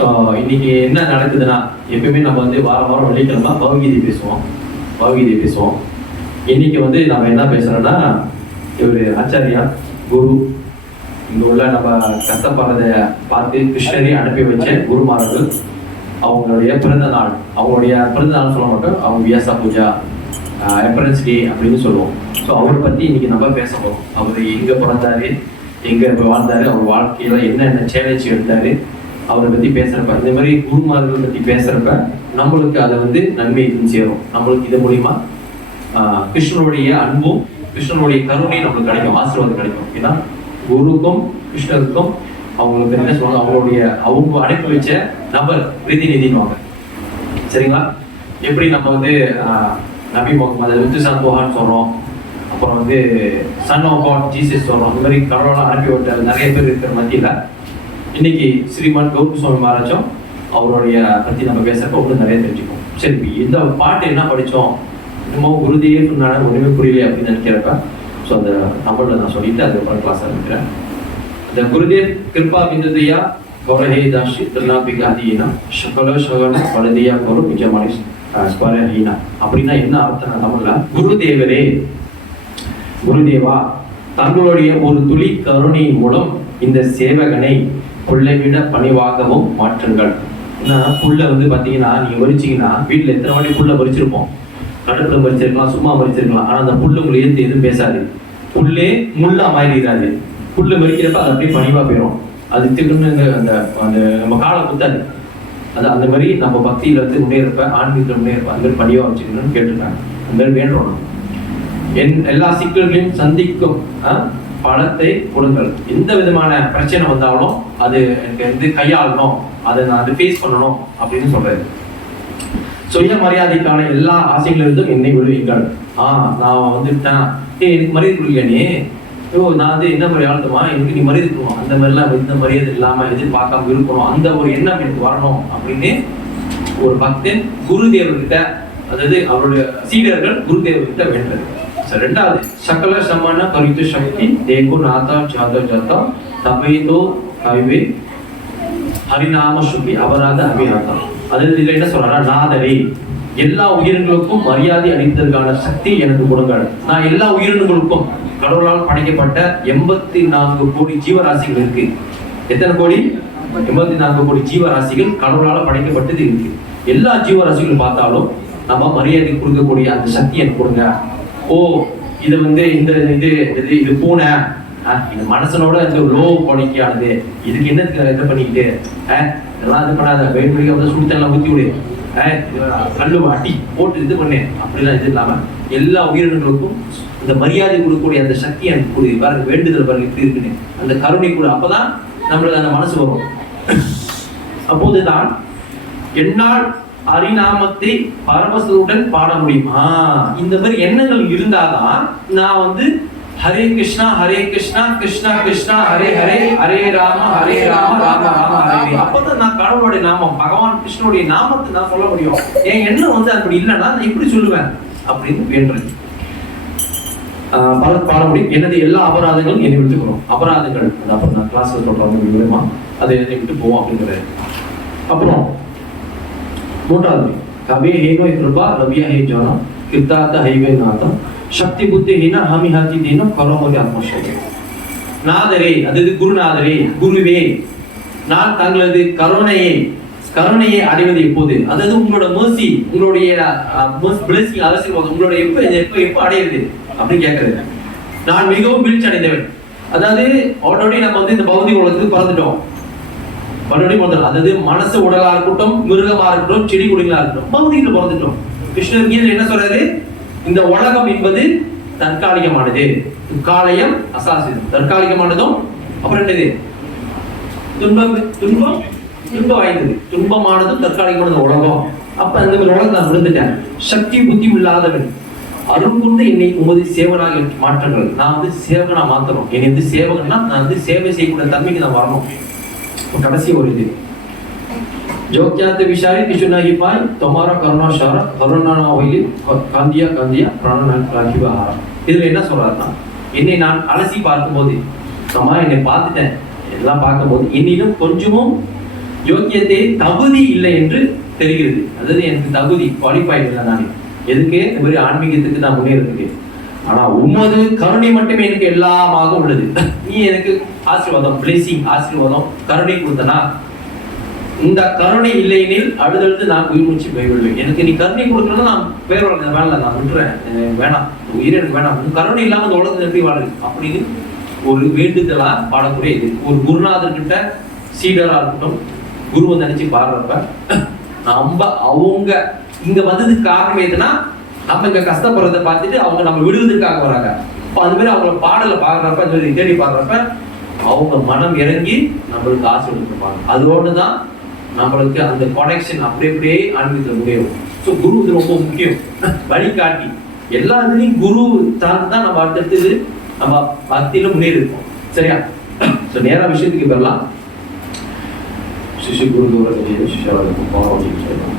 இன்னைக்கு என்ன நடக்குதுன்னா, எப்பயுமே நம்ம வந்து வாரம் வாரம் வெள்ளிக்கிழமை பகவத்கீதை பேசுவோம். இன்னைக்கு வந்து நம்ம என்ன பேசுறோம்னா, இவர் ஆச்சாரியா குரு இங்க உள்ள நம்ம கஷ்டப்படுறத பார்த்து கிருஷ்ணரை அனுப்பி வச்ச குருமார்கள் அவங்களுடைய பிறந்த நாள் சொல்ல மாட்டோம், அவங்க வியாசா பூஜா எம்பரன்ஸ் டே அப்படின்னு சொல்லுவோம். ஸோ அவரை பற்றி இன்னைக்கு நம்ம பேச போகிறோம். அவர் எங்கே பிறந்தாரு, எங்கே வாழ்ந்தாரு, அவர் வாழ்க்கையில என்னென்ன சேலஞ்ச் எடுத்தாரு, அவரை பற்றி பேசுறப்ப, இந்த மாதிரி குருமார்கள் பற்றி பேசுறப்ப நம்மளுக்கு அதை வந்து நன்மை சேரும். நம்மளுக்கு இது மூலியமா கிருஷ்ணனுடைய அன்பும் கிருஷ்ணனுடைய கருணையும் நம்மளுக்கு கிடைக்கும், ஆசீர்வாதம் கிடைக்கும். ஏன்னா குருக்கும் கிருஷ்ணருக்கும் அவங்களுக்கு என்ன சொல்லுவாங்க, அவங்க அனுப்பி வச்ச நபர் பிரதிநிதினுவாங்க. சரிங்களா? எப்படி நம்ம வந்து நபி முகமது ருத்துசான் போகான்னு சொல்றோம், அப்புறம் வந்து சன் ஆஃப் காட் ஜீசஸ் சொல்றோம். இந்த மாதிரி கடவுளை அனுப்பி விட்ட நிறைய பேர் இருக்கிற மத்தியில இன்னைக்கு ஸ்ரீமன் கௌதம சுவாமி மகாராஜும் அவருடைய பத்தி நம்ம பேசுறப்ப ஒன்று நிறைய தெரிஞ்சுக்கோம். சரி, இந்த பாட்டு என்ன படித்தோம், இன்னமும் குருதியே சொன்னாலும் ஒன்றுமே புரியல அப்படின்னு நினைக்கிறப்ப, ஸோ அந்த தமிழில் நான் சொல்லிட்டு அதுக்கப்புறம் கிளாஸ் ஆரம்பிக்கிறேன். அந்த குருதேவ் கிருபா பிந்துதையா கௌரஹே தாஷி திருநாபிகா அதீனா சகல சகல பலதியா கௌரவ விஜயமானி ஸ்வரஹீனா. அப்படின்னா என்ன அர்த்தம் தமிழ்ல? குருதேவா தங்களுடைய ஒரு துளி கருணையின் மூலம் இந்த சேவகனை புல்லை விட பணிவாகவும் மாற்றுங்கள். ஏன்னா புல்லை வந்து பார்த்தீங்கன்னா, நீங்கள் வரிச்சிங்கன்னா வீட்டில் எத்தனை வாட்டி புல்லை வரிச்சிருப்போம், கடுப்பில் வரிச்சிருக்கலாம், சும்மா வரிச்சிருக்கலாம். ஆனால் அந்த புல்லு உங்களை ஏற்று எதுவும் பேசாது, புல்லே முள்ளா மாறிடாது. புல்லு வரிக்கிறப்ப அது அப்படியே பணிவாக போயிடும், அது திருன்னு அந்த நம்ம காலை குத்தாது. அது அந்த மாதிரி நம்ம பக்தியில வந்து முன்னேறப்ப, ஆன்மீகத்தில் முன்னேறப்ப அந்த மாதிரி பணிவாக வச்சுக்கணும்னு கேட்டிருக்காங்க. அந்த மாதிரி வேண்டணும். எல்லா சிக்கல்களையும் சந்திக்கும் பணத்தை கொடுங்கள். எந்த விதமான பிரச்சனை வந்தாலும் அது எனக்கு வந்து கையாளணும், அதை நான் அதை ஃபேஸ் பண்ணணும் அப்படின்னு சொல்றாரு. சுய மரியாதைக்கான எல்லா ஆசைகளிலிருந்தும் என்னை விடுவீங்கள். நான் வந்துட்டேன், எனக்கு மரியாதை கொடுக்கலையே, நான் வந்து என்ன மாதிரி ஆழ்த்துமா, எனக்கு நீ மரியாதை கொடுக்கணும், அந்த மாதிரிலாம் எந்த மரியாதை இல்லாம எதிர்பார்க்காம இருக்கணும், அந்த ஒரு எண்ணம் எனக்கு வரணும் அப்படின்னு ஒரு பக்தன் குருதேவர்கிட்ட, அதாவது அவருடைய சீடர்கள் குருதேவர்கிட்ட வேண்டது. ரெண்டாவது, சகல சமான கரித்து சக்தி தேகு நாதா ஜாதா ஜாதா தபைதோ கவிவே ஹரிநாம சுகி அபராத அபிநாதா. அதாவது இதுல என்ன சொல்றாங்க, நாதரே எல்லா உயிரினங்களுக்கும் மரியாதை அளிப்பதற்கான சக்தி எனக்கு கொடுங்கள். நான் எல்லா உயிரினங்களுக்கும், கடவுளால் படைக்கப்பட்ட 84 கோடி ஜீவராசிகள் இருக்கு. எத்தனை கோடி? 84 கோடி ஜீவராசிகள் கடவுளால் படைக்கப்பட்டது இருக்கு. எல்லா ஜீவராசிகளும் பார்த்தாலும் நம்ம மரியாதை கொடுக்கக்கூடிய அந்த சக்தி எனக்கு கொடுங்க. இது வந்து இது பூனை, இந்த மனசனோட இந்த லோ குவாலிட்டியானது, இதுக்கு என்னத்துக்கு இதை பண்ணிக்கிட்டு இதெல்லாம் இது பண்ணாத, வெயிட் பண்ணிக்க வந்து சுடுத்தெல்லாம் ஊற்றி விடு, கல்லு வாட்டி போட்டு இது பண்ணு, அப்படிலாம் இது இல்லாம எல்லா உயிரினங்களுக்கும் இந்த மரியாதை கொடுக்கக்கூடிய அந்த சக்தி எனக்கு கொடு. பாருங்க, வேண்டுதல் பாருங்க எப்படி இருக்குன்னு, அந்த கருணை கூட. அப்பதான் நம்மளுக்கு அந்த மனசு வரும். அப்போதுதான் என்னால் ஹரிநாமத்தை பரமசுடன் பாட முடியும். இந்த மாதிரி எண்ணங்கள் இருந்தாதான் நான் வந்து ஹரே கிருஷ்ணா கிருஷ்ணா கிருஷ்ணா ஹரே ஹரே ஹரே ராம ராம ராம ஹரே. அப்பதான் நான் கடவுளுடைய நாமம், பகவான் கிருஷ்ணனுடைய நாமத்தை நான் சொல்ல முடியும். என் எண்ணம் வந்து அப்படி இல்லைன்னா நான் எப்படி சொல்லுவேன் அப்படின்னு வேண்டேன். பாட முடியும். எனது எல்லா அபராதங்களும் என்னை விட்டுக்கிறோம். அபராதங்கள் அது அப்புறம் நான் கிளாஸ்ல சொல்றாங்க மூலமா அதை என்னை விட்டு போவோம் அப்படிங்கிறது. அப்புறம் மூன்றாவது, கவே ஹேனோ கிருபா ரவியா ஹே ஜோனா கிருத்தாத்த ஹைவே நாதம் சக்தி புத்தி ஹீனா ஹமி ஹாத்தி தீனம் கரோமதி ஆத்மசக்தி. நாதரே, அதாவது குருநாதரே, குருவே, நான் தங்களது கருணையை அடைவது எப்போது, அதாவது உங்களோட mercy, உங்களுடைய blessing, ஆசீர்வாதம் உங்களோட எப்ப அடையுது அப்படின்னு கேட்கறது. நான் மிகவும் வீழ்ச்சி அடைந்தவன். அதாவது ஆல்ரெடி நம்ம வந்து இந்த பௌதிக உலகத்துக்கு பறந்துட்டோம், அதாவது மனசு உடலா இருக்கட்டும், மிருகமா இருக்கட்டும், செடி கொடிகளா இருக்கட்டும், பௌதிகத்துல பிறந்துட்டோம். கிருஷ்ணர் கீதை என்ன சொல்றாரு, இந்த உலகம் என்பது தற்காலிகமானது, காலயம் அசாசிதம். தற்காலிகமானதும் அப்புறம் என்னது, துன்பம் வாய்ந்தது, துன்பமானதும் தற்காலிகமானது உலகம். அப்ப அந்த உலகம் நான் விழுந்துட்டேன். சக்தி புத்தி இல்லாதவன் அருள் கொண்டு என்னை உமது சேவனாக மாற்றங்கள். நான் வந்து சேவகனா மாத்தணும். என்னை வந்து சேவகன்னா நான் வந்து சேவை செய்யக்கூடிய தன்மைக்கு நான் வரணும். கடைசி ஒரு இது, ஜோக்கியாத்த விஷாரி கிஷுனாகி பாய் தொமாரா கருணா ஷாரா கருணா ஒயில் காந்தியா பிராணன் ராகிவாரா. இதுல என்ன சொல்றாருன்னா, என்னை நான் அலசி பார்க்கும்போது, என்னை பார்த்துட்டேன், எல்லாம் பார்க்கும்போது என்னிடம் கொஞ்சமும் யோக்கியத்தை தகுதி இல்லை என்று தெரிகிறது. அதாவது எனக்கு தகுதி குவாலிஃபைடு இல்லை, நான் எதுக்கு இந்த மாதிரி ஆன்மீகத்துக்கு நான் முன்னேறதுக்கு. ஆனா உமது கருணை மட்டுமே எனக்கு எல்லாமாக உள்ளது. நீ எனக்கு ஆசீர்வாதம், பிளேசிங், ஆசீர்வாதம், கருணை கொடுத்தனா, இந்த கருணை இல்லையெனில் அடுத்தடுத்து நான் உயிர் மூச்சு போய்விடுவேன். எனக்கு நீ கருணை கொடுக்கணும்னா நான் பேர் வாழ்ந்த வேலை நான் விட்டுறேன், வேணாம், உயிர் எனக்கு வேணாம், உன் கருணை இல்லாம இந்த உலகத்தை எப்படி வாழுது அப்படின்னு ஒரு வேண்டுதலா பாடக்கூடிய இது. ஒரு குருநாதர்கிட்ட சீடரா இருக்கட்டும், குருவை நினைச்சு பாடுறப்ப நம்ம அவங்க இங்க வந்ததுக்கு காரணம் எதுனா நம்ம இங்க கஷ்டப்படுறதை பார்த்துட்டு அவங்க நம்ம விடுவதற்காக வராங்க. அப்ப அது மாதிரி அவங்கள பாடலை பாடுறப்ப, அது மாதிரி தேடி பாடுறப்ப அவங்க மனம் இறங்கி நம்மளுக்கு ஆசை கொடுத்துருப்பாங்க. அதோடுதான் நம்மளுக்கு அந்த கனெக்ஷன் அப்படியே ஆன்மீகத்தில் முடியும். ஸோ குரு இது ரொம்ப முக்கியம், வழிகாட்டி. எல்லா இதுலையும் குரு சார்ந்து தான் நம்ம அடுத்தடுத்து நம்ம பக்தியில முன்னேறி இருக்கோம். சரியா? ஸோ நேரா விஷயத்துக்கு வரலாம். சிஷு குரு தூரத்தில் சிஷாவுக்கு போறோம் அப்படின்னு சொல்லலாம்.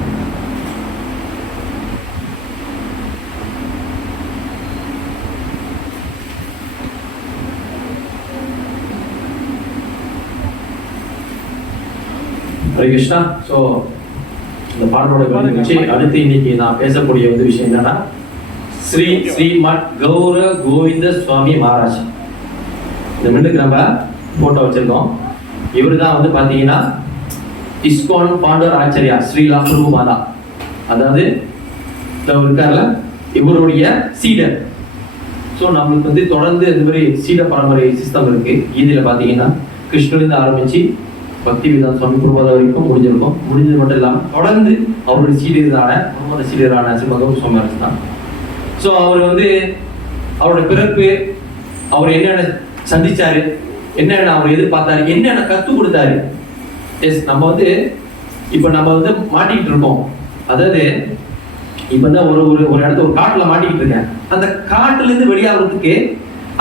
ஹரே கிருஷ்ணா. ஸோ இந்த பாடலோட வச்சு அடுத்து இன்னைக்கு நான் பேசக்கூடிய வந்து விஷயம் என்னன்னா, ஸ்ரீமத் கௌர கோவிந்த சுவாமி மகாராஜ். இந்த மின்னுக்கு நம்ம போட்டோ வச்சிருக்கோம். இவரு தான் வந்து பாத்தீங்கன்னா இஸ்கான் பாண்டர் ஆச்சாரியா ஸ்ரீலா பிரபுபாதா, அதாவது இருக்கார்ல இவருடைய சீடர். ஸோ நம்மளுக்கு வந்து தொடர்ந்து இந்த மாதிரி சீட பரம்பரை சிஸ்டம் இருக்கு. இதுல பாத்தீங்கன்னா கிருஷ்ணனிலிருந்து ஆரம்பிச்சு பக்தி விதான் சுவாமி பிரபுபாதா வரைக்கும் முடிஞ்சிருக்கும். முடிஞ்சது மட்டும் இல்லாமல் தொடர்ந்து அவருடைய சீடரான சிவகௌர சுவாமி அரசு தான். ஸோ அவர் வந்து அவருடைய பிறப்பு, அவர் என்னென்ன சந்திச்சாரு, என்னென்ன அவர் எதிர்பார்த்தாரு, என்னென்ன கற்றுக் கொடுத்தாரு. எஸ், நம்ம வந்து இப்போ நம்ம வந்து மாட்டிக்கிட்டு இருக்கோம். அதாவது இப்போ தான் ஒரு இடத்துல ஒரு காட்டுல மாட்டிக்கிட்டு இருக்கேன். அந்த காட்டுல இருந்து வெளியாகிறதுக்கு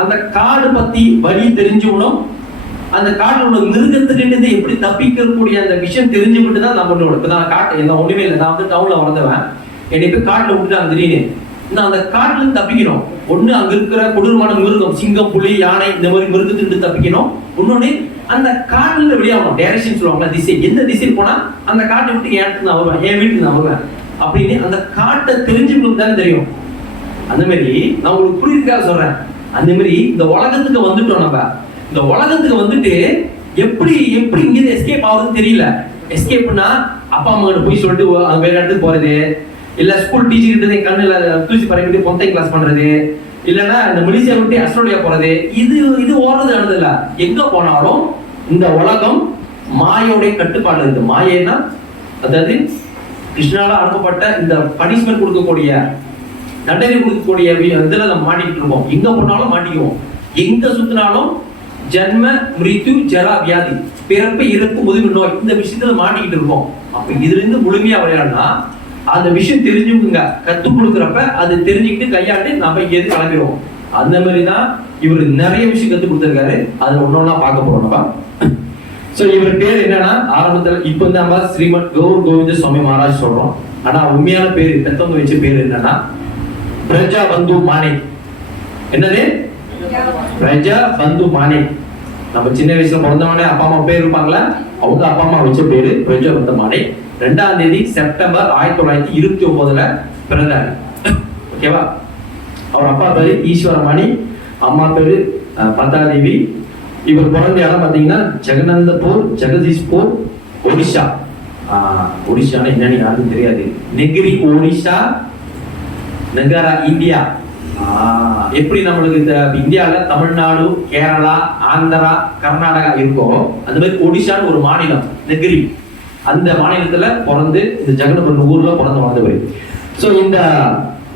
அந்த காடு பத்தி வழி தெரிஞ்சுக்கணும். அந்த காட்டுல உள்ள மிருகத்துக்கிட்ட எப்படி தப்பிக்கக்கூடிய அந்த விஷயம் தெரிஞ்சுக்கிட்டு தான் நம்ம இப்போ நான் காட்டு என்ன ஒண்ணுமே இல்லை. நான் வந்து டவுன்ல வளர்ந்தவன், என்னை போய் காட்டுல விட்டுட்டாங்க திடீர்னு. நான் அந்த காட்டுல இருந்து தப்பிக்கணும். ஒண்ணு அங்க இருக்கிற கொடூரமான மிருகம், சிங்கம், புலி, யானை, இந்த மாதிரி மிருகத்துக்கிட்ட தப்பிக்கணும். இன்னொன்னு அந்த காட்டுல இருந்து வெளியாகணும். டைரக்ஷன் சொல்லுவாங்களா, திசை, எந்த திசையில் போனா அந்த காட்டை விட்டு என் இடத்துக்கு நான் வருவேன், என் வீட்டுக்கு நான் வருவேன் அப்படின்னு அந்த காட்டை தெரிஞ்சுக்கணும் தானே தெரியும். அந்த மாதிரி நான் உங்களுக்கு புரியுதுக்காக சொல்றேன். அந்த மாதிரி இந்த உலகத்துக்கு வந்துட்டோம். நம்ம இந்த உலகத்துக்கு வந்துட்டு எப்படி இங்க எஸ்கேப் ஆகுதுன்னு தெரியல. எஸ்கேப்னா அப்பா அம்மா கிட்ட போய் சொல்லிட்டு வேற இடத்துக்கு போறது, இல்ல ஸ்கூல் டீச்சர் கிட்ட கண்ணுல தூசி பறக்கிட்டு பொந்தை கிளாஸ் பண்றது, இல்லைன்னா இந்த மலேசியா விட்டு ஆஸ்திரேலியா போறது, இது ஓடுறது நடந்ததில்ல. எங்க போனாலும் இந்த உலகம் மாயோடைய கட்டுப்பாடு இருக்கு. மாயைன்னா அதாவது கிருஷ்ணால அனுப்பப்பட்ட இந்த பனிஷ்மெண்ட் கொடுக்கக்கூடிய, தண்டனை கொடுக்கக்கூடிய இதுல நம்ம மாட்டிக்கிட்டு இருக்கோம். எங்க போனாலும் மாட்டிக்குவோம். எங்க சுத்தினாலும் ஜன்ம மிருத்யு ஜரா வியாதி, பிறப்பு இறப்பு முதுகு நோய், இந்த விஷயத்துல மாட்டிக்கிட்டு இருக்கோம். அப்ப இதுல இருந்து முழுமையா விளையாடனா அந்த விஷயம் தெரிஞ்சுக்குங்க. கத்துக் கொடுக்குறப்ப அது தெரிஞ்சுக்கிட்டு கையாண்டு நம்ம எது கிளம்பிடுவோம். அந்த மாதிரிதான் இவர் நிறைய விஷயம் கத்துக் கொடுத்திருக்காரு. அதுல ஒன்னொன்னா பார்க்க போறோம் நம்ம. சோ இவர் பேர் என்னன்னா, ஆரம்பத்துல இப்ப வந்து நம்ம ஸ்ரீமத் கௌர் கோவிந்த சுவாமி மகாராஜ் சொல்றோம். ஆனா உண்மையான பேரு, பெத்தவங்க வச்ச பேர் என்னன்னா பிரஜா பந்து மாணிக். என்னது? பிரஜா பந்து மாணிக். நம்ம சின்ன வயசுல பிறந்தவனே அப்பா அம்மா பேர் இருப்பாங்களா, அவங்க அப்பா அம்மா வச்ச பேரு பிரஜா பந்து மாணிக். 2ஆம் தேதி செப்டம்பர் 1929 பிறந்தாரு. ஓகேவா? அவர் அப்பா பேரு ஈஸ்வரமணி, அம்மா பேரு பதாதேவி. இவர் பிறந்த இடம் பாத்தீங்கன்னா ஜெகநந்தபூர், ஜெகதீஷ்பூர், ஒடிஷா. ஒடிஷான்னா என்னன்னு யாருக்கும் தெரியாது. நெகிரி ஒடிஷா நகரா, இந்தியா. எப்படி நம்மளுக்கு இந்தியாவில் தமிழ்நாடு, கேரளா, ஆந்திரா, கர்நாடகா இருக்கும், அந்த மாதிரி ஒடிஷான்னு ஒரு மாநிலம் நெகிரி. அந்த மாநிலத்துல பிறந்து இந்த ஜெகநபுரம் ஊர்ல பிறந்து வளர்ந்தவர். ஸோ இந்த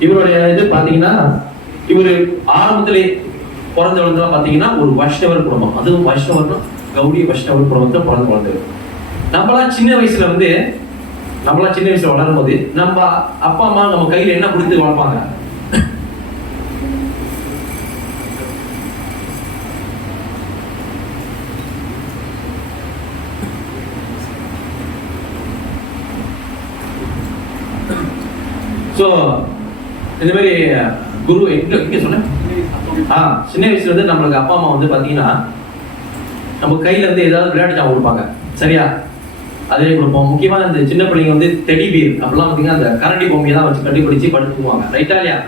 இவருடைய இது பாத்தீங்கன்னா, இவர் ஆரம்பத்திலே பிறந்த வளர்ந்தா பாத்தீங்கன்னா ஒரு வைஷ்ணவர் குடும்பம். அதுவும் வைஷ்ணவர், கௌடிய வைஷ்ணவர் குடும்பத்தை பிறந்து வளர்ந்தவர். நம்மளாம் சின்ன வயசுல வளரும் போது நம்ம அப்பா அம்மா நம்ம கையில என்ன கொடுத்து வளர்ப்பாங்க? ஸோ இந்த மாதிரி குரு எங்க சொன்னேன், சின்ன வயசுல இருந்து நம்மளுக்கு அப்பா அம்மா வந்து பாத்தீங்கன்னா நம்ம கையில வந்து ஏதாவது விளையாட்டு ஜாமான் கொடுப்பாங்க. சரியா? அதே கொடுப்போம். முக்கியமா இந்த சின்ன பிள்ளைங்க வந்து டெடி பீர் அப்படிலாம் பார்த்தீங்கன்னா அந்த கரண்டி பொம்மையை தான் வச்சு கட்டி படுத்துக்குவாங்க. ரைட்டா இல்லையா?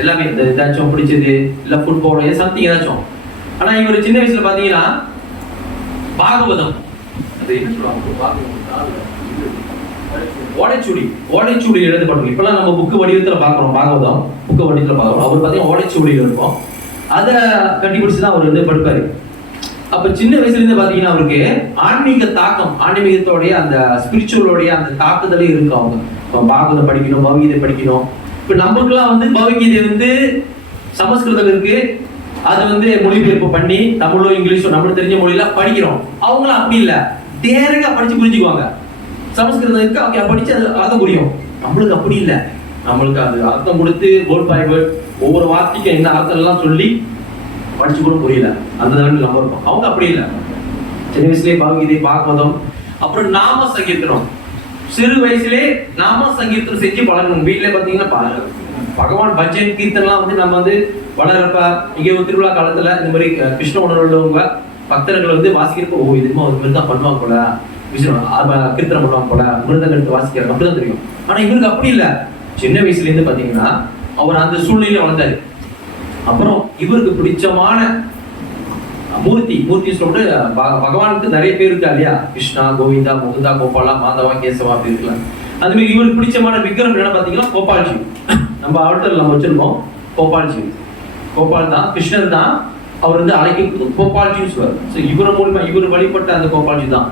எல்லாமே இந்த ஏதாச்சும் பிடிச்சது இல்லை ஃபுட்பால் சம்திங் ஏதாச்சும். ஆனா இவர் சின்ன வயசுல பாத்தீங்கன்னா பாகவதம் அது என்ன சொல்லுவாங்க, ஓலைச்சுவடி எழுதப்பட்டிருக்கு. இப்பெல்லாம் நம்ம புக்கு வடிவத்துல பாக்குறோம், பாகவதம் புக்கு வடிவத்துல பாக்குறோம். அவர் பாத்தீங்கன்னா ஓலைச்சுவடியில் இருக்கும். அதை கட்டி பிடிச்சுதான் அவர் வந்து படுப்பாரு. அப்ப சின்ன வயசுல இருந்து பாத்தீங்கன்னா அவருக்கு ஆன்மீக தாக்கம், ஆன்மீகத்தோடைய அந்த ஸ்பிரிச்சுவலோடைய அந்த தாக்குதலே இருக்கு. அவங்க பாகவதம் படிக்கணும், பகவத்கீதை படிக்கணும். இப்ப நமக்குலாம் வந்து பகவத்கீதை வந்து சமஸ்கிருதம் இருக்கு, அது வந்து மொழிபெயர்ப்பு பண்ணி தமிழோ இங்கிலீஷோ நம்மளுக்கு தெரிஞ்ச மொழியில படிக்கிறோம். அவங்களும் அப்படி இல்லை, டேரக்டா படிச்சு புரிஞ்சுக்குவாங்க. சமஸ்கிருதம் இருக்கு, அவங்க படிச்சு அது அர்த்தம் புரியும். நம்மளுக்கு அப்படி இல்லை, நம்மளுக்கு அது அர்த்தம் கொடுத்து வேர்ட் பை வேர்ட் ஒவ்வொரு வார்த்தைக்கும் என்ன அர்த்தம் எல்லாம் சொல்லி படிச்சு கூட புரியல. அந்த நிலைமையில் நம்ம இருக்கோம். அவங்க அப்படி இல்லை, சின்ன வயசுலேயே பகவத்கீதை பாகவதம். அப்புறம் நாம சங்கீர்த்தனம், சிறு வயசுலே நாம சங்கீர்த்தனம் செஞ்சு பழகணும். வீட்டிலே பார்த்தீங்கன்னா பகவான் பஜன் கீர்த்தனெல்லாம் வந்து நம்ம வந்து வளரப்ப இங்கே ஒரு திருவிழா காலத்துல இந்த மாதிரி கிருஷ்ண உணர்வு உள்ளவங்க பக்தர்கள் வந்து வாசிக்கிறப்ப ஓ இதுமா ஒரு மாதிரி தான் பண்ணுவாங்க போல, கீர்த்தனம் பண்ணுவாங்க போல, மிருதங்கத்தை வாசிக்கிறாங்க அப்படிதான் தெரியும். ஆனா இவருக்கு அப்படி இல்லை. சின்ன வயசுல இருந்து பாத்தீங்கன்னா அவர் அந்த சூழ்நிலையில வளர்ந்தாரு. அப்புறம் இவருக்கு பிடிச்சமான மூர்த்தி சொல்லிட்டு பகவானுக்கு நிறைய பேர் இருக்கா இல்லையா, கிருஷ்ணா, கோவிந்தா, முகுந்தா, கோபாலா, மாதவா, கேசவா அப்படி இருக்கலாம். அது மாதிரி இவருக்கு பிடிச்சமான விக்கிரம் என்ன பாத்தீங்கன்னா கோபால்ஜி. நம்ம அவர்கிட்ட நம்ம வச்சிருந்தோம் கோபால்ஜி. கோபால் தான், கிருஷ்ணர் தான். அவர் வந்து அழைக்க கோபால்ஜின்னு சொல்லுவார். ஸோ இவர் மூலமா இவர் வழிபட்ட அந்த கோபால்ஜி தான்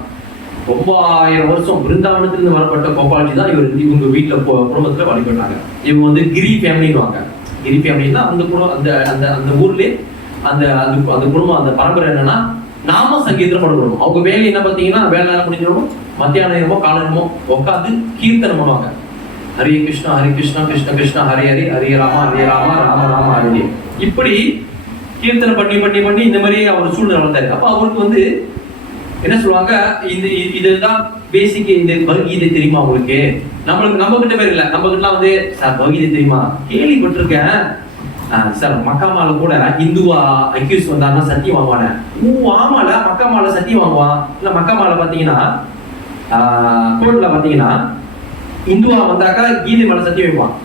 ரொம்ப 1000 வருஷம் பிருந்தாவனத்திலிருந்து வரப்பட்ட கோபால்ஜி தான் இவங்க வீட்டுல குடும்பத்துல வழிபட்டாங்க. இவங்க வந்து கிரி ஃபேமிலின்னு. கிரி ஃபேமிலின்னா அந்த குடும்பம் அந்த அந்த அந்த ஊர்லயே அந்த அந்த குடும்பம் அந்த பரம்பரை என்னன்னா நாம சங்கீதம் பண்ணுவோம். அவங்க வேலை என்ன பார்த்தீங்கன்னா வேலை முடிஞ்சிடும், மத்தியான நேரமோ கால நேரமோ உட்காந்து கீர்த்தனம் பண்ணுவாங்க. ஹரே கிருஷ்ணா கிருஷ்ண கிருஷ்ணா ஹரே ஹரே, ஹரே ராமா ராம ராம ஹரே. இப்படி கீர்த்தனை பண்ணி இந்த மாதிரி அவர் சூழ்நிலை வந்தாரு. அப்ப அவருக்கு வந்து என்ன சொல்லுவாங்க, இதுதான் பேசிக். இந்த பகவத்கீதை தெரியுமா உங்களுக்கு? நம்மளுக்கு நம்ம கிட்ட பேர் இல்லை, நம்ம கிட்ட வந்து சார் பகவத்கீதை தெரியுமா, கேள்விப்பட்டிருக்கேன் சார். மக்காமால கூட இந்துவா அக்யூஸ் வந்தாங்கன்னா சத்தியம் வாங்குவானே. ஆமால மக்காமால சத்தியம் வாங்குவான். இல்ல மக்காமால பாத்தீங்கன்னா கோர்ட்ல பாத்தீங்கன்னா இந்துவா வந்தாக்கா கீதை மேல சத்தியம் வைப்பான்,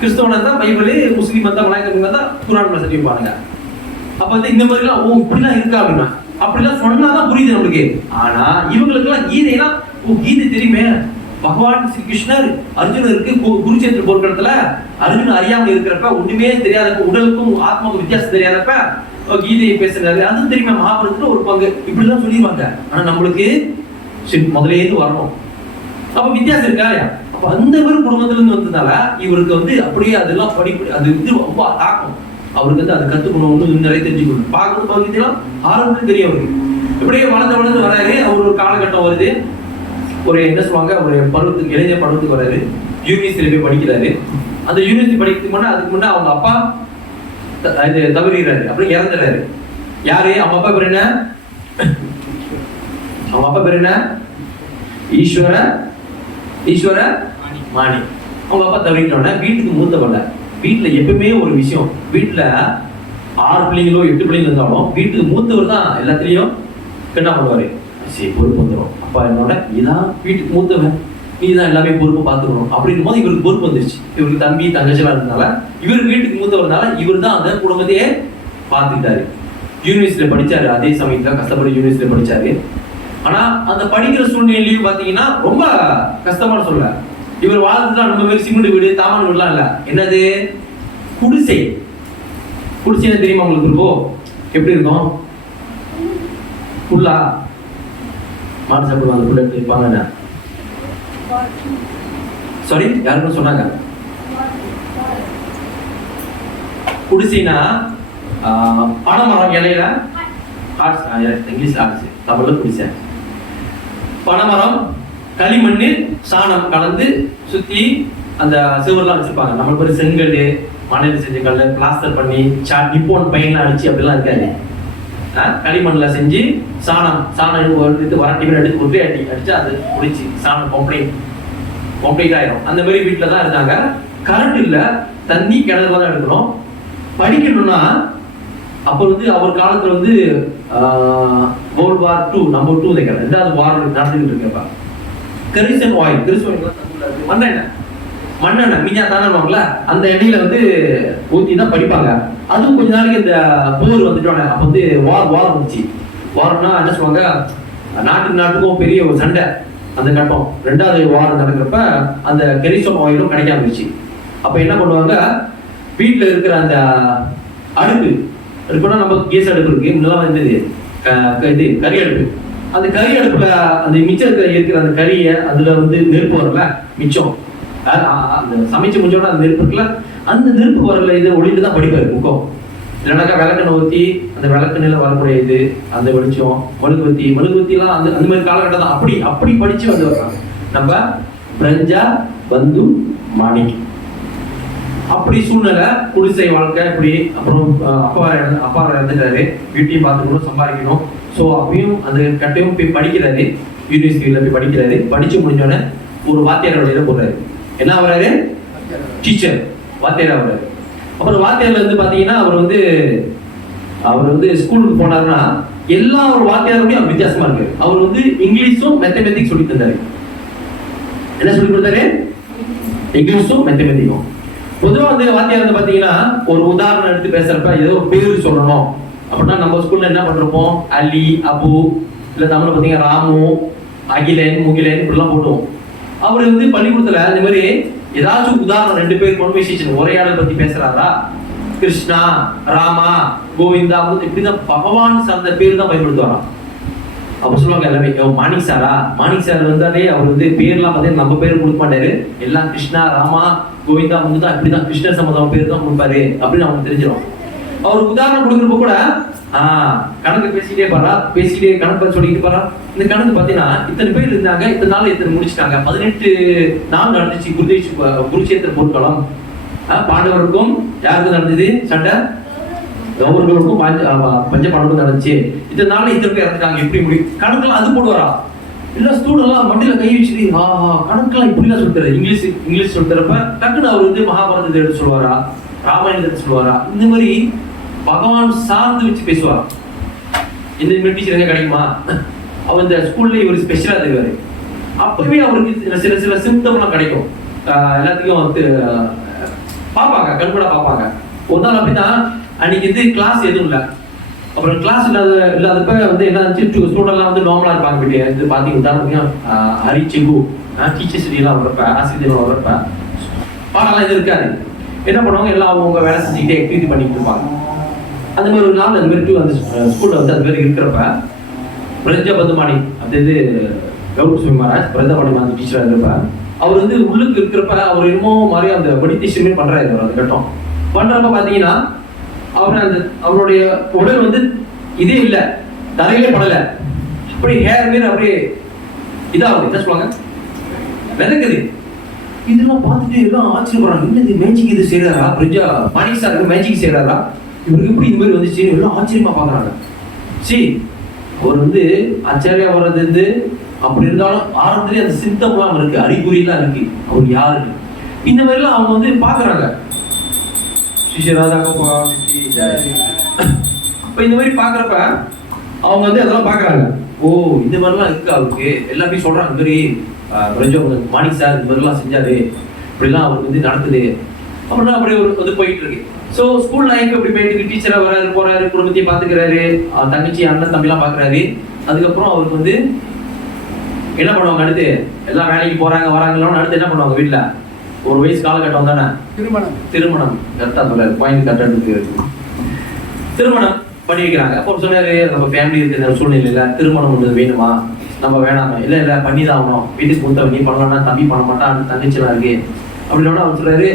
கிறிஸ்தவன் வந்தா பைபிள், முஸ்லீம் வந்தா மலாய்க்கா வந்தா குரான் மேல சத்தியம் வைப்பானுங்க. அப்ப வந்து இந்த மாதிரி எல்லாம் இப்படிலாம் இருக்கா அப்படின்னா அப்படிலாம் சொன்னாதான் புரியுது நம்மளுக்கு. ஆனா இவங்களுக்கு எல்லாம் கீதைனா கீதை தெரியுமே, பகவான் ஸ்ரீ கிருஷ்ணர் அர்ஜுனருக்கு குருச்சேத்திர போர்க்களத்துல அர்ஜுன் அறியாமல் இருக்கிறப்ப ஒண்ணுமே தெரியாதப்ப, உடலுக்கும் ஆத்மாவுக்கும் வித்தியாசம் தெரியாதப்ப கீதையை பேசுறாரு, அது தெரியுமா மகாபாரதத்துல ஒரு பங்கு, இப்படிலாம் சொல்லிடுவாங்க. ஆனா நம்மளுக்கு முதலே இருந்து வரணும். அப்ப வித்தியாசம் இருக்கா இல்லையா? அப்ப அந்த ஒரு குடும்பத்துல இருந்து வந்ததுனால இவருக்கு வந்து அப்படியே அதெல்லாம் அது வந்து ரொம்ப தாக்கம். அவருக்கு வந்து அதை கத்துக்கணும், நிறைய தெரிஞ்சுக்கணும். பார்க்கணும் பகுதியெல்லாம் ஆரம்பத்துல தெரியும் அவருக்கு. இப்படியே வளர்ந்து வராரு. அவர் ஒரு காலகட்டம் வருது, ஒரு என்ன சொல்லுவாங்க, ஒரு பருவத்துக்கு இளைஞர் பருவத்துக்கு வராரு. யூனிவர்சிட்டியில போய் படிக்கிறாரு. அந்த யூனிவர்சிட்டி படிக்கிறதுக்கு முன்னா அதுக்கு முன்னா அவங்க அப்பா தவறுகிறாரு, அப்புறம் இறந்துறாரு. யாரு? அவங்க அப்பா பேர் என்ன? அவங்க அப்பா பேர் என்ன? ஈஸ்வர மாணி. அவங்க அப்பா தவறிட்டோன்னா வீட்டுக்கு மூத்தவல்ல. வீட்டுல எப்பவுமே ஒரு விஷயம், வீட்டுல 6 பிள்ளைங்களோ 8 பிள்ளைங்க இருந்தாலும் வீட்டுக்கு மூத்தவர் தான் எல்லாத்துலயும் என்ன பண்ணுவாரு, சரி பொறுப்பு வந்துடும். அப்பா என்னோட இதான் வீட்டுக்கு மூத்தவன், நீ தான் எல்லாமே பொறுப்பு பார்த்துக்கணும் அப்படின்னும் போது இவருக்கு பொறுப்பு வந்துருச்சு. இவருக்கு தம்பி தங்கச்சிலாம் இருந்தனால இவர் வீட்டுக்கு மூத்தவர்னால இவர் தான் அந்த குடும்பத்தையே பார்த்துக்கிட்டாரு. யூனிவர்சிட்டியில படிச்சாரு, அதே சமயத்துல கஷ்டப்பட்டு யூனிவர்சிட்டியில படிச்சாரு. ஆனா அந்த படிக்கிற சூழ்நிலையும் பாத்தீங்கன்னா ரொம்ப கஷ்டமான சொல்ல. இவர் வாழ்ந்துதான் நம்ம மாதிரி சிமெண்ட் வீடு தாமன் வீடுலாம் இல்ல, என்னது குடிசை. குடிசை தெரியுமா உங்களுக்கு? இருக்கும் எப்படி இருக்கும்? புல்லா மாட்டு சாப்பிடுவாங்க, புல்ல எடுத்து வைப்பாங்க. சாரி யாருக்கும் சொன்னாங்க குடிசைனா பனைமரம் இலையில இங்கிலீஷ் ஆர்ட்ஸ், தமிழ்ல குடிசை. பனைமரம், களிமண், சாணம் கலந்து சுத்தி அந்த சிவர்லாம் வச்சிருப்பாங்க. நம்ம பேர் செங்கல், மணல் செஞ்ச கல், பிளாஸ்டர் பண்ணி நிப்போன் பெயின்லாம் அடிச்சு அப்படிலாம் இருக்காது. களிமண்ல செஞ்சு சாணம் எடுத்து வரட்டி எடுத்து ஒரே அடிச்சு அது குடிச்சு சாணம் கம்ப்ளீட் ஆயிரும். அந்த மாதிரி வீட்டுல தான் இருந்தாங்க. கரண்ட் இல்ல, தண்ணி கிணறுல தான் எடுக்கணும். படிக்கணும்னா அப்போ வந்து அவர் காலத்துல வந்து World War II நம்பர் 2 ரெண்டாவது வார் நடந்துகிட்டு இருக்கப்ப கரிசன் ஆயில், கரிசன் ஆயில் மண்ணெண்ணெய் மீனா தானவாங்கள, அந்த எண்ணெயில வந்து ஊத்தி தான் படிப்பாங்க. அதுவும் கொஞ்ச நாளைக்கு இந்த போர் வந்துட்டோன்னே, அப்போ வந்து வார் வந்துச்சு. வார்னா என்ன சொல்லுவாங்க, நாட்டுக்கும் பெரிய ஒரு சண்டை அந்த கட்டம். 2வது வார் நடக்கிறப்ப அந்த கெரிசோன் ஆயிலும் கிடைக்காம இருந்துச்சு. அப்ப என்ன பண்ணுவாங்க, வீட்டுல இருக்கிற அந்த அடுப்பு இருக்குன்னா, நம்ம கேஸ் அடுப்பு இருக்கு, முன்னெல்லாம் இருந்தது இது கறி அடுப்பு. அந்த கறி அடுப்புல அந்த மிச்சம் இருக்கிற அந்த கறியை அதுல வந்து நெருப்பு வரல, மிச்சம் அந்த சமைச்சு முடிஞ்சோட அந்த நெருப்பு இருக்குல்ல, அந்த நெருப்பு வரல இதை ஒளிட்டு தான் படிப்பாரு புக்கம். இல்லைனாக்கா விளக்கெண்ணெய் ஊற்றி அந்த விளக்கெண்ணில வரக்கூடிய இது அந்த வெளிச்சம், மெழுகுவத்தி எல்லாம் அந்த மாதிரி காலகட்டம் தான். அப்படி படிச்சு வந்து வர்றாங்க. நம்ம பிரஞ்சா பந்து மாணிக் அப்படி சூழ்நிலை, குடிசை வாழ்க்கை இப்படி. அப்புறம் அப்பா இறந்துட்டாரு, வீட்டையும் பார்த்துக்கணும், சம்பாதிக்கணும். ஸோ அப்பயும் அந்த கட்டையும் போய் படிக்கிறாரு, யூனிவர்சிட்டியில போய் படிக்கிறாரு. படிச்சு முடிஞ்சோடனே ஒரு வாத்தியார் வழியில போடுறாரு. என்ன ஆகுறாரு, டீச்சர், வாத்தியார் ஆகுறாரு. அப்புறம் வாத்தியார்ல வந்து பாத்தீங்கன்னா அவர் வந்து ஸ்கூலுக்கு போனாருன்னா எல்லா ஒரு வாத்தியாருமே அவர் வித்தியாசமா இருக்கு. அவர் வந்து இங்கிலீஷும் மேத்தமெட்டிக்ஸ் சொல்லி தந்தாரு. என்ன சொல்லி கொடுத்தாரு, இங்கிலீஷும் மேத்தமெட்டிக்கும். பொதுவா வந்து வாத்தியார் வந்து பாத்தீங்கன்னா ஒரு உதாரணம் எடுத்து பேசுறப்ப ஏதோ ஒரு பேரு சொல்லணும் அப்படின்னா, நம்ம ஸ்கூல்ல என்ன பண்றோம், அலி, அபு, இல்ல தமிழ்ல பாத்தீங்கன்னா ராமு, அகிலேன், முகிலேன் இப்படிலாம் போடுவோம். அவர் வந்து பள்ளிக்கூடத்துல இந்த மாதிரி ஏதாச்சும் உதாரணம் 2 பேர் கான்வர்சேஷன் உரையாடல் பத்தி பேசுறாரா, கிருஷ்ணா, ராமா, கோவிந்தா, இப்படிதான் பகவான் சார்ந்த பேர் தான் பயன்படுத்துவாராம். அப்ப சொல்லுவாங்க எல்லாமே, மாணிக் சார் வந்தாலே அவர் வந்து பேர்லாம் பார்த்தீங்கன்னா நம்ம பேர் கொடுக்க மாட்டாரு, எல்லாம் கிருஷ்ணா, ராமா, கோவிந்தா தான் இப்படிதான் கிருஷ்ண சம்பந்தம் பேர் தான் கொடுப்பாரு அப்படின்னு அவங்க தெரிஞ்சிடும். அவருக்கு உதாரணம் கொடுக்குறப்ப கூட கணக்கு பேசிட்டே கணக்கு சொல்லிட்டு போறா. இந்த கணக்கு பாத்தீங்கன்னா இத்தனை பேர் இருந்தாங்க, இத்தனை நாள் இத்தனை முடிச்சுட்டாங்க, 18 நாள் நடந்துச்சு குருச்சேத்திர போர்க்களம். பாண்டவருக்கும் யாருக்கும் நடந்தது சண்டை, கௌரவர்களுக்கும் பஞ்ச பாண்டவருக்கும் நடந்துச்சு, இத்தனை நாள் இத்தனை பேர் இறந்துட்டாங்க, எப்படி முடியும் கணக்கெல்லாம் அது போடுவாரா. எல்லா ஸ்டூடெண்ட்லாம் மண்டியில கை வச்சுட்டு கணக்கெல்லாம் இப்படிலாம் சொல்லித்தராரு. இங்கிலீஷ் சொல்லித்தரப்ப டக்குன்னு அவர் வந்து மகாபாரதத்தை எடுத்து சொல்லுவாரா, ராமாயணத்தை எடுத்து சொல்லுவாரா, இந்த மாதிரி பகவான் சார்ந்து வச்சு பேசுவார். இந்த டீச்சர் எங்க கிடைக்குமா, அவர் இந்த ஸ்கூல்ல இவர் ஸ்பெஷலா தெரிவாரு. அப்பவே அவருக்கு சில சிம்டம்லாம் கிடைக்கும். எல்லாத்தையும் பார்ப்பாங்க, கண்கூட பார்ப்பாங்க. ஒரு நாள் அப்படிதான், அன்னைக்கு வந்து கிளாஸ் எதுவும் இல்லை. அப்புறம் கிளாஸ் இல்லாதப்ப வந்து என்ன ஸ்டூடெண்ட்லாம் வந்து நார்மலா இருப்பாங்க. வீட்டு இது பார்த்தீங்கன்னா ஹரிச்சிகு டீச்சர்ஸ் எல்லாம் வர்றப்ப, ஆசிரியர்கள் வர்றப்ப பாடலாம் இது இருக்காது. என்ன பண்ணுவாங்க, எல்லாம் அவங்க வேலை செஞ்சுக்கிட்டே ஆக்டிவிட்டி பண்ணிட்டு இருப்பாங்க. அந்த மாதிரி ஒரு நாள் அந்த மாதிரி அந்த ஸ்கூல்ல வந்து அது மாதிரி இருக்கிறப்ப பிரஜா பந்துமாணி அது கௌரவ மகாராஜ் பிரதாபாணி டீச்சரா இருக்கப்ப அவர் வந்து உள்ளுக்கு இருக்கிறப்ப அவர் இன்னமும் மாதிரி அந்த மெடிடேஷன் பண்றாரு. அந்த கட்டம் பண்றப்ப பாத்தீங்கன்னா அவருடைய உடல் வந்து இதே இல்லை, தரையிலே படல, அப்படி ஹேர் மீர் அப்படியே இதாகுது, என்ன சொல்லுவாங்க, விளக்குது. இதெல்லாம் பார்த்துட்டு எல்லாம் ஆச்சரியப்படுறாங்க. என்னது மேஜிக் இது செய்யறாரா, பிரஜா மாணிக் சார் மேஜிக் செய்யறாரா, இவருக்கு எப்படி இந்த மாதிரி வந்துச்சு, எல்லாம் ஆச்சரியமா பாக்குறாங்க. சரி, அவர் வந்து ஆச்சாரியா வர்றது வந்து அப்படி இருந்தாலும் ஆரம்பத்திலே அந்த சிம்டம்லாம் இருக்கு, அறிகுறிலாம் இருக்கு, அவர் யாரு இந்த மாதிரிலாம் அவங்க வந்து பாக்குறாங்க. அப்ப இந்த மாதிரி பாக்குறப்ப அவங்க வந்து அதெல்லாம் பாக்குறாங்க. ஓ, இந்த மாதிரிலாம் இருக்கு அவருக்கு, எல்லாமே சொல்றாங்க. இந்த மாதிரி மாணிக் சார் இந்த மாதிரிலாம் செஞ்சாரு, இப்படிலாம் அவருக்கு வந்து நடக்குது அப்படின்னா அப்படி ஒரு இது போயிட்டு இருக்கு. ஸோ ஸ்கூல் லைஃப் அப்படி போயிட்டு டீச்சரா வராரு, போறாரு, குடும்பத்தையும் பாத்துக்கிறாரு, தங்கச்சி அண்ணன் தம்பிலாம் பாக்குறாரு. அதுக்கப்புறம் அவருக்கு வந்து என்ன பண்ணுவாங்க, அடுத்து எல்லாம் வேலைக்கு போறாங்க வராங்களோ, அடுத்து என்ன பண்ணுவாங்க, வீட்டுல ஒரு வயசு காலகட்டம் தானே, திருமணம் கரெக்டா சொல்றாரு, பாயிண்ட் கரெக்டா திருமணம் பண்ணி வைக்கிறாங்க. அப்போ சொன்னாரு, நம்ம ஃபேமிலி இருக்கிற சூழ்நிலையில திருமணம் ஒன்று வேணுமா, நம்ம வேணாமா, இல்ல பண்ணிதான் ஆகணும், வீட்டுக்கு கொடுத்த நீ பண்ணலாம்னா தம்பி பண்ண மாட்டான், தங்கச்சிலாம் இருக்கு அப்படின்னா அவர் சொல்றாரு,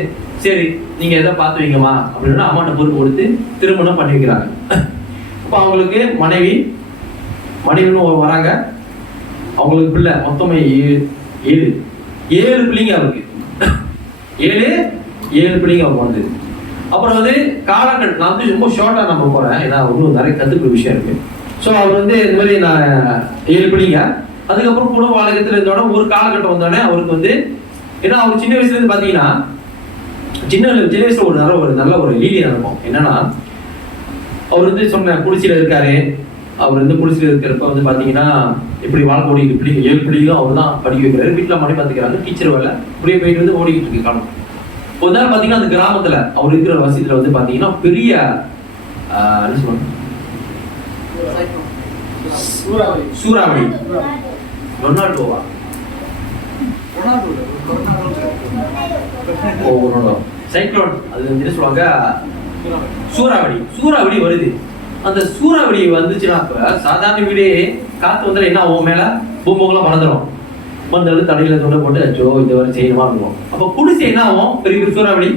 சரி நீங்க எதை பார்த்து வைங்கம்மா அப்படின்னா அம்மாட்ட பொறுப்பு கொடுத்து திருமணம் பண்ணி வைக்கிறாங்க. அப்போ அவங்களுக்கு மனைவின்னு வராங்க, அவங்களுக்கு பிள்ளை மொத்தமே 7 பிள்ளைங்க அவருக்கு, 7 பிள்ளைங்க அவங்க வந்து. அப்புறம் வந்து காலகட்டம் நான் வந்து ரொம்ப ஷார்ட்டா நம்ம போறேன், ஏன்னா இன்னும் நிறைய கத்துக்கிற விஷயம் இருக்கு. ஸோ அவர் வந்து இந்த மாதிரி நான் 7 பிள்ளைங்க. அதுக்கப்புறம் குடும்ப வாழ்க்கத்துல இருந்தோட ஒரு காலகட்டம் வந்தோடனே அவருக்கு வந்து, ஏன்னா அவர் சின்ன வயசுல இருந்து பாத்தீங்கன்னா சின்ன வயசுல ஒரு நல்ல ஒரு லீலியா இருக்கும். என்னன்னா அவர் வந்து சொன்ன குடிச்சில இருக்காரு, அவர் வந்து குடிசில் இருக்கிறப்ப வந்து பாத்தீங்கன்னா இப்படி வாழ்க்கை ஓடிட்டு பிள்ளைங்க 7 பிள்ளைகளும் அவர் தான் படிக்க வைக்கிறாரு. வீட்டுல மணி பார்த்துக்கிறாங்க, டீச்சர் வேலை இப்படியே போயிட்டு வந்து ஓடிக்கிட்டு இருக்கு காலம். ஒரு நாள் பாத்தீங்கன்னா அந்த கிராமத்துல அவர் இருக்கிற வசதியில வந்து பாத்தீங்கன்னா பெரிய என்ன சொல்லுவாங்க, சூறாவளி. ரொனால்டோவா? சைக்ளோன், அது வந்து என்ன சொல்லுவாங்க, சூறாவளி. சூறாவளி வருது. அந்த சூறாவளி வந்துச்சுன்னா சாதாரண வீடே காத்து வந்தாலும் என்ன ஆகும், மேல பூம்புகெல்லாம் மறந்துடும். மறந்து தடையில தொண்டை போட்டு அச்சோ இந்த வரை செய்யணுமா இருக்கும். அப்ப குடிசை என்ன ஆகும், பெரிய பெரிய சூறாவளி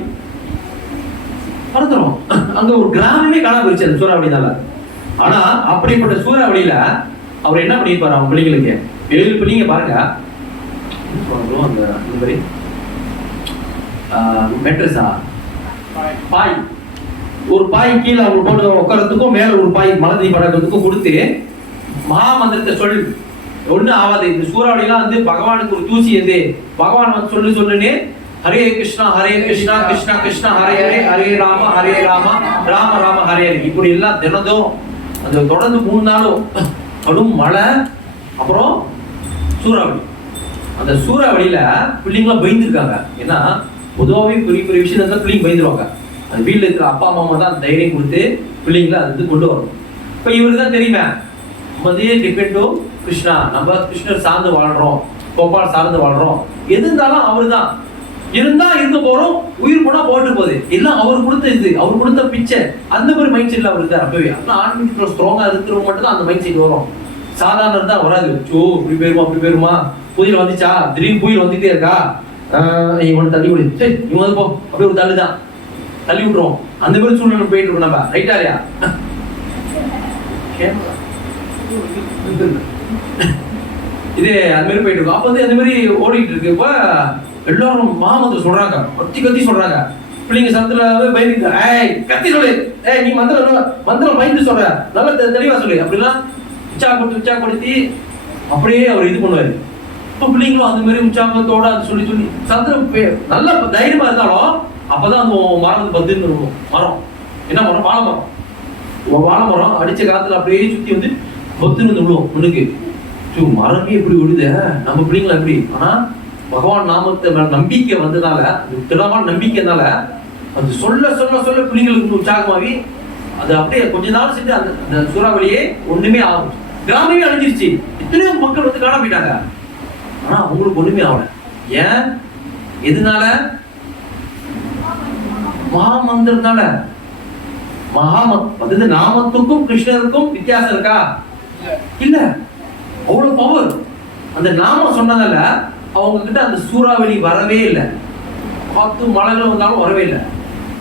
மறந்துடும். அங்க ஒரு கிராமமே காண போயிடுச்சு அந்த சூறாவளினால. ஆனா அப்படிப்பட்ட சூறாவளியில அவர் என்ன பண்ணிருப்பாரு, அவங்க பிள்ளைங்களுக்கு 7 பிள்ளைங்க பாருங்க, அந்த இந்த மாதிரி மெட்ரஸா பாய், ஒரு பாய் கீழே அவங்க போட்டு உட்காரத்துக்கும் மேல ஒரு பாய் மலர்த்தி படக்கிறதுக்கும் கொடுத்து மகாமந்திரத்தை சொல், ஒன்னும் ஆகாது. இந்த சூறாவளிலாம் வந்து பகவானுக்கு ஒரு தூசி எது, பகவான் வந்து சொல்லுன்னு ஹரே கிருஷ்ணா கிருஷ்ணா கிருஷ்ணா ஹரே ஹரே, ஹரே ராம ராம ராம ஹரே ஹரே, இப்படி எல்லாம் தினதும் அந்த தொடர்ந்து 3 நாளும் கடும் மழை, அப்புறம் சூறாவளி. அந்த சூறாவளியில பிள்ளைங்களாம் பயந்துருக்காங்க. ஏன்னா பொதுவாகவே பெரிய பெரிய விஷயம் இருந்தால் பிள்ளைங்க பயந்துருவாங்க. அது வீட்டில் இருக்கிற அப்பா அம்மா தான் தைரியம் கொடுத்து பிள்ளைங்களை அது கொண்டு வரணும். இப்போ இவருக்கு தான் தெரியுமே, நம்மதே டிபெண்டோ கிருஷ்ணா, நம்ம கிருஷ்ணர் சார்ந்து வாழ்றோம், கோபால் சார்ந்து வாழ்றோம், எது இருந்தாலும் அவரு தான் இருந்தா இருக்க போறோம், உயிர் போனா போட்டு போகுது, எல்லாம் அவர் கொடுத்த இது, அவர் கொடுத்த பிச்சை, அந்த மாதிரி மைண்ட் செட்ல அவர் இருந்தார். அப்பவே ஆனால் ஆன்மீகத்தில் ஸ்ட்ராங்கா இருக்கிறவங்க மட்டும் தான் அந்த மைண்ட் செட் வரும். சாதாரண இருந்தா வராது. ஓ இப்படி போயிருமா, புயல் வந்துச்சா, திடீர்னு புயல் வந்துட்டே இருக்கா, இவனை தள்ளி விடு, சரி இவன் வந்து போ, அப்படியே ஒரு தள்ளுதான் தள்ளி விட்டுருவோம். அந்த மாதிரி சூழ்நிலை போயிட்டு இருக்கோம் நம்ம. ரைட்டா இல்லையா? இதே அந்த மாதிரி போயிட்டு இருக்கோம். அப்ப வந்து அந்த மாதிரி ஓடிட்டு இருக்கு. இப்ப எல்லாரும் மகாமந்திரம் சொல்றாங்க, கத்தி சொல்றாங்க. பிள்ளைங்க சத்துல பயந்து கத்தி சொல்லு, நீ மந்திரம் பயந்து சொல்ற, நல்லா தெளிவா சொல்லு, அப்படிலாம் உற்சாகப்படுத்தி அப்படியே அவர் இது பண்ணுவாரு. இப்ப பிள்ளைங்களும் அந்த மாதிரி உற்சாகத்தோட அது சொல்லி சந்திரம் நல்ல தைரியமா இருந்தாலும் அப்பதான் அந்த மரம் பத்துன்னு இருக்கும். மரம் என்ன மரம், வாழை மரம் அடிச்ச காலத்துல அப்படியே சுத்தி வந்து பத்துன்னு வந்து விழுவும் முன்னுக்கு. மரமே எப்படி விழுத, நம்ம பிள்ளைங்களா எப்படி. ஆனா பகவான் நாமத்தை நம்பிக்கை வந்ததால, திடமான நம்பிக்கைனால அது சொல்ல பிள்ளைங்களுக்கு உற்சாகமாகி அது அப்படியே கொஞ்ச நாள் சென்று அந்த சூறாவளியே ஒண்ணுமே ஆகும். கிராமமே அழிஞ்சிருச்சு. எத்தனையோ மக்கள் வந்து காண போயிட்டாங்க. ஆனா அவங்களுக்கு ஒண்ணுமே ஆகல. ஏன்? எதுனால? மகாமந்திரனால. அது நாமத்துக்கும் கிருஷ்ணருக்கும் வித்தியாசம் இருக்கா? இல்ல. அவ்வளவு பவர் அந்த நாமம் சொன்னதால அவங்க கிட்ட அந்த சூறாவளி வரவே இல்லை. 10 மலைகள் வந்தாலும் வரவே இல்லை.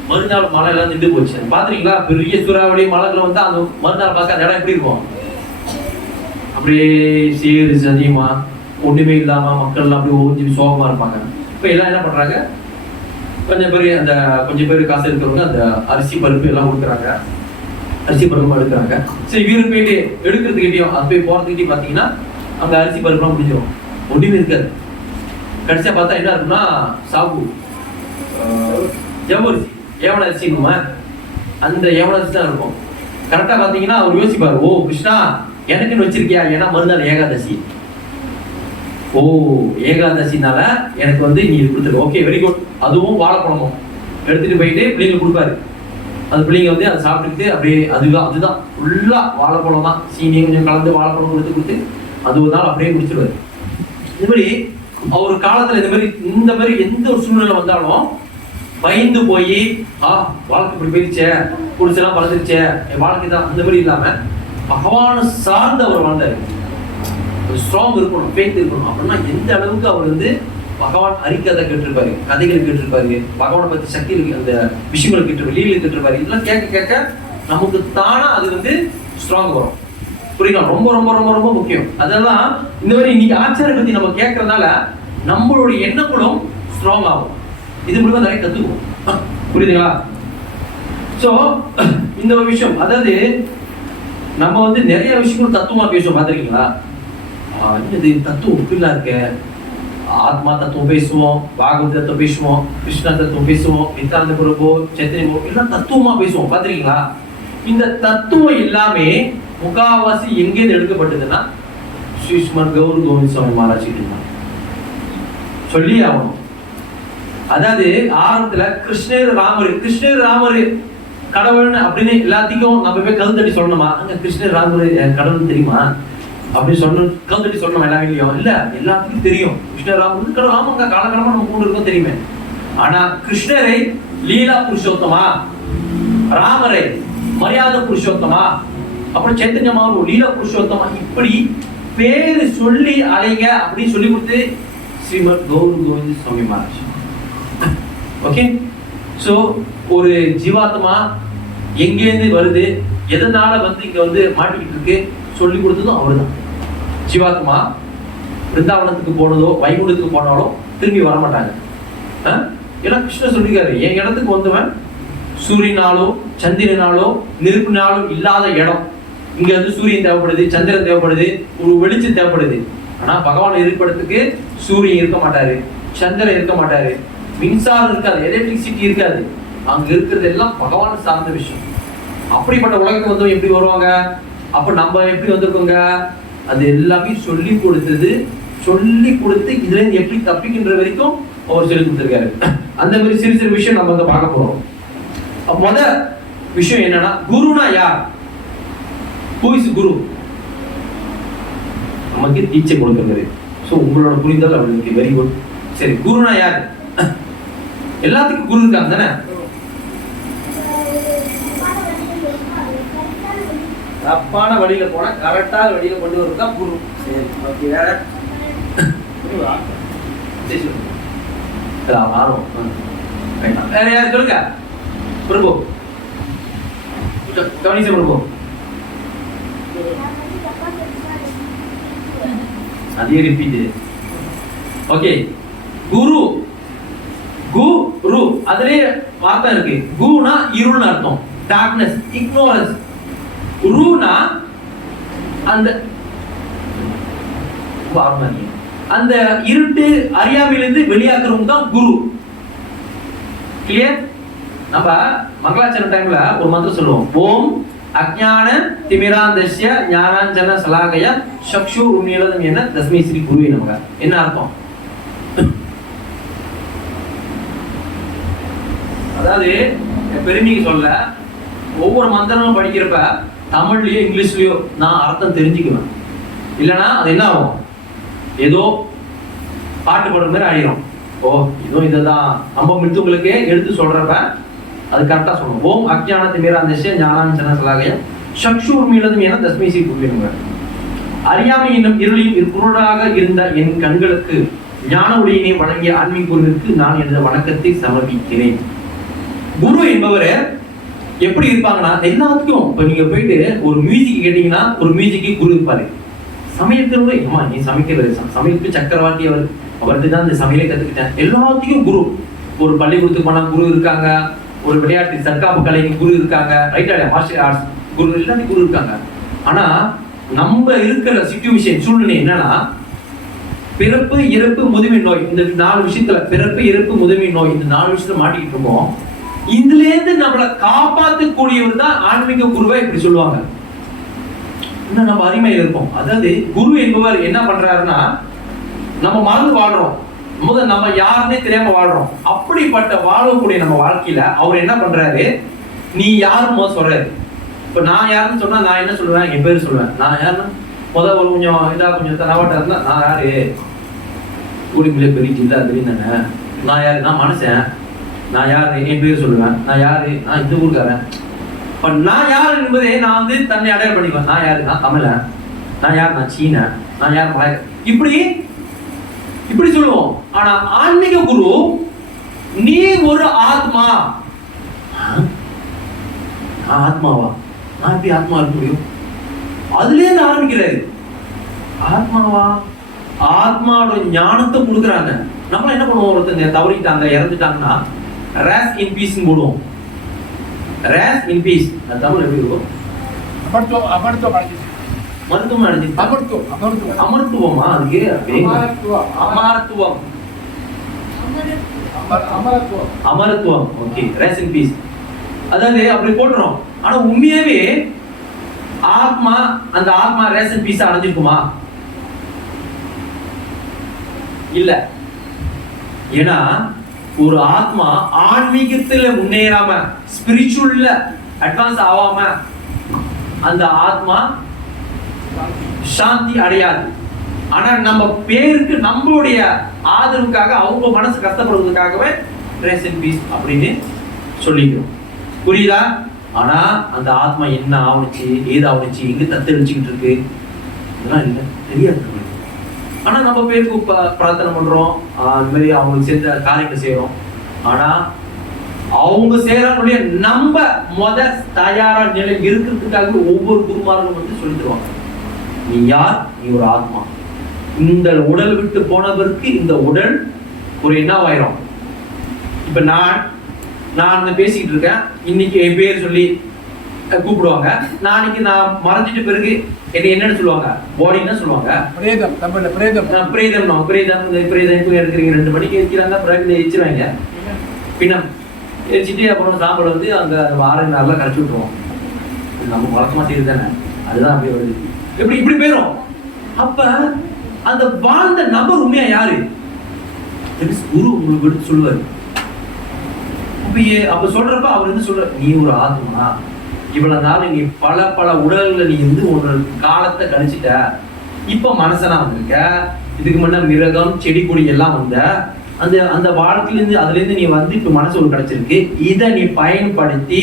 மறுநாள் மழை எல்லாம் நின்று போச்சு. பாத்துறீங்களா? பெரிய சூறாவளி மலைகள் வந்தா அந்த மறுநாள் பார்க்க அந்த இடம் எப்படி இருக்கும், அப்படியே சேரு சதியமா ஒண்ணுமே இல்லாம மக்கள் எல்லாம் அப்படியே ஓஞ்சி சோகமா இருப்பாங்க. இப்ப எல்லாம் என்ன பண்றாங்க, கொஞ்சம் பேர் காசு இருக்கிறவங்க அந்த அரிசி பருப்பு எல்லாம் கொடுக்குறாங்க, அரிசி பருப்பு எடுக்கிறாங்க. சரி வீடு போயிட்டு எடுக்கிறதுக்கிட்டையும் அது போய் போறதுக்கிட்டையும் பாத்தீங்கன்னா அந்த அரிசி பருப்புலாம் முடிஞ்சிடும், ஒண்ணுமே இருக்காது. கடைசியா பார்த்தா என்ன இருக்குன்னா சாகு ஜவ்வரிசி, ஏவன அரிசினுமா, அந்த ஏவன அரிசி தான் இருக்கும். கரெக்டா பாத்தீங்கன்னா அவர் யோசிப்பாரு, ஓ கிருஷ்ணா எனக்குன்னு வச்சிருக்கியா, ஏன்னா மறுநாள் ஏகாதசி, ஓ ஏகாதசினால எனக்கு வந்து நீ கொடுத்துரு, ஓகே வெரி குட். அதுவும் வாழைப்பழமும் எடுத்துட்டு போயிட்டு பிள்ளைங்களுக்கு கொடுப்பாரு. அந்த பிள்ளைங்க வந்து அதை சாப்பிட்டுக்கிட்டு அப்படியே அதுதான் ஃபுல்லா வாழைப்பழம் தான், சீனி கொஞ்சம் கலந்து வாழைப்பழம் கொடுத்து அது ஒரு நாள் அப்படியே குடிச்சிருவாரு. இந்த மாதிரி அவர் காலத்துல இந்த மாதிரி எந்த ஒரு சூழ்நிலை வந்தாலும் பயந்து போய் வாழ்க்கை இப்படி போயிடுச்சே, குடிச்செல்லாம் பறந்துருச்சே, என் வாழ்க்கை தான், அந்த மாதிரி இல்லாம பகவான சார்ந்து அவர் வாழ்ந்தாரு. ஸ்ட்ராங் இருக்கணும், ஃபேத் இருக்கணும். அப்படின்னா எந்த அளவுக்கு அவர் வந்து பகவான் ஹரிக்கதை கேட்டிருப்பாரு, கதைகள் கேட்டிருப்பாரு, பகவானை பத்தி சக்தி அந்த விஷயங்களை கேட்டிருப்பாரு, லீலை கேட்டிருப்பாரு. இதெல்லாம் கேட்க நமக்கு தானா அது வந்து ஸ்ட்ராங் வரும். புரியுங்களா? ரொம்ப ரொம்ப ரொம்ப ரொம்ப முக்கியம். அதெல்லாம் இந்த மாதிரி இன்னைக்கு ஆச்சாரிய பத்தி நம்ம கேட்கறதுனால நம்மளுடைய எண்ணங்களும் ஸ்ட்ராங் ஆகும். இது மூலமா நிறைய கத்துக்குவோம். புரியுதுங்களா? சோ இந்த ஒரு விஷயம், அதாவது நம்ம வந்து நிறைய விஷயங்கள் தத்துவமா பேசுவோம். பார்த்துருக்கீங்களா? இது தத்துவம் இப்படிலாம் இருக்கு. ஆத்மா தத்துவம் பேசுவோம், பாகவத தத்துவம் பேசுவோம், கிருஷ்ணா தத்துவம் பேசுவோம், நித்யானந்த பிரபு, சைத்தன்ய எல்லாம் தத்துவமா பேசுவோம். பார்த்துருக்கீங்களா? இந்த தத்துவம் எல்லாமே முக்காவாசி எங்கேருந்து எடுக்கப்பட்டதுன்னா ஸ்ரீஸ்மத் கௌர் கோவிந்த் சுவாமி மகாராஜ் கிட்ட சொல்லி ஆகணும். அதாவது ஆரம்பத்துல கிருஷ்ணர் ராமர் கடவுள்னு அப்படின்னு எல்லாத்துக்கும் நம்ம போய் கழுத்தடி சொல்லணுமா? அங்க கிருஷ்ணர் ராமர் கடவுள் தெரியுமா அப்படின்னு சொன்ன கழுத்தடி சொல்லணும் எல்லா வீட்லயும்? இல்ல, எல்லாத்துக்கும் தெரியும் கிருஷ்ணர் ராமர் கடவுள். ஆமாங்க, காலகாலமா நம்ம கூட இருக்கும் தெரியுமே. ஆனா கிருஷ்ணரை லீலா புருஷோத்தமா, ராமரை மரியாதை புருஷோத்தமா, அப்புறம் சைத்தன்ய மகாபிரபு லீலா புருஷோத்தமா, இப்படி பேரு சொல்லி அலைங்க அப்படின்னு சொல்லி கொடுத்து ஸ்ரீமத் கௌர் கோவிந்த் சுவாமி மகாராஜ். ஓகே, சோ ஒரு ஜீவாத்மா எங்கேருந்து வருது, எதனால இங்க மாட்டிக்கிட்டு இருக்கு சொல்லி கொடுத்ததும் அவருதான். ஜீவாத்மா பிருந்தாவனத்துக்கு போனதோ வைகுண்டத்துக்கு போனாலோ திரும்பி வர மாட்டாங்க. ஏன்னா கிருஷ்ணர் சொல்லிருக்காரு, என் இடத்துக்கு வந்தவன் சூரியனாலோ சந்திரனாலோ நெருப்பினாலோ இல்லாத இடம். இங்க சூரியன் தேவைப்படுது, சந்திரன் தேவைப்படுது, ஒரு வெளிச்சம் தேவைப்படுது. ஆனா பகவான் இருப்படத்துக்கு சூரியன் இருக்க மாட்டாரு, சந்திரன் இருக்க மாட்டாரு, மின்சாரம் இருக்காது, எலக்ட்ரிசிட்டி இருக்காது. அங்க இருக்கிறது எல்லாம் பகவான் சார்ந்த விஷயம். அப்படிப்பட்ட உலகத்துக்கு வந்தவங்க எப்படி வருவாங்க? அப்ப நம்ம எப்படி வந்திருக்கோங்க? அது எல்லாமே சொல்லி கொடுத்து இதுல இருந்து எப்படி தப்பிக்கின்ற வரைக்கும் அவர் சொல்லி கொடுத்திருக்காரு. அந்த மாதிரி சிறு சிறு விஷயம் நம்ம பார்க்க போறோம். முத விஷயம் என்னன்னா, குருனா யார்? Who is குரு? நமக்கு டீச்சை கொடுக்கிறது. சோ உங்களோட புரிதல் அவங்களுக்கு வெரி குட். சரி, குருனா யார்? எல்லாத்துக்கும் குரு இருக்காங்க தானே? தப்பான வழியில போனா கரெக்டான வழியில கொண்டு வரது தான் குரு. சரி, ஓகே. வேற வேற யார் சொல்லுங்க? பிரபு கவனிச்சு பிரபு. அதே ரிப்பீட். ஓகே, குரு குரு அதுலயே வார்த்தை இருக்கு. குனா இருள்னு அர்த்தம், டார்க்னஸ், இக்னோரன்ஸ். ரூனா அந்த அந்த இருட்டு அறியாமையிலிருந்து வெளியாக்குறவங்க தான் குரு. கிளியர்? நம்ம மங்களாச்சரண டைம்ல ஒரு மந்திரம் சொல்லுவோம், ஓம் அஜ்ஞான திமிராந்தஸ்ய ஞானாஞ்சன சலாகய சக்ஷு உண்மையிலும் என்ன தஸ்மை ஸ்ரீ குருவே நமக. என்ன அர்த்தம்? அதாவது பெருமைக்கு சொல்ல, ஒவ்வொரு மந்திரமும் படிக்கிறப்ப தமிழ்லயோ இங்கிலீஷ்லயோ நான் அர்த்தம் தெரிஞ்சுக்குவேன். இல்லைன்னா அது என்ன ஆகும், ஏதோ பாட்டு போடுற மாதிரி ஆயிரும். ஓ இதோ இதுதான் நம்ம மிருத்துவங்களுக்கே எடுத்து சொல்றப்ப அது கரெக்டா சொல்லணும். ஓம் அஜ்ஞானத்தை மீற அந்த ஞானாஞ்சன சலாகய சக்ஷு உண்மையிலும் என தஸ்மை ஸ்ரீ குருவே. அறியாமை என்னும் இருளில் குருடாக இருந்த என் கண்களுக்கு ஞான ஒளியினை வழங்கிய ஆன்மீக குருவிற்கு நான் எனது வணக்கத்தை சமர்ப்பிக்கிறேன். குரு என்பவர் எப்படி இருப்பாங்கன்னா, எல்லாத்துக்கும் இப்ப நீங்க போயிட்டு ஒரு மியூசிக் கேட்டீங்கன்னா ஒரு மியூசிக்கு குரு இருப்பாரு. சமையல் அம்மா நீ சமைக்கிறது, சமையலுக்கு சக்கரவார்த்தி அவருக்கு தான் இந்த சமையலை கத்துக்கிட்டேன். எல்லாத்துக்கும் குரு. ஒரு பள்ளிக்கூடத்துக்கு போனா குரு இருக்காங்க, ஒரு விளையாட்டு தற்காப்பு கலைக்கு குரு இருக்காங்க, ரைட் மார்ஷியல் ஆர்ட்ஸ் குரு, எல்லாத்தையும் குரு இருக்காங்க. ஆனா நம்ம இருக்கிற சிச்சுவேஷன் சூழ்நிலை என்னன்னா, பிறப்பு இறப்பு முதுமை நோய், இந்த 4 விஷயத்துல பிறப்பு இறப்பு முதுமை நோய், இந்த 4 விஷயத்துல மாட்டிக்கிட்டு இருக்கோம். இதுல இருந்து நம்மளை காப்பாற்றக்கூடியவர் தான் ஆன்மீக குருவை இப்படி சொல்லுவாங்க. இன்னும் நம்ம அருமையில் இருப்போம். அதாவது குரு என்பவர் என்ன பண்றாருன்னா, நம்ம மறந்து வாழ்றோம், முதல் நம்ம யாருன்னே தெரியாம வாழ்றோம். அப்படிப்பட்ட வாழக்கூடிய நம்ம வாழ்க்கையில அவர் என்ன பண்றாரு, நீ யாருன்னு சொல்றாரு. இப்ப நான் யாருன்னு சொன்னா நான் என்ன சொல்லுவேன், என் பேரு சொல்லுவேன். நான் யாருன்னு முதல் கொஞ்சம் இதா கொஞ்சம் தரவாட்டா இருந்தா நான் யாரு, கூடிமில்ல பெரிய ஜில்லா தெரியுதானே, நான் யாரு, நான் மனுஷன், நான் யாரு, என் பேர் சொல்லுவேன். நான் யாரு, நான் இந்த ஊருக்காரன். நான் யாரு என்பதை நான் தன்னை அடையாளம் பண்ணிக்குவேன். நான் யாரு, நான் தமிழன். நான் யார், நான் சீன. நான் யார், மலைய. இப்படி சொல்லுவோம். ஆனா ஆன்மீக குரு, நீ ஒரு ஆத்மா. ஆத்மாவா? நான் எப்படி ஆத்மா இருக்க முடியும்? அதுல இருந்து ஆரம்பிக்கிறாரு. ஆத்மாவா? ஆத்மாவோட ஞானத்தை கொடுக்குறாங்க. நம்ம என்ன பண்ணுவோம், ஒருத்தங்க தவறிட்டாங்க இறந்துட்டாங்கன்னா ரேஸ் இன் பீஸ் போடுவோம். ரேஸ் இன் பீஸ் அது தமிழ் எப்படி இருக்கும்? மருத்துவம் அமர்த்துவமா? அதுக்கு அமரத்துவம். Okay, rest in peace. அதாவது அப்படி போடுறோம். ஆனா உண்மையாவே ஆத்மா, அந்த ஆத்மா ரேஷன் பீஸ் அடைஞ்சிருக்குமா? இல்ல. ஏன்னா ஒரு ஆத்மா ஆன்மீகத்துல முன்னேறாம, ஸ்பிரிச்சுவல்ல அட்வான்ஸ் ஆகாம அந்த ஆத்மா சாந்தி அடையாது. ஆனா நம்ம பேருக்கு, நம்மளுடைய ஆதரவுக்காக, அவங்க மனசு கஷ்டப்படுறதுக்காகவே ரேஷன் பீஸ் அப்படின்னு சொல்லிக்கிறோம். புரியுதா? ஆனா அந்த ஆத்மா என்ன ஆவணிச்சு, ஏது ஆவணிச்சு, எங்க தத்தளிச்சுக்கிட்டு இருக்கு, இதெல்லாம் இல்லை, தெரியாது. ஆனா நம்ம பேருக்கு பிரார்த்தனை பண்றோம், அந்த மாதிரி அவங்களுக்கு சேர்ந்த காரியங்களை செய்யறோம். ஆனா அவங்க செய்யறாங்க, நம்ம தயாரா நிலை இருக்கிறதுக்காக ஒவ்வொரு குருமார்களும் வந்து சொல்லி தருவாங்க. நீ யார்? நீ ஒரு ஆத்மா. இந்த உடல் விட்டு போனவருக்கு இந்த உடல் ஒரு என்னவாயிரும். இப்ப நான் பேசிக்கிட்டு இருக்கேன், இன்னைக்கு என் பேர் சொல்லி கூப்பிடுவாங்க. நாளைக்கு நான் மறைஞ்சிட்டு பிறகு என்னன்னு சொல்லுவாங்க? பாடின்னு சொல்லுவாங்க. பிரேதம், தமிழ்ல பிரேதம். பிரேதம் இருக்கிறீங்க, 2 மணிக்கு இருக்கிறாங்க, பிறகு எச்சிருவாங்க. பின்னம் எரிச்சிட்டு அப்புறம் சாம்பல் வந்து அந்த 6 நாள்லாம் கரைச்சி விட்டுருவோம். நம்ம வழக்கமா செய்யுது தானே, அதுதான் அப்படியே வருது. இப்படி போயிடும். அப்ப அந்த வாழ்ந்த நபர் உண்மையா யாரு? குரு உங்களுக்கு எடுத்து சொல்லுவாரு. அப்ப சொல்றப்ப அவர் வந்து சொல்ற, நீ ஒரு ஆத்மா, இவ்வளவு நாள் நீ பல உடல்ல நீ வந்து ஒரு காலத்தை கழிச்சிட்ட, இப்ப மனசனா வந்திருக்க. இதுக்கு முன்ன மிருகம், செடி கொடி எல்லாம் வந்த அந்த வாழ்க்கையில இருந்து, அதுல இருந்து நீ வந்து இப்ப மனசு ஒரு கிடைச்சிருக்கு. இதை நீ பயன்படுத்தி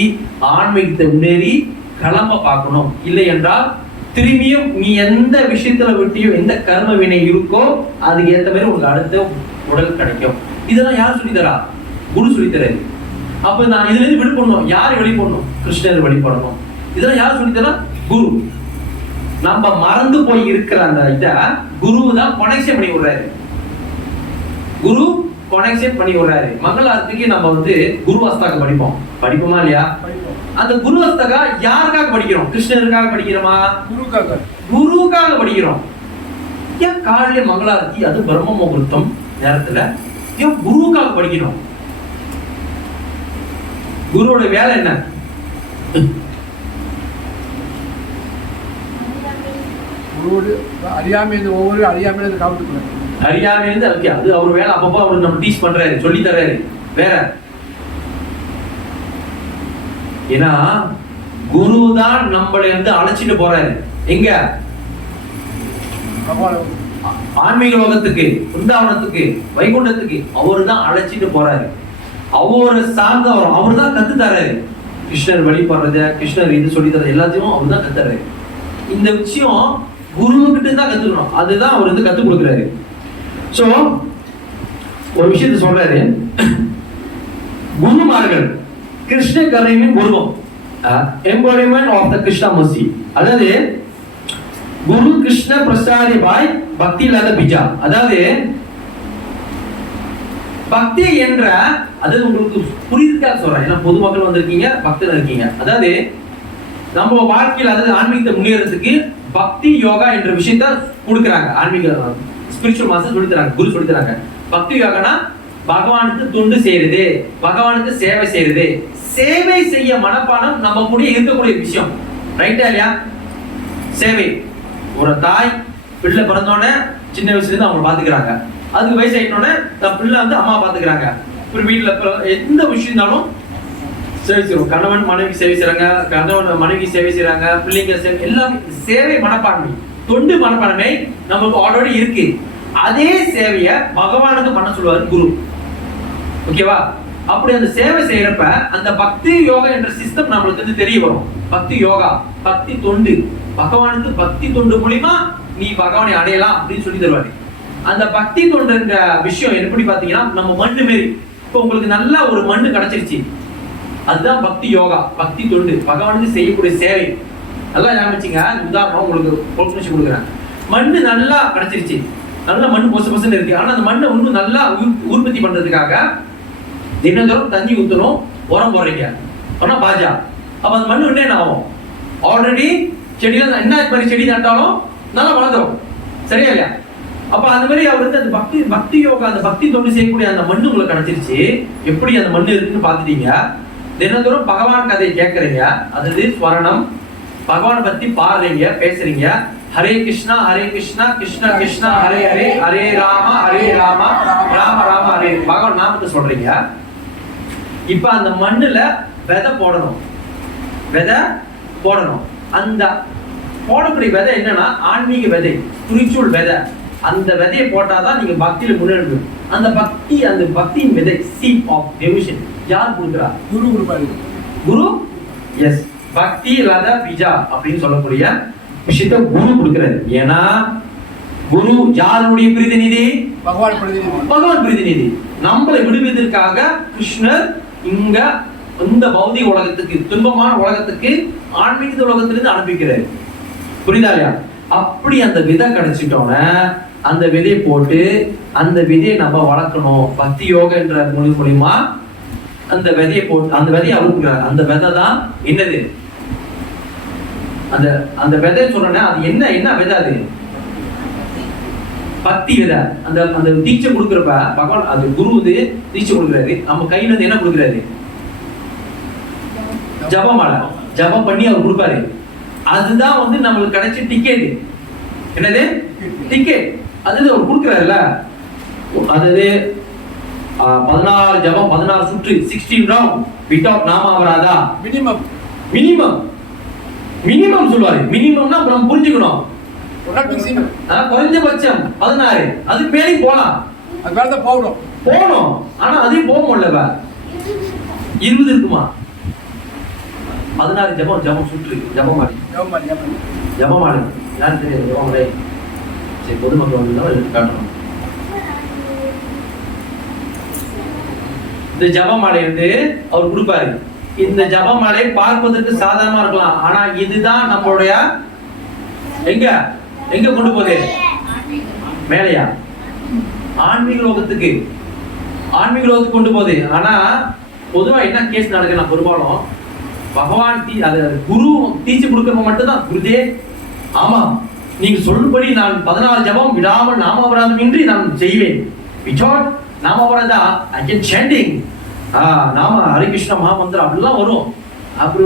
ஆன்மீகத்தை முன்னேறி கிளம்ப பார்க்கணும். இல்லை என்றால் திரும்பியும் நீ எந்த விஷயத்துல விட்டியோ, எந்த கர்ம வினை இருக்கோ அதுக்கு ஏற்ற மாதிரி உங்களுக்கு அடுத்த உடல் கிடைக்கும். இதெல்லாம் யார் சொல்லித்தரா? குரு சொல்லித்தராரு. அப்ப நான் இதுல இருந்து விடுபடணும். யார் வெளிப்படணும்? கிருஷ்ணர் வெளிப்படணும். இதெல்லாம் யார் சொல்லித்தரா? குரு. நம்ம மறந்து போய் இருக்கிற அந்த இத குரு தான் கனெக்ஷன் பண்ணி விடுறாரு. குரு கனெக்ஷன் பண்ணி விடுறாரு. மங்களாரத்துக்கு நம்ம வந்து குருவஸ்தகம் படிப்போமா இல்லையா? அந்த குருவஸ்தகா யாருக்காக படிக்கிறோம்? கிருஷ்ணருக்காக படிக்கிறோமா? குருவுக்காக படிக்கிறோம். ஏன் காலையில மங்களாரத்தி, அது பிரம்ம முகூர்த்தம் நேரத்துல ஏன் குருவுக்காக படிக்கிறோம்? குருவோட வேலை என்ன? அறியாமையிலிருந்து அது அவர் வேலை. அப்பப்போ அவர் நம்ம டீச் பண்றாரு, சொல்லி தர்றாரு. வேற ஏன்னா குரு தான் நம்மளை வந்து அழைச்சிட்டு போறாரு. எங்க? ஆன்மீக லோகத்துக்கு, பிருந்தாவனத்துக்கு, வைகுண்டத்துக்கு அவரு தான் அழைச்சிட்டு போறாரு. அவரு சார்ந்தவர், அவர் தான் கத்து தர்றாரு. கிருஷ்ணர் வழிபடுறத, கிருஷ்ணர் இது சொல்லி தர்றது எல்லாத்தையும் அவர் தான் கத்துறாரு. இந்த விஷயம் குரு கிட்ட தான் கத்துக்கணும். அதுதான் அவர் வந்து கத்து கொடுக்குறாரு. சோ ஒரு விஷயத்தை சொல்றாரு, குருமார்கள் கிருஷ்ண கருணையின் உருவம், embodiment of the Krishna mercy. அதாவது குரு கிருஷ்ண பிரசாதி பாய் பக்தி இல்லாத பிஜா. அதாவது பக்தி என்ற, அதாவது உங்களுக்கு புரியுதுக்காக சொல்றேன், ஏன்னா பொதுமக்கள் வந்திருக்கீங்க, பக்தர் இருக்கீங்க. அதாவது நம்ம வாழ்க்கையில், அதாவது ஆன்மீகத்தை முன்னேறதுக்கு பக்தி யோகா என்ற விஷயத்த கொடுக்குறாங்க. ஆன்மீக ஸ்பிரிச்சுவல் மாஸ்டர் சொல்லி தராங்க, குரு சொல்லி தராங்க. பக்தி யோகானா பகவானுக்கு தொண்டு செய்யறது, பகவானுக்கு சேவை செய்யறது. சேவை செய்ய மனப்பானம் நம்ம கூட இருக்கக்கூடிய விஷயம், ரைட்டா இல்லையா? சேவை. ஒரு தாய் பிள்ளை பிறந்தோடனே சின்ன வயசுல இருந்து அவங்க பாத்துக்கிறாங்க. அதுக்கு வயசு ஆயிட்டோன்னே தன் பிள்ளை வந்து அம்மா பாத்துக்கிறாங்க. ஒரு வீட்டுல எந்த விஷயம் இருந்தாலும் சேவை செய்வோம். கணவன் மனைவி சேவை செய்யறாங்க, கணவன் மனைவி சேவை செய்யறாங்க, பிள்ளைங்க சேவை, எல்லாமே சேவை மனப்பான்மை, தொண்டு மனப்பான்மை நமக்கு ஆல்ரெடி இருக்கு. அதே சேவைய பகவானுக்கு பண்ண சொல்லுவாரு குரு. ஓகேவா? அப்படி அந்த சேவை செய்யறப்ப அந்த பக்தி யோகா என்ற சிஸ்டம் நம்மளுக்கு வந்து தெரிய வரும். பக்தி யோகா, பக்தி தொண்டு, பகவானுக்கு பக்தி தொண்டு மூலியமா நீ பகவானை அடையலாம் அப்படின்னு சொல்லி தருவாரு. அந்த பக்தி தொண்டுன்ற விஷயம் எப்படி பாத்தீங்கன்னா, நம்ம மண்ணு மாரி. இப்போ உங்களுக்கு நல்லா ஒரு மண்ணு கிடைச்சிருச்சு, அதுதான் பக்தி யோகா, பக்தி தொண்டு, பகவானுக்கு செய்யக்கூடிய சேவை. நல்லா ஞாபகிச்சுங்க. உதாரணம் உங்களுக்கு கொடுக்குறேன். மண்ணு நல்லா கிடைச்சிருச்சு, நல்ல மண்ணு பொசு இருக்கு. ஆனா அந்த மண்ணை இன்னும் நல்லா உற்பத்தி பண்றதுக்காக தினந்தோறும் தண்ணி ஊத்தணும், உரம் போடுறீங்க, ஆனா பாஜா. அப்ப அந்த மண்ணு என்ன ஆகும்? ஆல்ரெடி செடியில என்ன மாதிரி செடி நட்டாலும் நல்லா வளர்ந்துடும், சரியா இல்லையா? அப்ப அந்த மாதிரி அவர் வந்து அந்த பக்தி யோகா, அந்த பக்தி தொண்டு செய்யக்கூடிய அந்த மண்ணு உங்களுக்கு கிடைச்சிருச்சு. எப்படி அந்த மண்ணு இருக்குன்னு பாத்துட்டீங்க. தினந்தோறும் பகவான் கதையை கேட்கறீங்க. அதாவது ஸ்வரணம், பகவானை பத்தி பாடுறீங்க, பேசுறீங்க. ஹரே கிருஷ்ணா கிருஷ்ண கிருஷ்ணா ஹரே ஹரே, ஹரே ராமா ராம ராம ஹரே. பகவான் நாமத்தை சொல்றீங்க. இப்ப அந்த மண்ணுல விதை போடணும். அந்த போடக்கூடிய விதை என்னன்னா ஆன்மீக விதை, ஸ்பிரிச்சுவல் விதை. அந்த விதையை போட்டாதான் நீங்க பக்தியில முன்னேறது. அந்த பக்தியின் விதை, சீட் ஆஃப் டிவிஷன் யார் கொடுக்குறா? குரு. எஸ், பக்தி இல்லாத பிஜா அப்படின்னு சொல்லக்கூடிய விஷயத்த குரு கொடுக்கிறாரு. ஏன்னா குரு யாருடைய பிரதிநிதி? பகவான் பிரதிநிதி. நம்மளை விடுவதற்காக கிருஷ்ணர் இங்க இந்த பௌதிக உலகத்துக்கு, துன்பமான உலகத்துக்கு ஆன்மீக உலகத்திலிருந்து அனுப்பிக்கிறாரு. புரியுதா இல்லையா? அப்படி அந்த விதை கிடைச்சிட்டோம்னா அந்த விதையை போட்டு அந்த விதையை நம்ம வளர்க்கணும். பக்தி யோகா என்ற மூலியமா அந்த விதையை போட்டு அந்த விதையை அறுக்கிறார். அந்த விதை தான் என்னது? அந்த விதை சொல்றேன்னா அது என்ன விதை? அது பக்தி விதை. அந்த தீட்சை கொடுக்குறப்ப பகவான், அது குரு தீட்சை கொடுக்குறாரு. நம்ம கையில இருந்து என்ன கொடுக்குறாரு? ஜபமாலை. ஜபம் பண்ணி அவர் கொடுப்பாரு. அதுதான் நம்மளுக்கு கிடைச்ச டிக்கெட். என்னது டிக்கெட்? அது அவர் கொடுக்குறாருல்ல. அதாவது 16 ஜபம், 16 சுற்று, 16 ரவுண்ட் வித்அவுட் நாமாவராதா. மினிமம் சொல்லுவாரு. மினிமம்னா நம்ம புரிஞ்சுக்கணும். குறைஞ்சபட்சம் 16. அது மேலே போலாம், போகணும். ஆனா அதையும் போக முடியல. 20 இருக்குமா? 16 ஜபம் சுற்று, ஜபமாடி யாரும் தெரியாது. ஜபமாலை சரி, பொதுமக்கள் வந்து காட்டணும். இந்த ஜபமாலை அவர் கொடுப்பாரு. இந்த ஜபமாலை பார்ப்பதற்கு சாதாரணமா இருக்கலாம். ஆனா இதுதான் நம்மளுடைய எங்க கொண்டு போகுது? மேலையா? ஆன்மீக லோகத்துக்கு கொண்டு போகுது. ஆனா பொதுவா என்ன கேஸ் நடக்குதுன்னா, பெரும்பாலும் பகவான் குரு தீட்சை கொடுக்கறவங்க மட்டும்தான் குருதே. ஆமா, நீங்க சொல்லும்படி நான் 16 ஜபம் விடாமல் நாமாபராதம் இன்றி நான் செய்வேன். வித்அவுட் நாமாபராதா ஐ கேன் சாண்டிங் நாம ஹரே கிருஷ்ண மகாமந்திரம் அப்படிலாம் வரும். அப்படி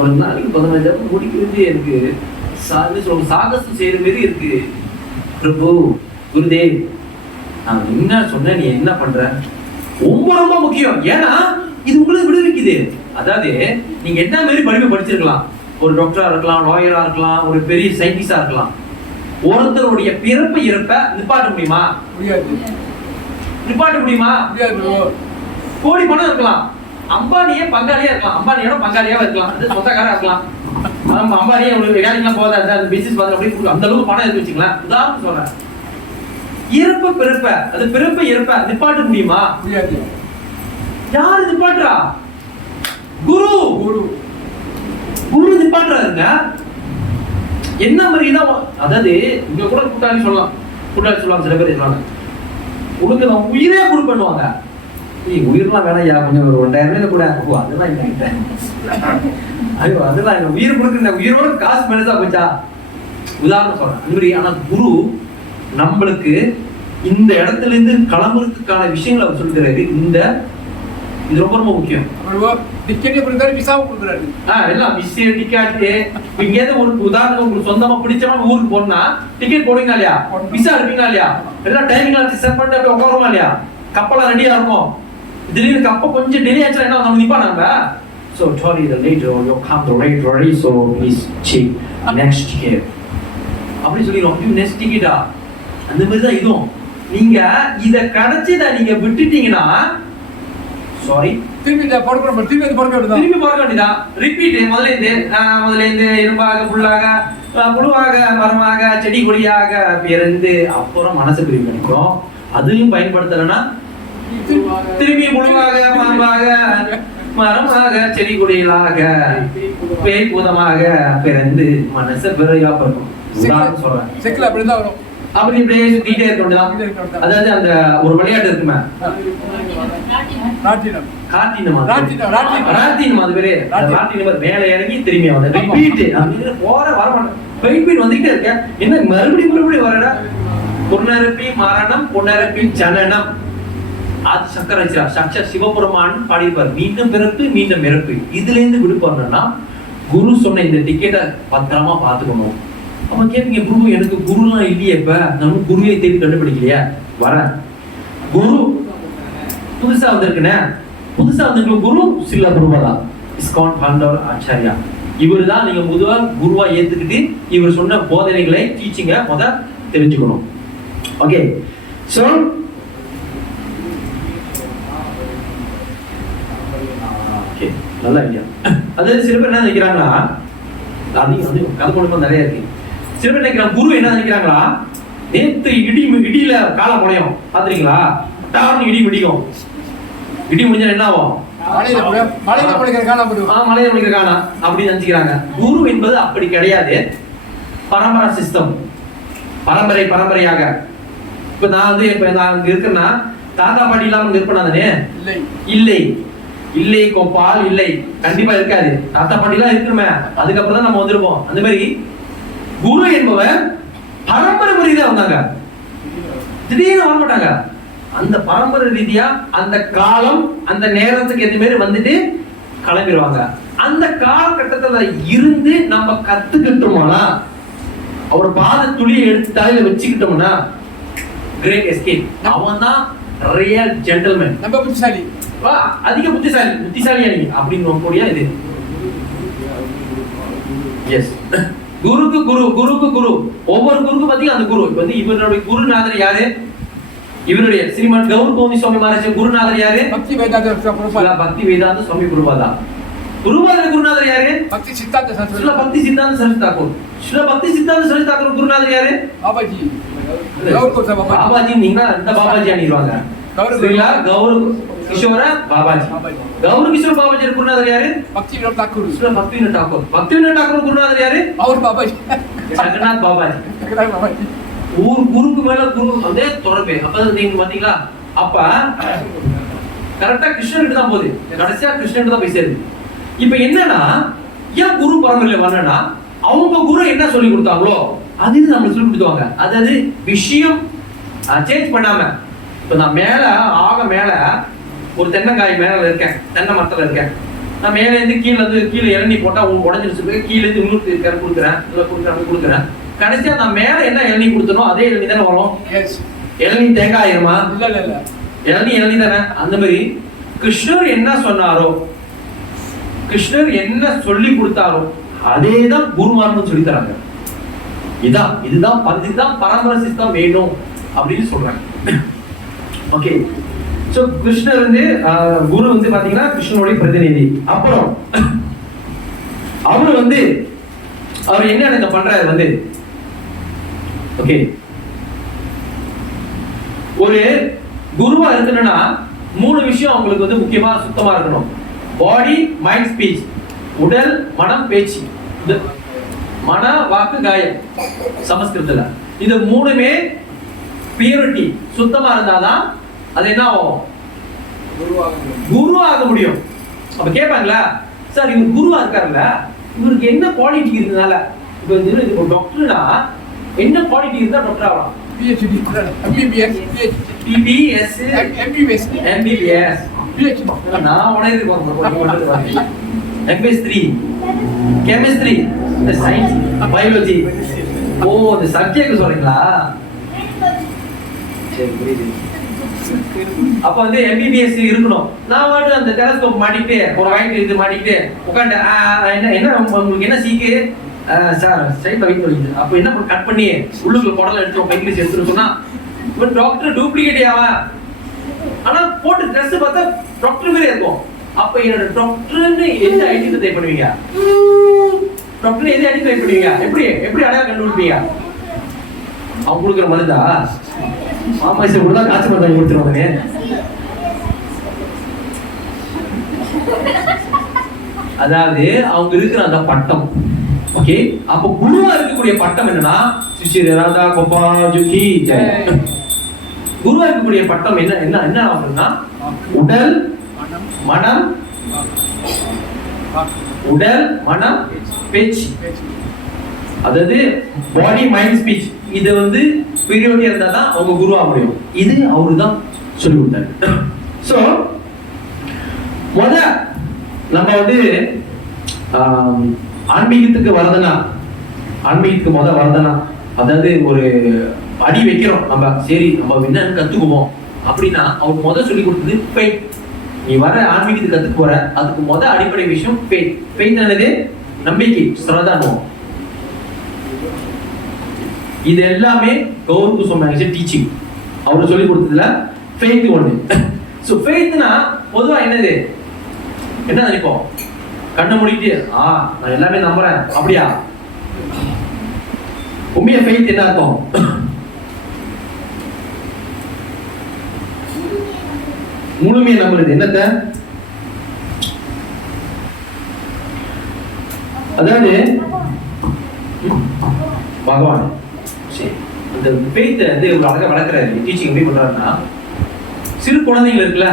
ஒரு நாளைக்கு 15 ஜபம் முடிக்கிறது எனக்கு சாகசம் செய்யற மாதிரி இருக்கு. பிரபு குருதேவ், நான் என்ன சொன்ன, நீ என்ன பண்ற? ரொம்ப முக்கியம். ஏன்னா இது உங்களுக்கு விடுவிக்குது. அதாவது நீங்க என்ன மாதிரி படிப்பு படிச்சிருக்கலாம். ஒரு டாக்டரா இருக்கலாம், லாயரா இருக்கலாம், ஒரு பெரிய சயின்டிஸ்டா இருக்கலாம். ஒருத்தருடைய பிறப்பு இறப்ப நிப்பாட்ட முடியுமா? கோடி பணம் இருக்கலாம், அம்பானியே பங்காளியா இருக்கலாம், அம்பானியோட பங்காளியாவே இருக்கலாம், அது சொந்தக்காரா இருக்கலாம். அம்பானியே உங்களுக்கு வேலைக்கெல்லாம் போகாத பிசினஸ் பார்த்து அப்படி அந்த அளவுக்கு பணம் இருக்கு வச்சுக்கலாம். உதாரணம் சொல்றேன். பிறப்பு இறப்ப நிப்பாட்ட முடியுமா? யாரு நிப்பாட்டுறா? குரு நிப்பாட்டுறாருங்க. என்ன மாதிரிதான், அதாவது இங்க கூட கூட்டாளி சொல்லுவாங்க. சில பேர் சொல்லுவாங்க, உனக்கு நான் உயிரே குரு பண்ணுவாங்க. உயிரெல்லாம் வேணாம், கொஞ்சம் ஒரு 2000 கூட. அதெல்லாம் என்ன? ஐயோ, அதெல்லாம் எங்க உயிர் கொடுக்குற, உயிரோட காசு மேலதா போச்சா? உதாரணம் சொல்றேன். அந்த மாதிரி. ஆனா குரு நம்மளுக்கு இந்த இடத்துல இருந்து கிளம்புறதுக்கான விஷயங்களை அவர் சொல்லிக்கிறாரு. இது ரொம்ப முக்கியம். எல்லாம் விஷயம் டிக்கெட். இங்கேருந்து ஒரு உதாரணம், உங்களுக்கு சொந்தமா பிடிச்சவங்க ஊருக்கு போனா டிக்கெட் போடுவீங்க இல்லையா? விசா எடுப்பீங்க இல்லையா? எல்லாம் டைமிங் செட் பண்ணிட்டு அப்படியே உட்காருமா இல்லையா? கப்பலாம் ரெடியா இருக்கும். திடீர்னு கப்பல் கொஞ்சம் டிலே ஆச்சுன்னா என்ன நம்ம நிப்பா நாங்க. So sorry, the later you come the rate ready, so please check next ticket. அப்படி சொல்லிடுவோம். இது நெக்ஸ்ட் டிக்கெட்டா? அந்த மாதிரி தான் இதுவும். நீங்க இத கிடைச்சத நீங்க விட்டுட்டீங்கன்னா சாரி, திருப்பி பார்க்க வேண்டியதா. ரிப்பீட். முதல்ல இருந்து இரும்பாக, புழுவாக, மரமாக, செடி கொடியாக பிறந்து அப்புறம் மனசு பிரிவு கிடைக்கும். அதையும் பயன்படுத்தலைன்னா திரும்பி புழுவாக, மரமாக, செடி கொடிகளாக, பேய் பூதமாக பிறந்து மனச பிறயா பிறக்கும். சொல்றேன். அப்படி இப்படியே சுத்திட்டே இருக்க. அதாவது அந்த ஒரு விளையாட்டு இருக்குமே, மேல இறங்கி திரும்பி வந்துகிட்டே இருக்க. என்ன மறுபடியும் வரட? புனரப்பி மரணம், புனரப்பி ஜனனம். அது சக்கர சிவபெருமான் பாடியிருப்பார். மீண்டும் பிறப்பு, மீண்டும் இறப்பு. இதுல இருந்து விடுபடணும்னா குரு சொன்ன இந்த டிக்கெட்டை பத்திரமா பார்த்துக்கணும். அப்ப கேட்பீங்க, குரு எனக்கு குருலாம் இல்லையே, இப்ப நம்ம குருவை தேடி கண்டுபிடிக்கலையா? வரேன். குரு புதுசா வந்திருக்குனே, புதுசா வந்திருக்க குரு சில குருவா இஸ்கான் பாண்டவர் ஆச்சாரியா. இவர் தான் நீங்க முதல்ல குருவா ஏத்துக்கிட்டு இவர் சொன்ன போதனைகளை டீச்சிங்க தெரிஞ்சுக்கணும். ஓகே, சோ நல்ல ஐடியா. அதாவது சில பேர் என்ன நினைக்கிறாங்களா, அதிகம் கதை குடும்பம் நிறைய இருக்கு. சில பேர் நினைக்கிறாங்க குரு என்ன நினைக்கிறாங்களா, நேத்து இடியில கால முளையும் பாத்துறீங்களா, டார்னு இடி முடிக்கும், இடி முடிஞ்சா என்ன ஆகும், மலையில முடிக்கிற காலம் அப்படி நினைச்சுக்கிறாங்க. குரு என்பது அப்படி கிடையாது. பரம்பரை சிஸ்டம், பரம்பரையாக. இப்ப நான் இருக்கேன்னா தாத்தா பாட்டி இல்லாம இருப்பேன் தானே? இல்லை கோபால், இல்லை கண்டிப்பா இருக்காது. தாத்தா பாட்டி எல்லாம் இருக்குமே, அதுக்கப்புறம் தான் நம்ம வந்திருப்போம். அந்த மாதிரி குரு என்பவர் பரம்பரை ரீதியா வந்தாங்க, திடீர்னு வர மாட்டாங்க. அந்த பரம்பரை ரீதியா அந்த காலம் அந்த நேரத்துக்கு ஏற்ற மாதிரி வந்துட்டு கிளம்பிடுவாங்க. அந்த காலகட்டத்துல இருந்து நம்ம கத்துக்கிட்டோம்னா, அவர் பாத துளியை எடுத்து தலையில வச்சுக்கிட்டோம்னா கிரேட் எஸ்கேப். அவன் தான் ரியல் ஜென்டில்மேன், நம்ம புத்திசாலி, அதிக புத்திசாலியா நீங்க அப்படின்னு கூடிய இது. எஸ், குருக்கு குரு, ஒவ்வொரு குருக்கு பாத்தீங்கன்னா அந்த குரு வந்து இவருடைய குருநாதர் யாரு? இவருடைய ஸ்ரீமத் கௌர் கோவி சுவாமி மகாராஜ் குருநாதர் யாரு? பக்தி வேதாந்த சுவாமி பிரபுபாதா. குருநாதர் யாரு? பக்தி சித்தாந்த சரஸ்வதி தாக்கூர். குருநாதர் யாரு? பாபாஜி. நீங்க அந்த பாபாஜி அணிவாங்க. கௌர் கிஷோர பாபாஜி. கௌர் கிஷோர் பாபாஜி குருநாதர் யாரு? பக்திவினோத் டாக்கூர். குருநாதர் யாரு? அவர் பாபாஜி, ஜெகநாத் பாபாஜி. குருக்கு மேல குரு அதே தொடர்பு. அப்ப நீங்க பாத்தீங்களா, அப்ப கரெக்டா கிருஷ்ணன் தான் போகுது, கடைசியா கிருஷ்ணன் தான் போய் சேருது. இப்ப என்னன்னா, ஏன் குரு பரம்பரையில வரணும்னா, அவங்க குரு என்ன சொல்லி கொடுத்தாங்களோ அது நம்ம சொல்லி கொடுத்துவாங்க. அதாவது விஷயம் சேஞ்ச் பண்ணாம. இப்ப நான் மேல ஒரு தென்னங்காய் மேல இருக்கேன், தென்னை மரத்துல இருக்கேன். நான் மேல இருந்து கீழே இளநீ போட்டா உடஞ்சிருச்சு, கீழே இருந்து இன்னொரு கொடுக்குறேன். கடைசியா நான் மேல என்ன இளநீ கொடுத்தனோ அதே இளநீ தானே வரும். இளநீ தேங்காய் ஆயிருமா? இல்ல, இளநீ தானே. அந்த மாதிரி கிருஷ்ணர் என்ன சொன்னாரோ, கிருஷ்ணர் என்ன சொல்லி கொடுத்தாரோ அதேதான் குருமார்கள் சொல்லி தராங்க. இதுதான் பரம்பரை சிஸ்டம் வேணும் அப்படின்னு சொல்றாங்க. ஓகே, சோ கிருஷ்ணர் வந்து குரு வந்து பாத்தீங்கன்னா கிருஷ்ணனுடைய பிரதிநிதி. அப்புறம் அவர் என்ன பண்றாரு வந்து, ஓகே, ஒரு குருவா இருக்கணும்னா 3 விஷயம் அவங்களுக்கு வந்து முக்கியமா சுத்தமா இருக்கணும். பாடி, மைண்ட், ஸ்பீச். உடல், மனம், பேச்சு. மன, வாக்கு, காயம் சமஸ்கிருதத்துல. இது 3மே பியூரிட்டி சுத்தமா இருந்தாதான் அது என்ன ஆகும், குரு ஆக முடியும். அப்ப கேட்பாங்களா, சார் இவர் குருவா இருக்காருல்ல, இவருக்கு என்ன குவாலிட்டி இருந்தனால? இப்ப டாக்டர்னா என்ன குவாலிட்டி இருந்தா டாக்டர் ஆகலாம்? PhD, MBBS, PBS, MBBS. நான் உடனே போறேன். MSc, chemistry, the science, biology. ஓ, இந்த சப்ஜெக்ட் சொல்றீங்களா? சரி, புரியுது. அப்ப வந்து MBBS இருக்கணும். நான் வந்து அந்த டெலஸ்கோப் மாட்டிக்கிட்டு ஒரு வாங்கிட்டு இது மாட்டிக்கிட்டு உட்காந்து என்ன உங்களுக்கு என்ன சீக்கு சார் ஸ்ட்ரைட் வைட் பண்ணிட்டு அப்ப என்ன கட் பண்ணி உள்ளுக்குள்ள குடல எடுத்து பைக்லிஸ் எடுத்துட்டு சொன்னா இவன் டாக்டர் டூப்ளிகேட் ஆவா. ஆனா போட்டு ட்ரெஸ் பார்த்தா டாக்டர் மாதிரி இருக்கும். அப்ப என்னோட டாக்டர்னு எந்த ஐடென்டிஃபை பண்ணுவீங்க? டாக்டர் எந்த ஐடென்டிஃபை பண்ணுவீங்க? எப்படி அடையாளம் கண்டுபிடிப்பீங்க? அவங்க கொடுக்குற மருந்தா? ஆமா சார், கூட காசு மருந்து கொடுத்துருவாங்க. அதாவது அவங்க இருக்கிற அந்த பட்டம். ஓகே, அப்ப குருவா இருக்கக்கூடிய பட்டம் என்னன்னா ஸ்ரீ ராதா கோபால் கி ஜெய். குருவா இருக்கக்கூடிய பட்டம் என்ன ஆகுதுன்னா உடல் மனம் பேச்சு. அதாவது பாடி, மைண்ட், ஸ்பீச். இது வந்து பீரியோடியா இருந்தா தான் அவங்க குருவா முடியும். இது அவரு தான் சொல்லி கொடுத்தாரு. சோ நம்ம வந்து ஆன்மீகத்துக்கு வரதுனா, ஆன்மீகத்துக்கு வரதுனா, அதாவது ஒரு அடி வைக்கிறோம் நம்ம, சரி நம்ம என்னன்னு கத்துக்குவோம் அப்படின்னா அவர் சொல்லி கொடுத்தது ஃபெய்த். நீ வர ஆன்மீகத்துக்கு கத்துக்க போற, அதுக்கு அடிப்படை விஷயம் ஃபெய்த். ஃபெய்த் என்னது? நம்பிக்கை, ஸ்ரதானுவம். இது எல்லாமே கௌரவ குசுமாங்க டீச்சிங் அவர் சொல்லி கொடுத்ததுல ஃபெய்த் ஒன்று. சோ ஃபெய்த்னா பொதுவா என்னது? என்ன நினைப்போம்? கண்ணை மூடிட்டு நான் எல்லாமே நம்புறேன் அப்படியா? உண்மையா ஃபெய்த் என்ன அர்த்தம்? முழுமையை நம்புறது. என்னத்த? அதாவது பகவான் அந்த ஃபெய்த்தை வந்து ஒரு அழகா வளர்க்குறாரு. டீச்சிங் எப்படி பண்றாருன்னா, சிறு குழந்தைகள் இருக்குல்ல,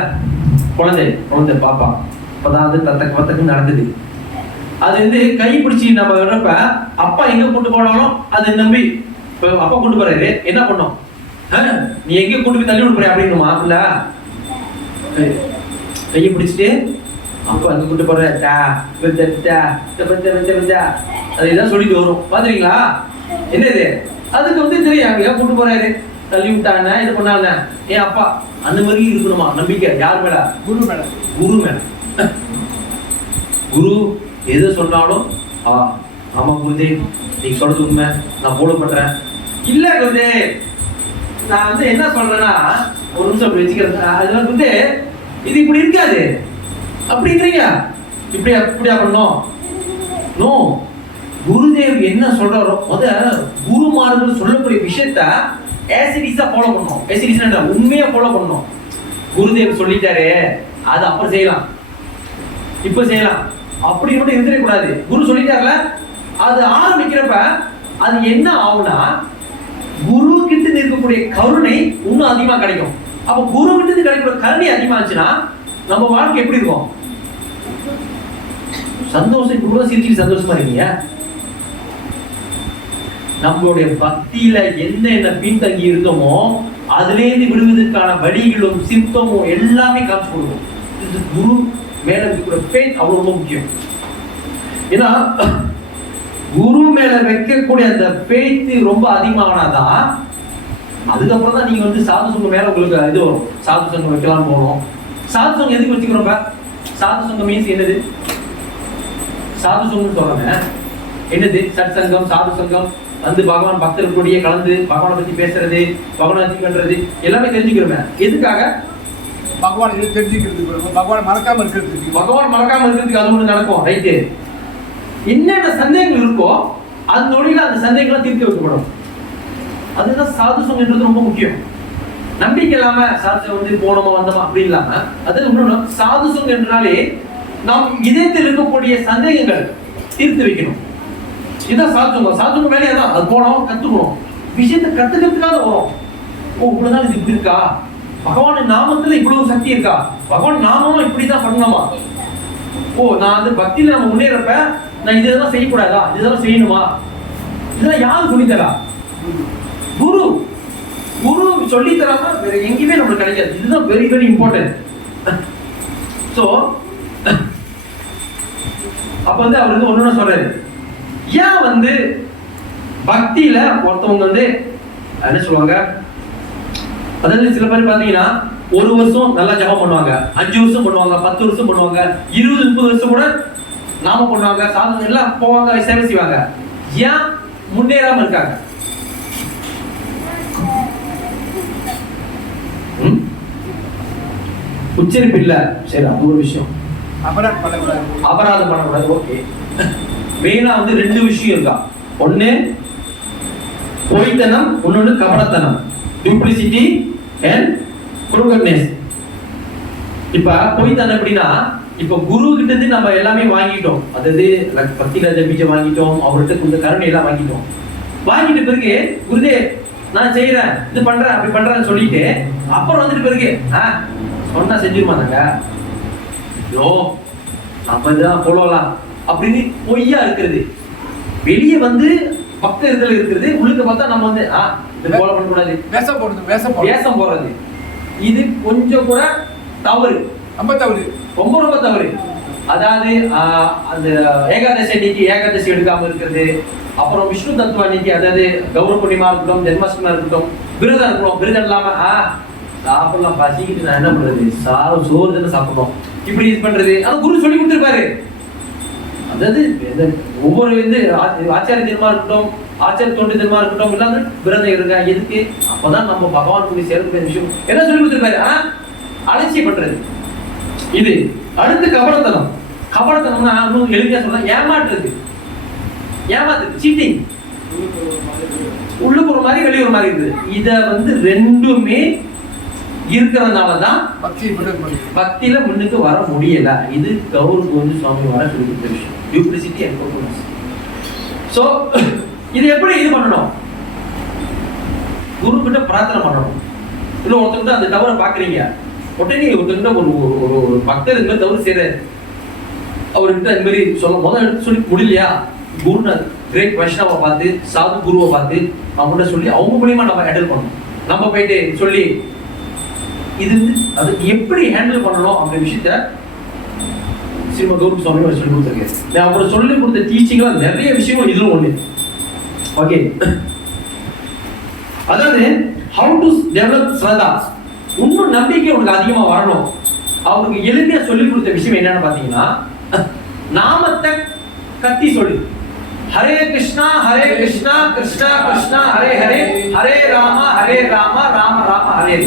குழந்தை பாப்பா அப்பதான் வந்து தத்தக்கு நடக்குது. அது வந்து கை பிடிச்சி நம்ம வர்றப்ப அப்பா எங்க கூட்டு போனாலும் அதை நம்பி அப்பா கூட்டு போறாரு. என்ன பண்ணோம்? நீ எங்க கூட்டு போய் தள்ளி விடுற அப்படின்னுமா? இல்ல கையை பிடிச்சிட்டு அப்பா அங்க கூட்டு போற அதுதான் சொல்லிட்டு வரும். பாத்துறீங்களா? என்னது? அதுக்கு வந்து தெரியும் அங்க கூட்டு போறாரு, தள்ளி விட்டாங்க, இது பண்ணாங்க. ஏன் அப்பா அந்த மாதிரி இருக்கணுமா நம்பிக்கை? யார் மேல? குரு மேல. குரு மேல. குரு எது சொன்னாலும் ஆமா குருதேவ் நீங்க சொல்றது உண்மை, நான் ஃபாலோ பண்றேன். இல்ல குருதேவ் நான் வந்து என்ன சொல்றேன்னா, ஒரு நிமிஷம் அப்படி வச்சுக்கிறேன், அது வந்து இது இப்படி இருக்காது அப்படிங்கிறீங்க, இப்படியா பண்ணணும்? நோ, குருதேவ் என்ன சொல்றாரோ குருமார்கள் சொல்லக்கூடிய விஷயத்த ஆசிடிஸா ஃபாலோ பண்ணணும். ஆசிடிஸ்னா உண்மையா ஃபாலோ பண்ணணும். குருதேவ் சொல்லிட்டாரு அது அப்புறம் செய்யலாம், இப்ப செய்யலாம் அப்படி மட்டும் இருந்துடவே கூடாது. குரு சொல்லிட்டாருல, அது ஆரம்பிக்கிறப்ப அது என்ன ஆகும்னா, குரு கிட்ட இருக்கக்கூடிய கருணை இன்னும் அதிகமா கிடைக்கும். அப்ப குரு கிட்ட கிடைக்கக்கூடிய கருணை அதிகமாச்சுன்னா நம்ம வாழ்க்கை எப்படி இருக்கும்? சந்தோஷம். குருவா சிரிச்சு சந்தோஷமா இருக்கீங்க. நம்மளுடைய பக்தியில என்ன பின்தங்கி இருக்கோமோ அதுல இருந்து விடுவதற்கான வழிகளும் சிம்டமும் எல்லாமே காட்சி கொடுக்கும். இது குரு மேல இருக்கிற ஃபெய்த் அவ்வளவு ரொம்ப முக்கியம். ஏன்னா குரு மேல வைக்கக்கூடிய அந்த ஃபெய்த் ரொம்ப அதிகமானாதான் அதுக்கப்புறம் தான் நீங்க வந்து சாது சங்கம் மேல உங்களுக்கு இது வரும். சாது சங்கம் வைக்கலாம் போகணும். சாது சங்கம் எதுக்கு வச்சுக்கிறோம்? சாது சங்கம் மீன்ஸ் என்னது? சாது சங்கம் சொல்றாங்க என்னது? சட் சங்கம், சாது சங்கம் வந்து பகவான் பக்தர்களுடைய கலந்து பகவானை பத்தி பேசுறது, பகவானை பத்தி பண்றது எல்லாமே தெரிஞ்சுக்கிறோமே. எதுக்காக? பகவான் தெரிஞ்சுக்கிறதுக்கு, பகவான் மறக்காம இருக்கிறதுக்கு. பகவான் மறக்காம இருக்கிறதுக்கு அது ஒண்ணு நடக்கும். ரைட்டு. என்னென்ன சந்தேகங்கள் இருக்கோ அந்த நொடியில அந்த சந்தேகங்களை தீர்த்து வைக்கப்படும். அதுதான் சாது சங்கம்ன்றது ரொம்ப முக்கியம். நம்பிக்கை இல்லாம சாது வந்து போனோமா வந்தோமா அப்படி இல்லாம, அது இன்னொன்னு சாது சங்கம் என்றாலே நாம் இதயத்தில் இருக்கக்கூடிய சந்தேகங்கள் தீர்த்து வைக்கணும். இதான் சாதுசங்கம். சாதுசங்கம் வேலையா தான் அது போனோம், கத்துக்கணும், விஷயத்தை கத்துக்கிறதுக்காக வரும். இவ்வளவுதான் இது இப்படி இருக்கா, பகவான் நாமத்துல இவ்வளவு சக்தி இருக்கா, பகவான் நாமமும் இப்படிதான் பண்ணணுமா, நான் வந்து பக்தியில நம்ம முன்னேறப்ப நான் இதெல்லாம் செய்யக்கூடாதா, இதெல்லாம் செய்யணுமா, இதெல்லாம் யாரு சொல்லித்தரா? குரு. குரு சொல்லி தராம வேற எங்கேயுமே நம்மளுக்கு கிடைக்காது. இதுதான் வெரி வெரி இம்பார்ட்டன்ட். சோ அப்ப வந்து அவர் வந்து ஒண்ணு சொல்றாரு, ஏன் வந்து பக்தியில ஒருத்தவங்க வந்து என்ன சொல்லுவாங்க, அதாவது சில பேர் பாத்தீங்கன்னா 1 வருஷம் நல்லா ஜபம் பண்ணுவாங்க, 5 வருஷம் பண்ணுவாங்க, 10 வருஷம் பண்ணுவாங்க, 20 30 வருஷம் கூட நாம பண்ணுவாங்க, சாதனை எல்லாம் போவாங்க, சேவை செய்வாங்க. ஏன் முன்னேறாம இருக்காங்க? உச்சரிப்பு இல்ல, சரி அது ஒரு விஷயம். அபராதம் பண்ணக்கூடாது. ஓகே. மெயினா வந்து 2 விஷயம் இருக்கா. ஒண்ணு பொய்த்தனம், இன்னொன்னு கபடத்தனம். Duplicity and க்ரூகட்னஸ். இப்ப பொய்த்தனம் எப்படின்னா, இப்ப குரு கிட்ட இருந்து நம்ம எல்லாமே வாங்கிட்டோம், அதாவது பக்திராஜ பீஜம் வாங்கிட்டோம், அவர்கிட்ட கொஞ்சம் கருணை எல்லாம் வாங்கிட்டோம். வாங்கிட்ட பிறகு குருதே நான் செய்யறேன், இது பண்றேன், அப்படி பண்றேன்னு சொல்லிட்டு அப்புறம் வந்துட்டு பிறகு சொன்னா செஞ்சிருமாங்க, நம்ம இதான் போலாம் அப்படின்னு பொய்யா இருக்கிறது. வெளியே வந்து பக்தர்கள் இருக்கிறது, உள்ளுக்கு பார்த்தா நம்ம வந்து இது போல பண்ணக்கூடாது, வேஷம் போடுறது. இது கொஞ்சம் கூட தவறு, ரொம்ப தவறு, ரொம்ப ரொம்ப தவறு. அதாவது அந்த ஏகாதசி அன்னைக்கு ஏகாதசி எடுக்காம இருக்கிறது, அப்புறம் விஷ்ணு தத்துவ அன்னைக்கு அதாவது கௌரவ பூர்ணிமா இருக்கட்டும், ஜென்மாஷ்டமா இருக்கட்டும், விரதம் இருக்கணும். விரதம் இல்லாம சாப்பிடலாம், பசிக்கிட்டு நான் என்ன பண்றது, சோறு தானே சாப்பிடணும், இப்படி இது பண்றது. ஆனா குரு சொல்லி கொடுத்துருப்பாரு. அதாவது ஒவ்வொரு ஆச்சாரிய தினமா இருக்கட்டும், ஆச்சாரிய தொண்டு தினமா இருக்கட்டும், இல்லாம விரதம் இருங்க. எதுக்கு? அப்பதான் நம்ம பகவான் கூட சேர்க்கக்கூடிய விஷயம் என்ன சொல்லி கொடுத்துருப்பாரு. ஆனா அலட்சியம் பண்றது இது. அடுத்து கபடத்தனம். கபடத்தனம்னா எளிமையா சொல்ல ஏமாற்றுறது, சீட்டிங். உள்ளுக்கு ஒரு மாதிரி வெளியே ஒரு மாதிரி இருக்குது. இத ரெண்டுமே இருக்கிறதுனாலதான் பக்தியில முன்னுக்கு வர முடியல. இது கௌரவ கோவிந்த் சுவாமி வர சொல்லி கொடுத்த விஷயம். Duplicity and performance. சோ இது எப்படி இது பண்ணணும்? குரு கிட்ட பிரார்த்தனை பண்ணணும். இல்ல ஒருத்தர் அந்த தவறை பாக்குறீங்க, உடனே ஒருத்தர் ஒரு பக்தர் இந்த மாதிரி தவறு செய்யறாரு, அவர்கிட்ட இந்த மாதிரி சொல்ல முதல் எடுத்து சொல்லி முடியலையா, குருநாத் கிரேட் வைஷ்ணவை பார்த்து, சாது குருவை பார்த்து அவங்கள்ட்ட சொல்லி அவங்க மூலியமா நம்ம ஹேண்டில் பண்ணணும். நம்ம போயிட்டு சொல்லி இது அது எப்படி ஹேண்டில் பண்ணணும் அப்படின்ற விஷயத்த ஸ்ரீமத் கௌரவ சுவாமி சொல்லி கொடுத்துருக்கேன். நான் அவர் சொல்லி கொடுத்த டீச்சிங்ல நிறைய விஷயங்கள் இதுவும் ஒண்ணு. ஓகே, அதாவது how to develop ஸ்ரதா, இன்னும் நம்பிக்கை உனக்கு அதிகமா வரணும். அவருக்கு எளிமையா சொல்லி கொடுத்த விஷயம் என்னன்னு பாத்தீங்கன்னா, நாமத்தை கத்தி சொல்லு. ஹரே கிருஷ்ணா கிருஷ்ணா கிருஷ்ணா ஹரே ஹரே, ஹரே ராம ராம ராம ஹரே.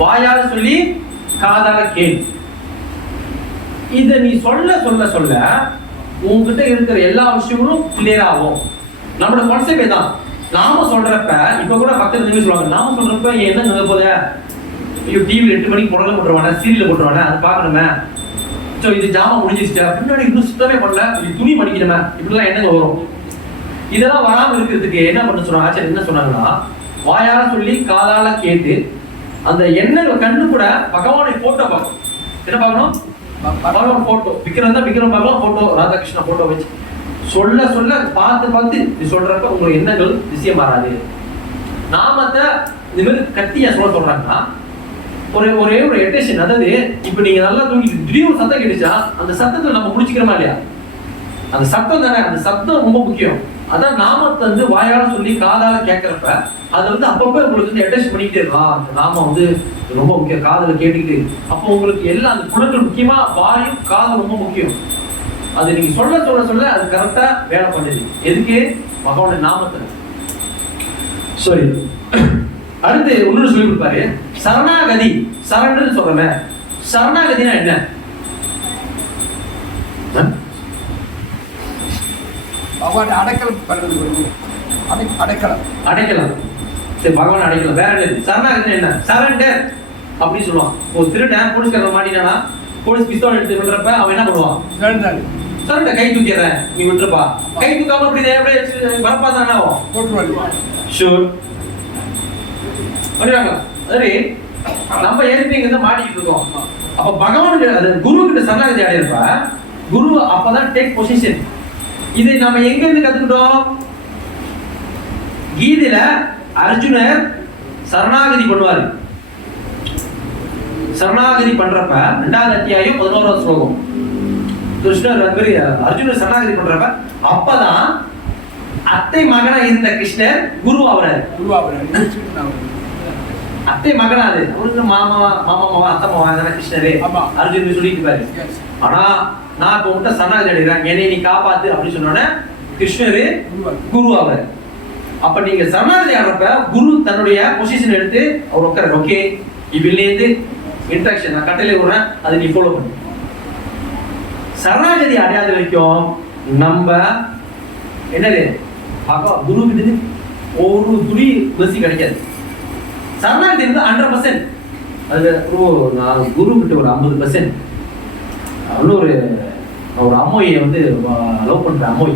வாயால சொல்லி காதால கேள். இத நீ சொல்ல சொல்ல சொல்ல உங்ககிட்ட இருக்கிற எல்லா விஷயங்களும் கிளியர் ஆகும். நம்மளோட கான்செப்ட் தான். நாம சொல்றப்ப இப்ப கூட பக்கத்துல நின்று சொல்லுவாங்க, நாம சொல்றப்ப என்ன நினைக்க போத, ஐயோ டிவில 8 மணிக்கு முதல்ல போட்டுருவானே, சீரியல் போட்டுருவானே, அது பாக்கணுமே, சோ இது ஜாமா முடிஞ்சிருச்சா, பின்னாடி இன்னும் சுத்தமே பண்ணல, துணி மடிக்கணுமே, இப்படிலாம் என்னங்க வரும். இதெல்லாம் வராம இருக்கிறதுக்கு என்ன பண்ண சொன்னாங்க ஆச்சாரியர்? என்ன சொன்னாங்கன்னா, வாயால சொல்லி காதால கேட்டு அந்த எண்ணெய் கண்ணு கூட பகவானை போட்டோ பார்க்கணும். என்ன பார்க்கணும்? பகவான் போட்டோ. விக்ரம் தான் விக்ரம் பார்க்கலாம், போட்டோ ராதாகிருஷ்ணா போட்டோ வச்சு சொல்ல சொல்ல பார்த்து நீ சொல்றப்ப உங்களுக்கு எண்ணங்கள் திசைய மாறாது. நாமத்தை இந்த மாதிரி கத்தியா சொல்றாங்கன்னா ஒரே ஒரு எட்டேஷன். அதாவது இப்ப நீங்க நல்லா தூங்கிட்டு திடீர்னு சத்தம் கேட்டுச்சா, அந்த சத்தத்தை நம்ம முடிச்சுக்கிறோமா இல்லையா? அந்த சத்தம் தானே, அந்த சத்தம் ரொம்ப முக்கியம். அதான் நாமத்தை வாயால சொல்லி காதால கேட்கறப்ப அது அப்பப்ப உங்களுக்கு அட்டாச் பண்ணிக்கிட்டே இருக்கலாம். அந்த நாமம் ரொம்ப முக்கியம், காதல கேட்டுக்கிட்டு. அப்போ உங்களுக்கு எல்லாம் அந்த குணங்கள், முக்கியமா வாயும் காது ரொம்ப முக்கியம். அது நீங்க சொல்ல சொல்ல சொல்ல அது கரெக்டா வேலை பண்ணுது. எதுக்கு? பகவானுடைய நாமத்துல. சரி, அடுத்து இன்னொரு சொல்லி கொடுப்பாரு, சரணாகதி. சரண்டர்னு சொல்றமே, சரணாகதினா என்ன? பகவான் அடைக்கலம் பண்றது. அடைக்கலம். சரி, பகவான் அடைக்கலம். வேற என்ன? சரணாகதி என்ன? சரண்டர் அப்படின்னு சொல்லுவான். ஒரு திருடன் போலீஸ்காரன் மாட்டினானா, போலீஸ் பிஸ்தோல் எடுத்து விடுறப்ப அவன் என்ன பண்ணுவான்? சரண்டர், கை தூக்கிறேன், நீ விட்டுருப்பா. கை தூக்காம இப்படி வரப்பா தானே ஆகும். ஷூர் பண்ணுவாங்க. சரி, நம்ம ஏற்கனவே மாட்டிக்கிட்டு இருக்கோம். அப்ப பகவான் குரு கிட்ட சரணாகதி அடையிறப்ப குரு அப்பதான் டேக் பொசிஷன். இதை நம்ம எங்க இருந்து கத்துக்கிட்டோம்? கீதையில அர்ஜுனர் சரணாகதி பண்ணுவாரு. சரணாகதி பண்றப்ப 2வது அத்தியாயம் 11வது ஸ்லோகம். கிருஷ்ணர் அர்ஜுனர் சரணாகதி பண்றப்ப அப்பதான் அத்தை மகனா இருந்த கிருஷ்ணர் குரு ஆவறாரு. அத்தை மகனா அது அவருக்கு மாமா அத்தை மாமா கிருஷ்ணரே அர்ஜுன் சொல்லிட்டு பாரு. ஆனா நான் இப்ப உன்கிட்ட சரணாகதி அடைகிறேன், என்னை நீ காப்பாத்து அப்படின்னு சொன்னோன்னே கிருஷ்ணரு குரு ஆவறாரு. அப்ப நீங்க சரணாகதி ஆடுறப்ப குரு தன்னுடைய பொசிஷன் எடுத்து அவர் உட்கார. ஓகே, இவ்விலேருந்து இன்ட்ராக்ஷன் நான் கட்டளை விடுறேன், அதை நீ ஃபாலோ பண்ணு. சரணாகதி அடையாத வரைக்கும் நம்ம என்னது குரு கிட்ட ஒரு துளி பசி கிடைக்காது. சரணாகதி இருந்து 100%. அது நான் குரு கிட்ட ஒரு 50%. இன்னொரு ஒரு அம்மோயை லவ் பண்ற அம்மோய்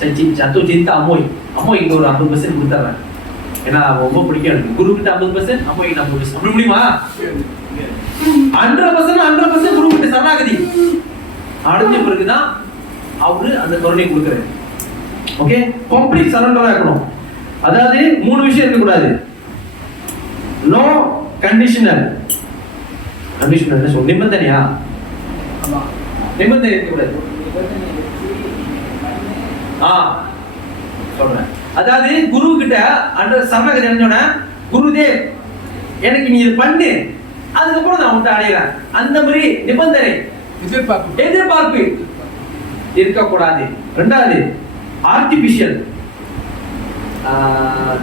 சத்து சித்த அம்மோய்க்கு ஒரு 50% கொடுத்துறேன். ஏன்னா ரொம்ப பிடிக்கும் எனக்கு. குரு கிட்ட 50%, அம்மோய்க்கு 50%. அப்படி முடியுமா? 100% குரு கிட்ட சரணாகதி அடைஞ்ச பிறகுதான் அவரு அந்த கருணை கொடுக்குறாரு. ஓகே, கம்ப்ளீட் சரண்டரா இருக்கணும். அதாவது 3 விஷயம் இருக்கக்கூடாது. No conditional. கண்டிஷனல் என்ன சொல்ல? நிபந்தனையா? நிபந்தனை இருக்கக்கூடாது. சொல்றேன். அதாவது குரு கிட்ட அந்த சரணாகதி அடைஞ்சோன்னா, குருதேவ் எனக்கு நீ இது பண்ணு, அதுக்கப்புறம் நான் உன்கிட்ட அடையிறேன். அந்த மாதிரி நிபந்தனை எதிர்பார்ப்பு இருக்கக்கூடாது. ரெண்டாவது ஆர்டிபிஷியல்,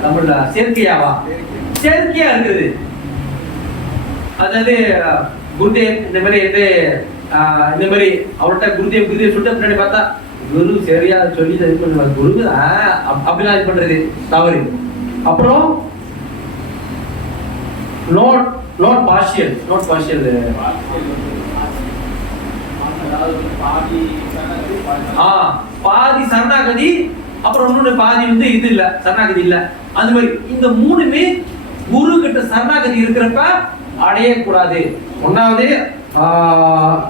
தமிழ்ல செயற்கையாவா, செயற்கையா இருக்குது. அதாவது குருதேவ் இந்த மாதிரி இந்த மாதிரி அவர்கிட்ட குருதேவ் சொல்லிட்டு முன்னாடி பார்த்தா குரு சரியா சொல்லி இது பண்ணுவாங்க, குரு அப்படிலாம் இது பண்றது தவறு. அப்புறம் not partial பாதி சரணாகதி, அப்புறம் இன்னொரு பாதி வந்து இது இல்ல, சரணாகதி இல்ல. அந்த மாதிரி இந்த மூணுமே குரு கிட்ட சரணாகதி இருக்கிறப்ப அடையக்கூடாது. ஒன்னாவது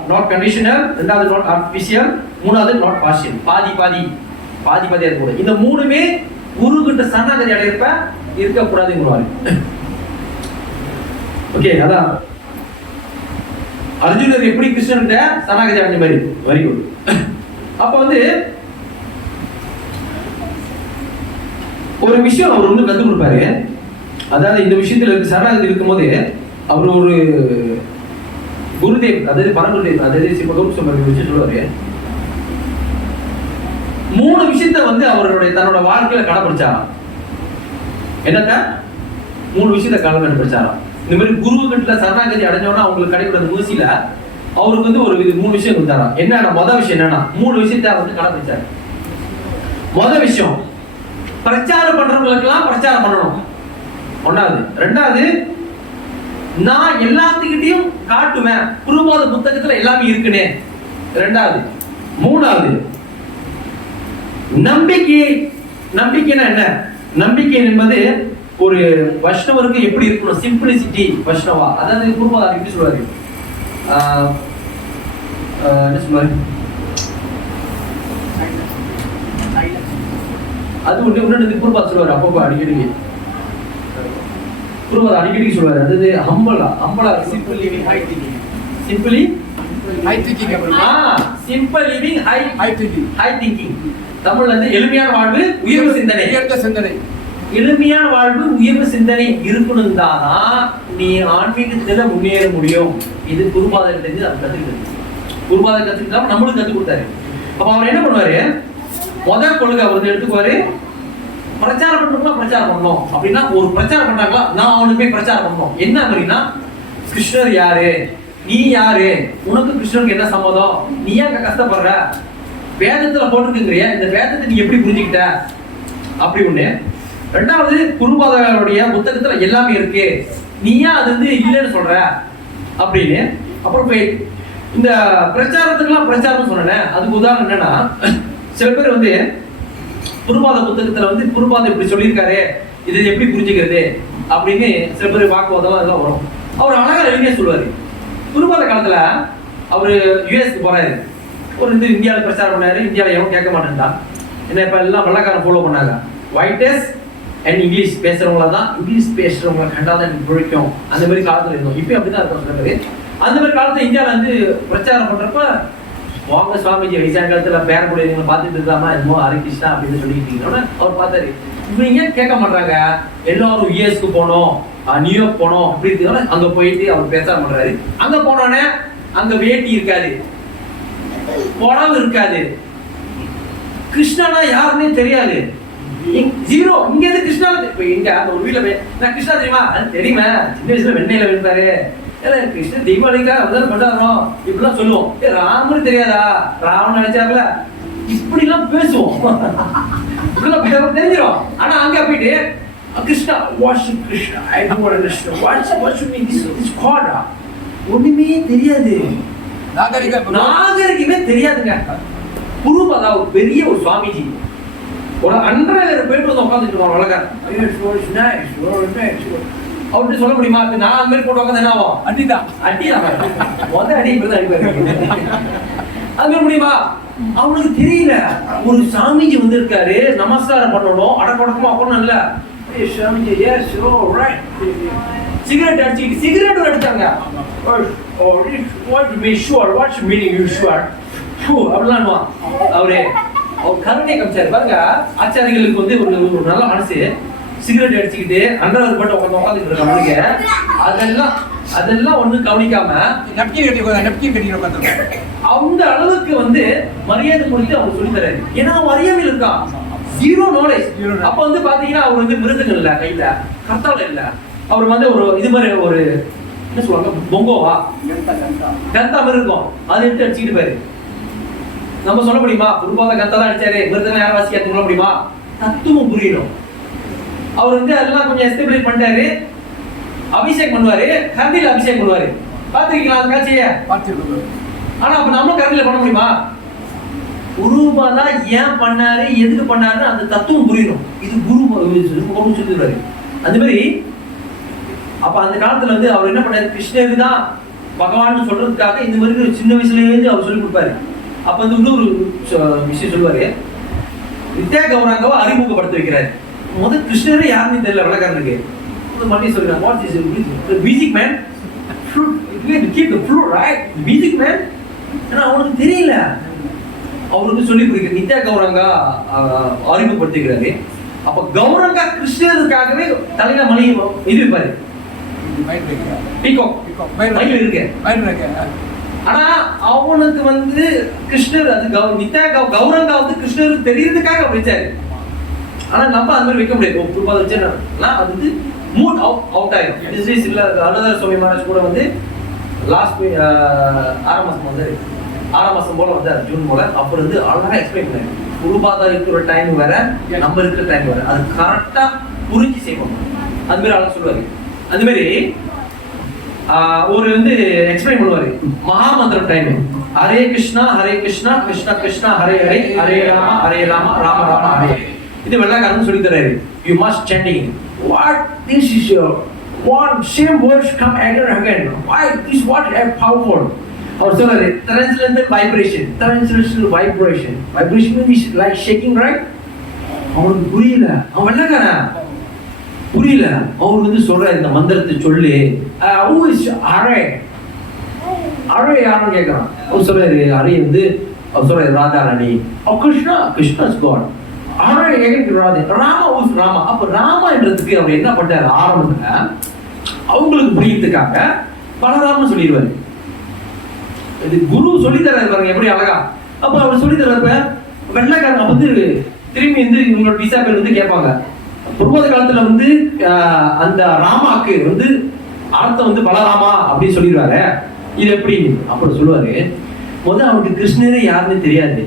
நாட் கண்டிஷனல், ரெண்டாவது நாட் ஆர்டிபிஷியல், மூணாவது நாட் பார்ஷியல், பாதியா இருக்கக்கூடாது. இந்த மூணுமே குரு கிட்ட சரணாகதி அடையிறப்ப இருக்கக்கூடாதுங்கிறாரு. ஓகே, அதான் அர்ஜுனர் எப்படி கிருஷ்ணன்கிட்ட சரணாகதி அடைஞ்ச மாதிரி. Very good. அப்ப வந்து ஒரு விஷயம் அவர் வந்து கற்றுக் கொடுப்பாரு. அதாவது இந்த விஷயத்துல சரணாகதி இருக்கும்போது அவர் ஒரு குருதேவ், அதாவது பரகுருதேவ், அதாவது விஷயம் சொல்லுவாரு. 3 விஷயத்த வந்து அவருடைய தன்னோட வாழ்க்கையில கடைபிடிச்சாராம். என்னத்த 3 விஷயத்த கடைபிடிச்சாராம். இந்த மாதிரி குரு கிட்ட சரணாகதி அடைஞ்சோன்னா அவங்களுக்கு கிடைக்கிற முயற்சியில அவருக்கு வந்து ஒரு 3 விஷயம் கொடுத்தாராம். என்னன்னா முதல் விஷயம் என்னன்னா 3 விஷயத்த வந்து கடைபிடிச்சாரு. முதல் விஷயம், பிரச்சாரம் பண்றவங்களுக்கெல்லாம் பிரச்சாரம் பண்ணணும், ஒன்னாவது. ரெண்டாவது, நான் எல்லாத்துக்கிட்டையும் காட்டுவேன், குருபாத புத்தகத்துல எல்லாமே இருக்குனே, ரெண்டாவது. மூணாவது, நம்பிக்கைனா என்ன? நம்பிக்கை என்பது ஒரு வைஷ்ணவருக்கு எப்படி இருக்கணும், சிம்பிளிசிட்டி வைஷ்ணவா. அதாவது குருபாதர் எப்படி சொல்றாரு, என்ன சொல்றாரு, அது ஒண்ணு குருபாதர் சொல்லுவாரு. அப்பப்போ அடிக்கடி குருபாதர் அடிக்கடி சொல்லுவாரு. அதாவது ஹம்பலா simple living high thinking, simple living high thinking. தமிழ்ல வந்து எளிமையான வாழ்வு உயர்வு சிந்தனை. எளிமையான வாழ்வு உயர்வு சிந்தனை இருக்கணும் தானா நீ ஆன்மீகத்துல முன்னேற முடியும். இது குருபாதர் தெரிஞ்சு அதை கத்துக்கிட்டு, குருபாதர் கத்துக்கிட்டா நம்மளுக்கு கத்துக் கொடுத்தாரு. அப்ப அவர் என்ன பண்ணுவாரு, முதல் கொள்கை அவர் எடுத்துக்குவாரு, பிரச்சாரம் பண்ணணும் அப்படின்னா, ஒரு பிரச்சாரம் பண்றாங்களா, நான் அவனுக்கு போய் பிரச்சாரம் பண்ணணும். என்ன அப்படின்னா, கிருஷ்ணர் யாரு, நீ யாரு, உனக்கு கிருஷ்ணருக்கு என்ன சம்மதம், நீ ஏன் கஷ்டப்படுற, வேதத்துல போட்டிருக்குங்கிறிய, இந்த வேதத்தை நீ எப்படி புரிஞ்சுக்கிட்ட, அப்படி ஒண்ணு. ரெண்டாவது, குருபாதருடைய புத்தகத்துல எல்லாமே இருக்கு, நீ ஏன் அது வந்து இல்லைன்னு சொல்ற அப்படின்னு. அப்புறம் போய் இந்த பிரச்சாரத்துக்குலாம் பிரச்சாரம் சொன்னேன். அதுக்கு உதாரணம் என்னன்னா, சில பேர் வந்து குருபாத புத்தகத்துல வந்து குருபாதர் இப்படி சொல்லியிருக்காரு, இதை எப்படி புரிஞ்சுக்கிறது அப்படின்னு சில பேர் வாக்குவாதம் அதெல்லாம் வரும். அவர் அழகா எளிமையா சொல்லுவாரு. குருபாத காலத்துல அவரு யுஎஸ்க்கு போறாரு, ஒரு இது இந்தியாவில் பிரச்சாரம் பண்ணாரு. இந்தியாவில் எவன் கேட்க மாட்டேன்டா, என்ன இப்ப எல்லாம் வெள்ளக்காரன் ஃபாலோ பண்ணாங்க. ஒயிட்டஸ் அண்ட் இங்கிலீஷ் பேசுறவங்கள தான், இங்கிலீஷ் பேசுறவங்களை கண்டாதான் எனக்கு பிடிக்கும், அந்த மாதிரி காலத்துல இருந்தோம். இப்பயும் அப்படிதான் இருக்கும் சில பேர். அந்த மாதிரி காலத்துல இந்தியாவில் வந்து பிரச்சாரம் பண்றப்ப, வாங்க சுவாமிஜி வயசான காலத்துல பேரக்குடியவங்களை பார்த்துட்டு இருக்காம என்னமோ ஹரே கிருஷ்ணா அப்படின்னு சொல்லிக்கிட்டீங்கன்னா அவர் பார்த்தாரு, இவங்க ஏன் கேட்க மாட்டாங்க, எல்லாரும் யுஎஸ்க்கு போனோம், நியூயார்க் போனோம் அப்படி இருக்கனால அங்க போயிட்டு அவர் பிரச்சாரம் பண்றாரு. அங்க போனோடனே அங்க வேட்டி இருக்காது, புடவை இருக்காது, கிருஷ்ணனா யாருன்னே தெரியாது, ஜீரோ. இங்க இருந்து கிருஷ்ணா இங்க ஒரு வீட்டுல போய் நான் கிருஷ்ணா தெரியுமா, தெரியுமா, சின்ன வயசுல வெண்ணையில விழுந்தாரு, கிருஷ்ணன் தீபாவளிக்காக அவதாரம் பண்றாரோம் இப்படிலாம் சொல்லுவோம். ராமர் தெரியாதா, ராவன் நினைச்சாருல, இப்படி எல்லாம் பேசுவோம், இப்படிலாம் தெரிஞ்சிடும். ஆனா அங்க போயிட்டு Krishna worship Krishna I don't understand what's mean this God, ஒண்ணுமே தெரியாது, நாகரிகமே தெரியாதுங்க. குருபாதா ஒரு பெரிய ஒரு சுவாமிஜி, ஒரு 100 போயிட்டு வந்து உட்காந்துட்டு இருக்காங்க அழகா. அவர்கிட்ட சொல்ல முடியுமா, நான் அந்த மாதிரி போட்டு உட்காந்து என்ன ஆகும், அடிதான் அடி இப்படிதான் அடிப்பாரு. அது மாதிரி முடியுமா, அவனுக்கு தெரியல. ஒரு சாமிஜி வந்து இருக்காரு, நமஸ்காரம் பண்ணணும், அடக்கடக்கமா உட்காரணும். இல்ல சாமிஜி சிகரெட் அடிச்சுக்கிட்டு சிகரெட் அடிச்சாங்க. oh this what to be sure what's the meaning you sure அப்படிலாம் அவரு அவர் கருணை காமிச்சாரு பாருங்க. ஆச்சாரிகளுக்கு வந்து ஒரு நல்ல மனசு, சிகரெட் அடிச்சுக்கிட்டு அண்டர் போட்டு உட்காந்துட்டு இருக்காங்க. அதெல்லாம் ஒண்ணு கவனிக்காம நப்கின் கட்டி உட்காந்து அந்த அளவுக்கு வந்து மரியாதை கொடுத்து அவர் சொல்லி தராரு. ஏன்னா அவன் அறியாமல் இருக்கான், ஜீரோ நாலேஜ். அப்ப வந்து பாத்தீங்கன்னா அவர் வந்து மிருதங்கள் இல்ல, கையில கத்தால இல்ல, அவர் வந்து ஒரு இது மாதிரி ஒரு என்ன சொல்லுவாங்க, பொங்கோவா கத்தா மாதிரி இருக்கும், அதை எடுத்து அடிச்சுக்கிட்டு பாரு. நம்ம சொல்ல முடியுமா குருபாத கத்தா தான் அடிச்சாரு, மிருதங்கள் யாரும் வாசிக்காதுன்னு சொல்ல முடியுமா? தத்துவம் புரியணும். அவர் வந்து அதெல்லாம் கொஞ்சம் எஸ்டபிளைஸ் பண்ணிட்டாரு. அபிஷேகம் பண்ணுவாரு, கரண்டில அபிஷேகம் பண்ணுவாரு. பாத்துருக்கீங்களா அந்த காட்சிய? ஆனா அப்ப நம்மளும் கரண்டில பண்ண முடியுமா? குருபாதா ஏன் பண்ணாரு, எதுக்கு பண்ணாருன்னு அந்த தத்துவம் புரியணும். இது குரு சொல்லிடுவாரு. அந்த மாதிரி அப்ப அந்த காலத்துல வந்து அவர் என்ன பண்ணாரு, கிருஷ்ணர் தான் பகவான் சொல்றதுக்காக இந்த மாதிரி ஒரு சின்ன வயசுல இருந்து அவர் சொல்லி கொடுப்பாரு. அப்ப வந்து இன்னொரு விஷயம் சொல்லுவாரு, வித்யா கௌராங்கவை அறிமுகப்படுத்த வைக்கிறாரு. முதல் கிருஷ்ணரே யாருன்னு தெரியல வழக்காரனுக்கு. மறுபடியும் சொல்றாங்க, what is the music man? Flute, you have to keep the flute, right? The music man. ஆனா அவனுக்கு தெரியல. அவருக்கு சொல்லி கொடுக்க நித்யா கௌரங்கா அறிமுகப்படுத்திக்கிறாரு. அப்ப கௌரங்கா கிருஷ்ணருக்காகவே தலையில மணி இது வைப்பாரு, மயில் இருக்கு. ஆனா அவனுக்கு வந்து கிருஷ்ணர் அது நித்யா கௌரங்கா வந்து கிருஷ்ணருக்கு தெரியறதுக்காக வச்சாரு. ஆனா நம்ம அந்த மாதிரி வைக்க முடியாது. குருபாத வச்சா அது வந்து மூட் அவுட் ஆயிடும். டிசீஸ் இல்ல. அனுதார சுவாமி மகாராஜ் கூட வந்து லாஸ்ட் 6 மாசம் போல வந்தார், ஜூன் போல. அப்புறம் வந்து அழகா எக்ஸ்பிளைன் பண்ணாரு. குருபாதா இருக்கிற டைம் வேற, நம்ம இருக்கிற டைம் வேற, அது கரெக்டா புரிஞ்சு செய்வோம். அது மாதிரி அழகா சொல்லுவாரு. அந்த மாதிரி ஒரு வந்து எக்ஸ்பிளைன் பண்ணுவாரு. மகாமந்திரம் டைம் ஹரே கிருஷ்ணா கிருஷ்ணா கிருஷ்ணா ஹரே ஹரே, ஹரே ராமா ராம ராம ஹரே. இது வெள்ளக்காரன் சொல்லி தராரு. You must chanting. What this is your one same words come again and again. Why this what have powerful? Or சொல்றாரு transcendental vibration. Transcendental vibration. Vibration means like shaking, right? அவனுக்கு புரியல. அவன் வெள்ளக்காரன் புரியல. அவர் வந்து சொல்ற இந்த மந்திரத்தை சொல்லி who is ஹரே ஹரே யாருன்னு கேட்கறான். அவர் சொல்றாரு ஹரே வந்து அவர் சொல்றாரு ராதா ராணி. Krishna is God. ராமா. அப்ப ராமான்றதுக்கு அவர் என்ன பண்றாரு, ஆரம்பத்துல அவங்களுக்கு புரியறதுக்காக பலராமன் சொல்லிடுவாரு. இது குரு சொல்லி தர்றாரு பாருங்க எப்படி அழகா. அப்ப அவர் சொல்லி தர்றப்ப வெள்ளக்காரங்க வந்து திரும்பி வந்து இவங்களோட விசா பேர் வந்து கேட்பாங்க. பூர்வ காலத்துல வந்து அந்த ராமாக்கு வந்து அர்த்தம் வந்து பலராமா அப்படின்னு சொல்லிடுவாரு. இது எப்படி அப்புறம் சொல்லுவாரு, முதல்ல அவனுக்கு கிருஷ்ணரே யாருன்னு தெரியாது.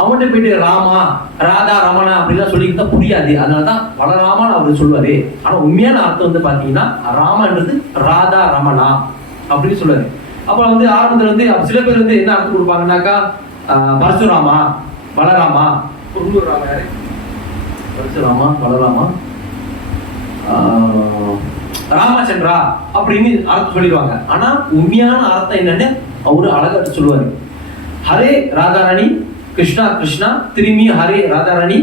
அவன்கிட்ட போயிட்டு ராமா ராதா ரமணா அப்படிலாம் சொல்லிக்கிட்டா புரியாது. அதனாலதான் பலராமான்னு அவர் சொல்லுவாரு. ஆனா உண்மையான அர்த்தம் வந்து பாத்தீங்கன்னா ராமன்றது ராதா ரமணா அப்படின்னு சொல்லுவாரு. அப்புறம் வந்து ஆரம்பத்துல வந்து சில பேர் வந்து என்ன அர்த்தம் கொடுப்பாங்கன்னாக்கா பரசுராமா பலராமா. ராமா யாரு? பரசுராமா பலராமா ராமச்சந்திரா அப்படின்னு அர்த்தம் சொல்லிடுவாங்க. ஆனா உண்மையான அர்த்தம் என்னன்னு அவரு அழகா சொல்லுவாரு. ஹரே ராதாராணி கிருஷ்ணா கிருஷ்ணா, திரும்பி ஹரே ராதாராணி,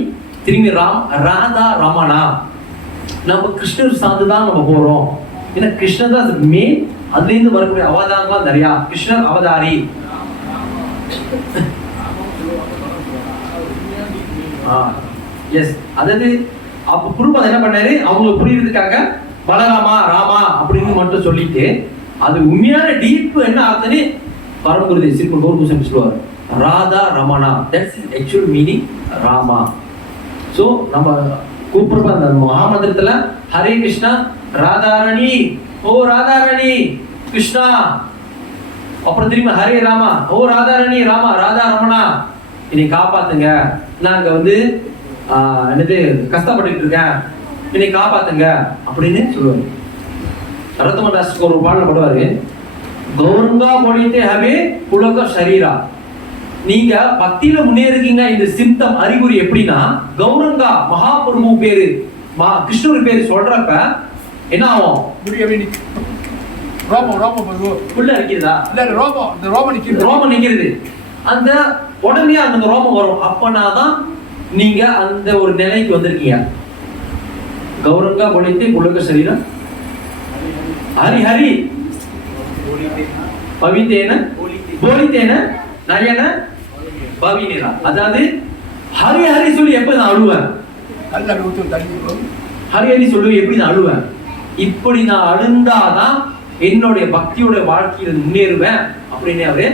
திரும்பி ராதா ரமணா. நம்ம கிருஷ்ணர் சார்ந்துதான் நம்ம போறோம். ஏன்னா கிருஷ்ணர் தான் மெயின். அதுல இருந்து வரக்கூடிய அவதாரங்கள் நிறையா. கிருஷ்ணர் அவதாரி. எஸ், அதாவது அப்ப குருபாதா என்ன பண்ணாரு, அவங்களுக்கு புரியறதுக்காக பலராமா ராமா அப்படின்னு மட்டும் சொல்லிட்டு அது உண்மையான டீப் என்ன அர்த்தம்னு பரம்புருதி சிற்ப கௌரவ சொல்லுவார். Radha Ramana, that's his actual meaning, Rama. So நம்ம கூப்பிடுற அந்த மகாமந்திரத்துல ஹரே கிருஷ்ணா ராதாராணி, ஓ ராதாராணி கிருஷ்ணா, அப்புறம் திரும்ப ஹரே ராமா, ஓ ராதாராணி ராமா ராதா ரமணா, என்னை காப்பாத்துங்க, நாங்க வந்து என்னது கஷ்டப்பட்டுட்டு இருக்கேன், என்னை காப்பாத்துங்க அப்படின்னு சொல்லுவாரு. ரத்தமதாஸ்க்கு ஒரு பாடல் பாடுவாரு, கௌரங்கா பொழித்தே ஹவே புலக ஷரீரா. நீங்க பக்தியில முன்னேறிருக்கீங்க. இந்த சிம்டம் அறிகுறி எப்படின்னா, கௌரங்கா மகாபிரபு பேரு கிருஷ்ணர் பேரு சொல்றப்ப என்ன ஆகும், உள்ள இருக்கிறதா ரோமம் நிக்கிறது, அந்த உடனே அந்த ரோமம் வரும். அப்பனாதான் நீங்க அந்த ஒரு நிலைக்கு வந்திருக்கீங்க. கௌரங்கா பொழித்தே புலக ஷரீரா ஹரி ஹரி பவித்தேன போலித்தேன நயன பவினேரா. அதாவது ஹரி ஹரி சொல்லி எப்ப நான் அழுவேன், ஹரி ஹரி சொல்லி எப்படி நான் அழுவேன், இப்படி நான் அழுந்தாதான் என்னுடைய பக்தியோட வாழ்க்கையில முன்னேறுவேன் அப்படின்னு அவரு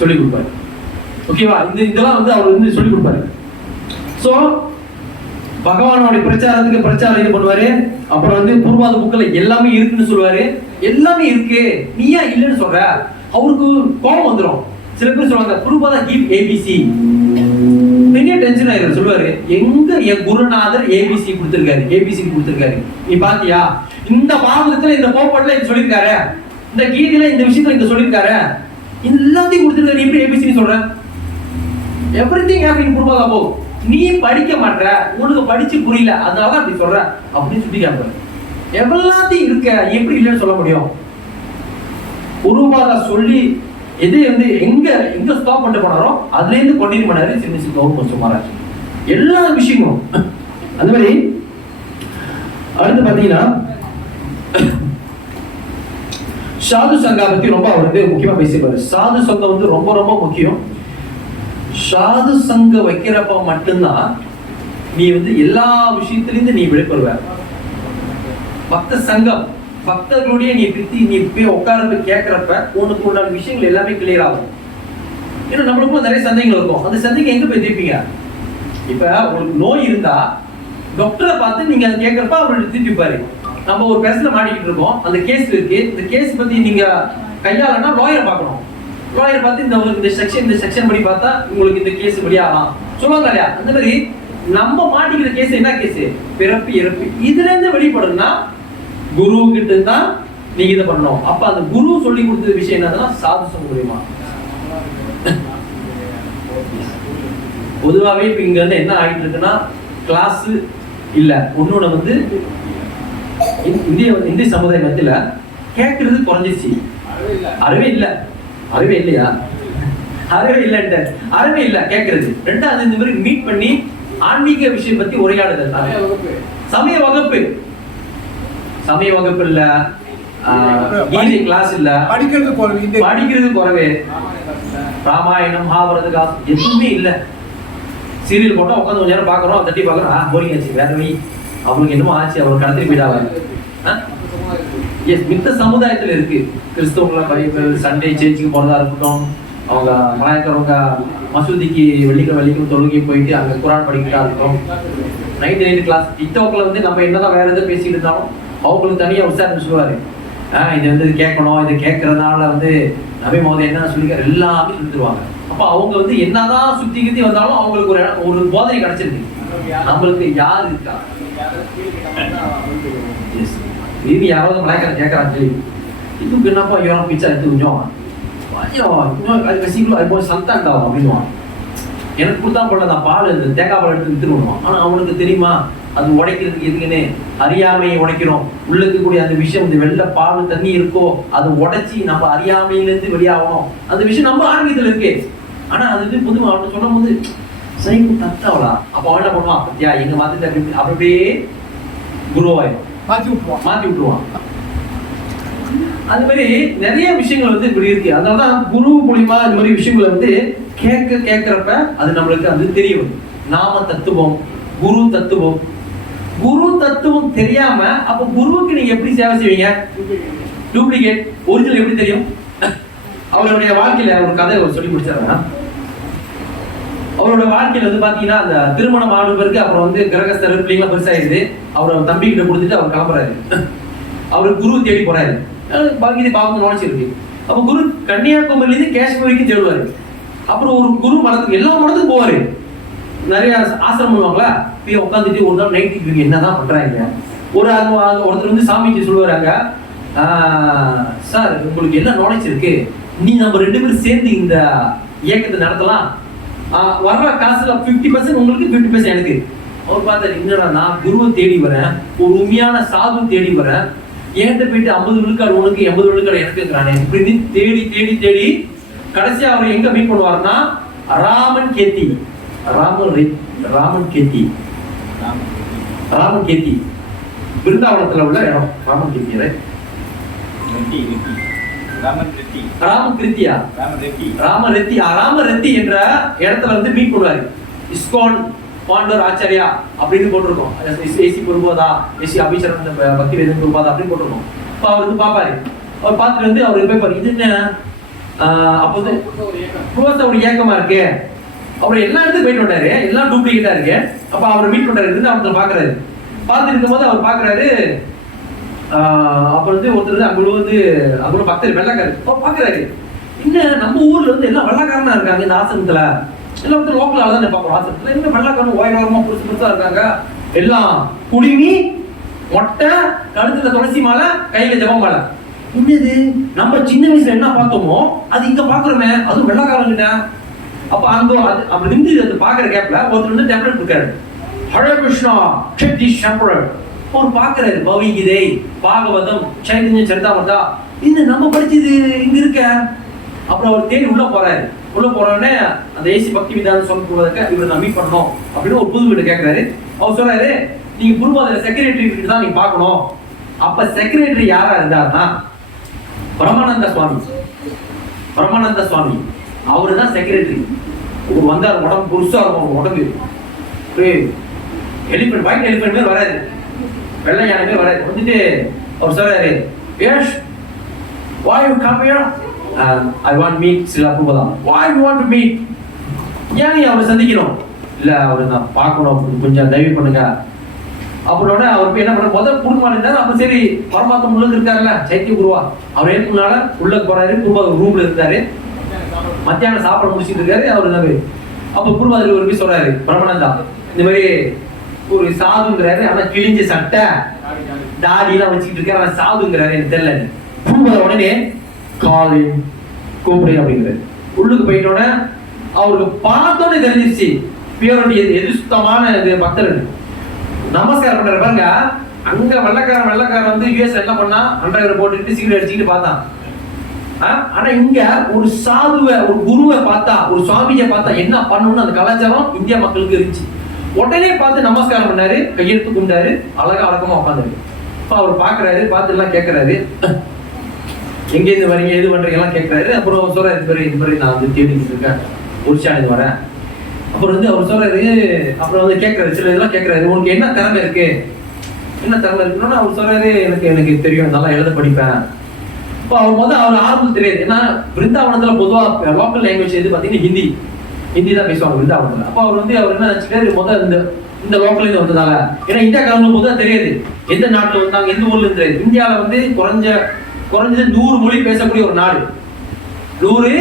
சொல்லி கொடுப்பாரு. ஓகேவா? இதெல்லாம் வந்து அவர் வந்து சொல்லி கொடுப்பாரு. சோ பகவானோட பிரச்சாரம் இது பண்ணுவாரு. அப்புறம் வந்து பூர்வாத புக்ல எல்லாமே இருக்குன்னு சொல்லுவாரு. எல்லாமே இருக்கு, நீ ஏன் இல்லைன்னு சொல்ற? அவருக்கு கோபம் வந்துடும். சில பேர் சொல்லுவாங்க பூர்வாதா கிவ் ஏபிசி, பெரிய டென்ஷன் ஆயிரும். சொல்லுவாரு, எங்க என் குருநாதர் ஏபிசி கொடுத்திருக்காரு, நீ பாத்தியா? இந்த பாகத்துல இந்த கோப்பட்ல இது சொல்லியிருக்காரு, இந்த கீதையில இந்த விஷயத்துல இங்க சொல்லியிருக்காரு, எல்லாத்தையும் கொடுத்திருக்காரு, நீ எப்படி ஏபிசி சொல்ற? எவ்ரிதிங் ஹேவ் இன் பூர்வாதா புக். நீ படிக்க மாட்ட, உனக்கு படிச்சு புரியல, அதனாலதான் அப்படி சொல்ற அப்படின்னு சொல்லி கேட்பாரு. எல்லாத்தையும் இருக்க, எப்படி இல்லைன்னு சொல்ல முடியும்? பூர்வாதா சொல்லி எது வந்து எங்க ஸ்டாப் பண்ணிட்டு போனாரோ அதுல இருந்து கண்டினியூ பண்ணாரு சின்ன கௌதம மகாராஜ். எல்லா விஷயமும் அந்த மாதிரி. அடுத்து பாத்தீங்கன்னா சாது சங்கா பத்தி ரொம்ப அவர் வந்து முக்கியமா பேசிப்பாரு. சாது சங்கம் வந்து ரொம்ப ரொம்ப முக்கியம். சாது சங்க வைக்கிறப்ப மட்டும்தான் நீ வந்து எல்லா விஷயத்திலிருந்து நீ வெளிப்படுவ. பக்த சங்கம், பக்தர்களுடைய நீ போய் உட்கார்ந்து கேட்கிறப்ப உனக்கு உண்டான விஷயங்கள் எல்லாமே கிளியர் ஆகும். ஏன்னா நம்மளுக்குள்ள நிறைய சந்தேகங்கள் இருக்கும். அந்த சந்தேகம் எங்க போய் தீர்ப்பீங்க? இப்ப உங்களுக்கு நோய் இருந்தா டாக்டரை பார்த்து நீங்க அதை கேட்கறப்ப அவங்களுக்கு தீர்ப்பிப்பாரு. நம்ம ஒரு பிரச்சனை மாட்டிக்கிட்டு இருக்கோம், அந்த கேஸ் இருக்கு, இந்த கேஸ் பத்தி நீங்க கையாளனா லாயரை பார்க்கணும். லாயர் பார்த்து இந்த செக்ஷன் படி பார்த்தா உங்களுக்கு இந்த கேஸ் படி ஆகலாம் சொல்லுவாங்க இல்லையா? அந்த மாதிரி நம்ம மாட்டிக்கிற கேஸ் என்ன கேஸ்? பிறப்பு இறப்பு. இதுல இருந்து வெளிப்படணும்னா குரு கிட்ட தான் நீங்க இதை பண்ணணும். அப்ப அந்த குரு சொல்லி கொடுத்த விஷயம் என்னன்னா சாது சங்க மூலியமா. பொதுவாகவே இப்ப இங்க வந்து என்ன ஆகிட்டு இருக்குன்னா கிளாஸ் இல்ல, ஒன்னொன்னு வந்து இந்திய சமுதாய மத்தியில கேட்கறது குறைஞ்சிச்சு. அறிவே இல்லையா? அறிவே இல்ல கேட்கறது. ரெண்டாவது இந்த மாதிரி மீட் பண்ணி ஆன்மீக விஷயம் பத்தி உரையாடுதல். சமய வகுப்பு இல்ல, கீதை கிளாஸ் இல்ல, படிக்கிறது குறைவே. ராமாயணம் மகாபாரத எதுவுமே இல்ல. சீரியல் போட்டா உட்காந்து கொஞ்ச நேரம் பாக்குறோம், தட்டி பாக்குறோம், போரிங் ஆச்சு, வேற வழி, அவங்களுக்கு என்னமோ ஆச்சு, அவர் கடத்தி போயிடாவாரு. மித்த சமுதாயத்துல இருக்கு. கிறிஸ்தவங்கள பைபிள் சண்டே சேர்ச்சுக்கு போறதா இருக்கட்டும், அவங்க மலாய்க்காரவங்க மசூதிக்கு வெள்ளிக்கிழமை தொழுகை போயிட்டு அங்க குரான் படிக்கிறதா இருக்கட்டும், நைட் கிளாஸ். டிக்டாக்ல வந்து நம்ம என்னதான் வேற எதாவது பேசிட்டு இருந்தாலும் அவங்களுக்கு தனியா விசாரணை சொல்லுவாரு. இது வந்து கேட்கணும், இது கேட்கறதுனால வந்து நபி மோதி என்ன சொல்லிக்காரு எல்லாமே சொல்லிடுவாங்க. அப்ப அவங்க வந்து என்னதான் சுத்தி வந்தாலும் அவங்களுக்கு ஒரு போதனை கிடைச்சிருக்கு. நம்மளுக்கு யாரு இருக்கா? இது யாராவது மலைக்கார கேட்கறாங்க, இதுக்கு என்னப்பா இவன் பிச்சா எடுத்து கொஞ்சம் சந்தாண்டாவும் அப்படின்னு எனக்கு கொடுத்தா போல நான் பால் தேங்காய் பால் எடுத்து வித்துருவோம். ஆனா அவனுக்கு தெரியுமா அது உடைக்கிறதுக்கு எதுக்குன்னு? அறியாமையை உடைக்கிறோம். உள்ளுக்கு கூடிய அந்த விஷயம், இந்த வெள்ளை பால் தண்ணி இருக்கோ அதை உடைச்சி நம்ம அறியாமையிலிருந்து வெளியாகணும். அந்த விஷயம் நம்ம ஆன்மீகத்துல இருக்கு. ஆனா அது பொதுவா அவன் சொல்லும் போது சைக்கு தத்தாவலா. அப்ப அவன் என்ன பண்ணுவான், பத்தியா எங்க மாத்திட்டு அப்படியே குருவாயிடும், மாத்தி விட்டுருவான். அது மாதிரி நிறைய விஷயங்கள் வந்து இப்படி இருக்கு. அதனாலதான் குரு மூலியமா இந்த மாதிரி விஷயங்களை வந்து கேட்கிறப்ப அது நம்மளுக்கு அது தெரியும். நாம தத்துவம், குரு தத்துவம் தெரியாம அப்ப குருவுக்கு நீங்க எப்படி சேவை செய்வீங்க? டூப்ளிகேட். ஒரிஜினல் எப்படி தெரியும்? அவருடைய வாழ்க்கையில ஒரு கதை சொல்லி முடிச்சாருன்னா, அவரோட வாழ்க்கையில வந்து பாத்தீங்கன்னா அந்த திருமணம் ஆன பிறகு அப்புறம் வந்து கிரகஸ்தர் பிள்ளைங்களா பெருசாயிருது. அவர் தம்பி கிட்ட கொடுத்துட்டு அவர் கிளம்புறாரு. அவரு குரு தேடி போறாரு. பாக்கி பாவம் நுழைச்சிருக்கு. அப்ப குரு கன்னியாகுமரியில இருந்து காஷ்மீருக்கு தேடுவாரு. அப்புறம் ஒரு குரு மடத்துக்கு எல்லா மடத்துக்கும் போவாரு. நிறைய ஆசிரமம் பண்ணுவாங்களா, போய் உட்காந்துட்டு ஒரு நாள் நைட் இவங்க என்னதான் பண்றாங்க. ஒருத்தர் வந்து சாமிக்கு சொல்லுவாங்க, சார் உங்களுக்கு என்ன நாலேஜ் இருக்கு, நீ நம்ம 2 பேரும் சேர்ந்து இந்த இயக்கத்தை நடத்தலாம், வர்ற காசுல 50% உங்களுக்கு 50% எனக்கு. அவர் பார்த்தாரு, என்னடா நான் குருவை தேடி வரேன், ஒரு உண்மையான சாது தேடி வரேன், ஏன்ட்ட போயிட்டு 50 விழுக்காடு உனக்கு 80 விழுக்காடு எனக்குங்கிறானே. இப்படி தேடி தேடி தேடி கடைசியா அவர் எங்க மீட் பண்ணுவாருன்னா ராமன் கேத்தி பிருந்தாவனத்துல உள்ள இடம் ராமன் கேத்தி. ராமகிருத்தியா ராமரெத்தி என்ற இடத்துல வந்து மீட் பண்ணுவாரு. இஸ்கான் பாண்டவர் ஆச்சாரியா அப்படின்னு போட்டிருக்கோம். ஏசி குருபாதா, ஏசி அபிஷரம் பக்தி வேதம் குருபாதா அப்படின்னு போட்டிருக்கோம். இப்போ அவர் வந்து பார்ப்பாரு. அவர் பார்த்துட்டு வந்து அவர் போய் பாரு, இது என்ன அப்போ வந்து ஒரு ஏக்கமா இருக்கு. அவர் எல்லா இடத்துக்கும் போயிட்டு வந்தாரு, எல்லாம் டூப்ளிகேட்டா இருக்கு. அப்ப அவர் மீட் பண்றாரு, இருந்து அவர் பாக்குறாரு. பார்த்துட்டு இருக்கும்போது அவர் பாக்குறாரு, அப்ப வந்து ஒருத்தர் அவ்வளவு பக்தர் வெள்ளக்காரர் பாக்குறாரு. இன்னும் நம்ம ஊர்ல வந்து எல்லாம் வெள்ளக்காரனா இருக்காங்க இந்த ஆசிரமத்துல, எல்லாம் வந்து லோக்கல் ஆள் தான் பார்ப்போம் ஆசிரமத்துல. இன்னும் வெள்ளக்காரன் ஓரமா புதுசா இருக்காங்க, எல்லாம் குடிமி மொட்டை, கழுத்துல துளசி மாலை, கையில ஜபம் மாலை. இன்னது நம்ம சின்ன வயசுல என்ன பார்த்தோமோ அது இங்க பாக்குறோமே, அதுவும் வெள்ளக்காரங்கிட்ட. அப்ப அங்க அப்படி நின்று அதை பாக்குற கேப்ல ஒருத்தர் வந்து template கொடுக்காரு. Hare Krishna check this template. அவர் பாக்குறாரு பகவத்கீதை, பாகவதம், சைதன்ய சரிதாமதா, இந்த நம்ம படிச்சது இங்க இருக்க. அப்புறம் அவர் தேடி உள்ள போறாரு. உள்ள போறோடனே அந்த ஏசி பக்தி விதானம் சொல்லுவதற்கு இவர் நான் மீட் பண்ணணும் அப்படின்னு ஒரு புது வீடு கேட்கிறாரு. அவர் சொல்றாரு, நீங்க குருபாதையில செக்ரட்டரி வீட்டு தான் நீங்க பார்க்கணும். அப்ப செக்ரட்டரி யாரா இருந்தாருன்னா பரமானந்த சுவாமி அவரு தான் செக்ரட்டரி. வந்தார், உடம்பு புதுசா இருக்கும், உடம்பு எலிபென்ட், ஒயிட் எலிபென்ட் மாதிரி வராது, வெள்ளை யானை வராது. வந்துட்டு அவர் சொல்றாரு, Yash why you come here? I want to meet Srila Prabhupada. Why you want to meet? ஏன் நீ அவரை சந்திக்கணும்? இல்ல அவரை நான் பார்க்கணும், கொஞ்சம் தயவு பண்ணுங்க. அப்புறம் அவர் போய் என்ன பண்ண, முதல் குடும்பம் இருந்தாரு. அப்ப சரி பரமாத்மா உள்ள இருக்காருல்ல சைத்திய குருவா, அவர் ஏற்கனால உள்ள போறாரு. குருவா ரூம்ல இருந்தாரு, மத்தியானம் சாப்பிட முடிச்சுட்டு இருக்காரு. அவரு அப்ப குருவாதிரி ஒரு போய் சொல்றாரு, பிரம்மனந்தா இந்த மாதிரி ஒரு சாதுங்கிறாரு, ஆனா கிழிஞ்ச சட்டை தாடி எல்லாம் வச்சுக்கிட்டு இருக்காரு, ஆனா சாதுங்கிறாரு, எனக்கு தெரியல. குருவாதிரி உடனே காலி கூப்பிடு அப்படிங்கிறாரு. உள்ளுக்கு போயிட்டோட அவருக்கு பார்த்தோன்னே தெரிஞ்சிருச்சு பியூரிட்டி, எது சுத்தமான இது பக்தர். நமஸ்காரம் பண்ற பாருங்க. அங்க வெள்ளக்காரன் வந்து யூஎஸ் என்ன பண்ணா, அண்டர்வேர் போட்டுட்டு சிகரெட் அடிச்சுக்கிட்டு பார்த்தான். ஆனா இங்க ஒரு சாதுவை, ஒரு குருவை பார்த்தா, ஒரு சுவாமியை பார்த்தா என்ன பண்ணணும்னு அந்த கலாச்சாரம் இந்தியா மக்களுக்கு இருந்துச்சு. உடனே பார்த்து நமஸ்காரம் பண்ணாரு, கையெழுத்து குண்டாரு, அழகா அடக்கமா உட்காந்தாரு. இப்ப அவர் பாக்குறாரு, பார்த்து எல்லாம் கேட்கிறாரு, எங்க இருந்து வரீங்க, எது பண்றீங்க எல்லாம் கேட்கிறாரு. அப்புறம் சொல்றாரு, இது மாதிரி நான் வந்து தேடிக்கிட்டு இருக்கேன், ஒரிசாலேருந்து வரேன். அப்புறம் வந்து அவர் சொல்றாரு, அப்புறம் வந்து கேட்கறாரு, சில இதெல்லாம் கேட்கறாரு, உனக்கு என்ன திறமை இருக்கு, என்ன திறமை இருக்குன்னு அவர் சொல்றாரு, எனக்கு தெரியும், நல்லா எழுத படிப்பேன். இப்போ அவர் ஆரம்பம் தெரியாது. ஏன்னா பிருந்தாவனத்துல பொதுவா லோக்கல் லாங்குவேஜ் எது பாத்தீங்கன்னா ஹிந்தி தான் பேசுவாங்க பிருந்தாவனத்துல. அப்போ அவர் என்ன நினைச்சுட்டாரு, இந்த லோக்கல் வந்ததால, ஏன்னா இந்தியாக்காரங்களுக்கு பொதுவா தெரியாது எந்த நாட்டுல வந்தாங்க, எந்த ஊர்ல இருந்து. இந்தியாவில வந்து குறைஞ்சது 100 மொழி பேசக்கூடிய ஒரு நாடு, 100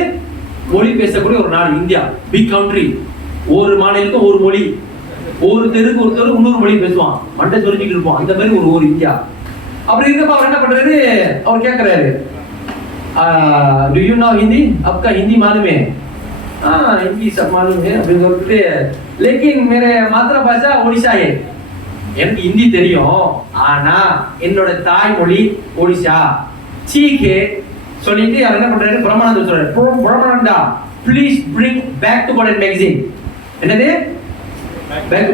மொழி பேசக்கூடிய ஒரு நாடு இந்தியா. Big country. ஒரு மாநிலத்துக்கு ஒரு மொழி, ஒரு தெருக்கு ஒருத்தர் 300 மொழி பேசுவான், மண்டை சொல்லிட்டு இருப்போம். அந்த மாதிரி ஒரு ஊர் இந்தியா. அப்படி இருக்கப்ப அவர் என்ன பண்றாரு, அவர் கேட்கிறாரு, do you know Hindi? आपका हिंदी मालूम है? हिंदी सब मालूम है அப்படின்னு சொல்லிட்டு, लेकिन मेरे मातृभाषा ओडिशा है. எனக்கு ஹிந்தி தெரியும், ஆனா என்னோட தாய்மொழி ஒடிஷா. ठीक है சொல்லிட்டு அவர் என்ன பண்றாரு, பிரம்மானந்தா சொல்றாரு, Brahmananda please bring back to godhead magazine. என்னது back to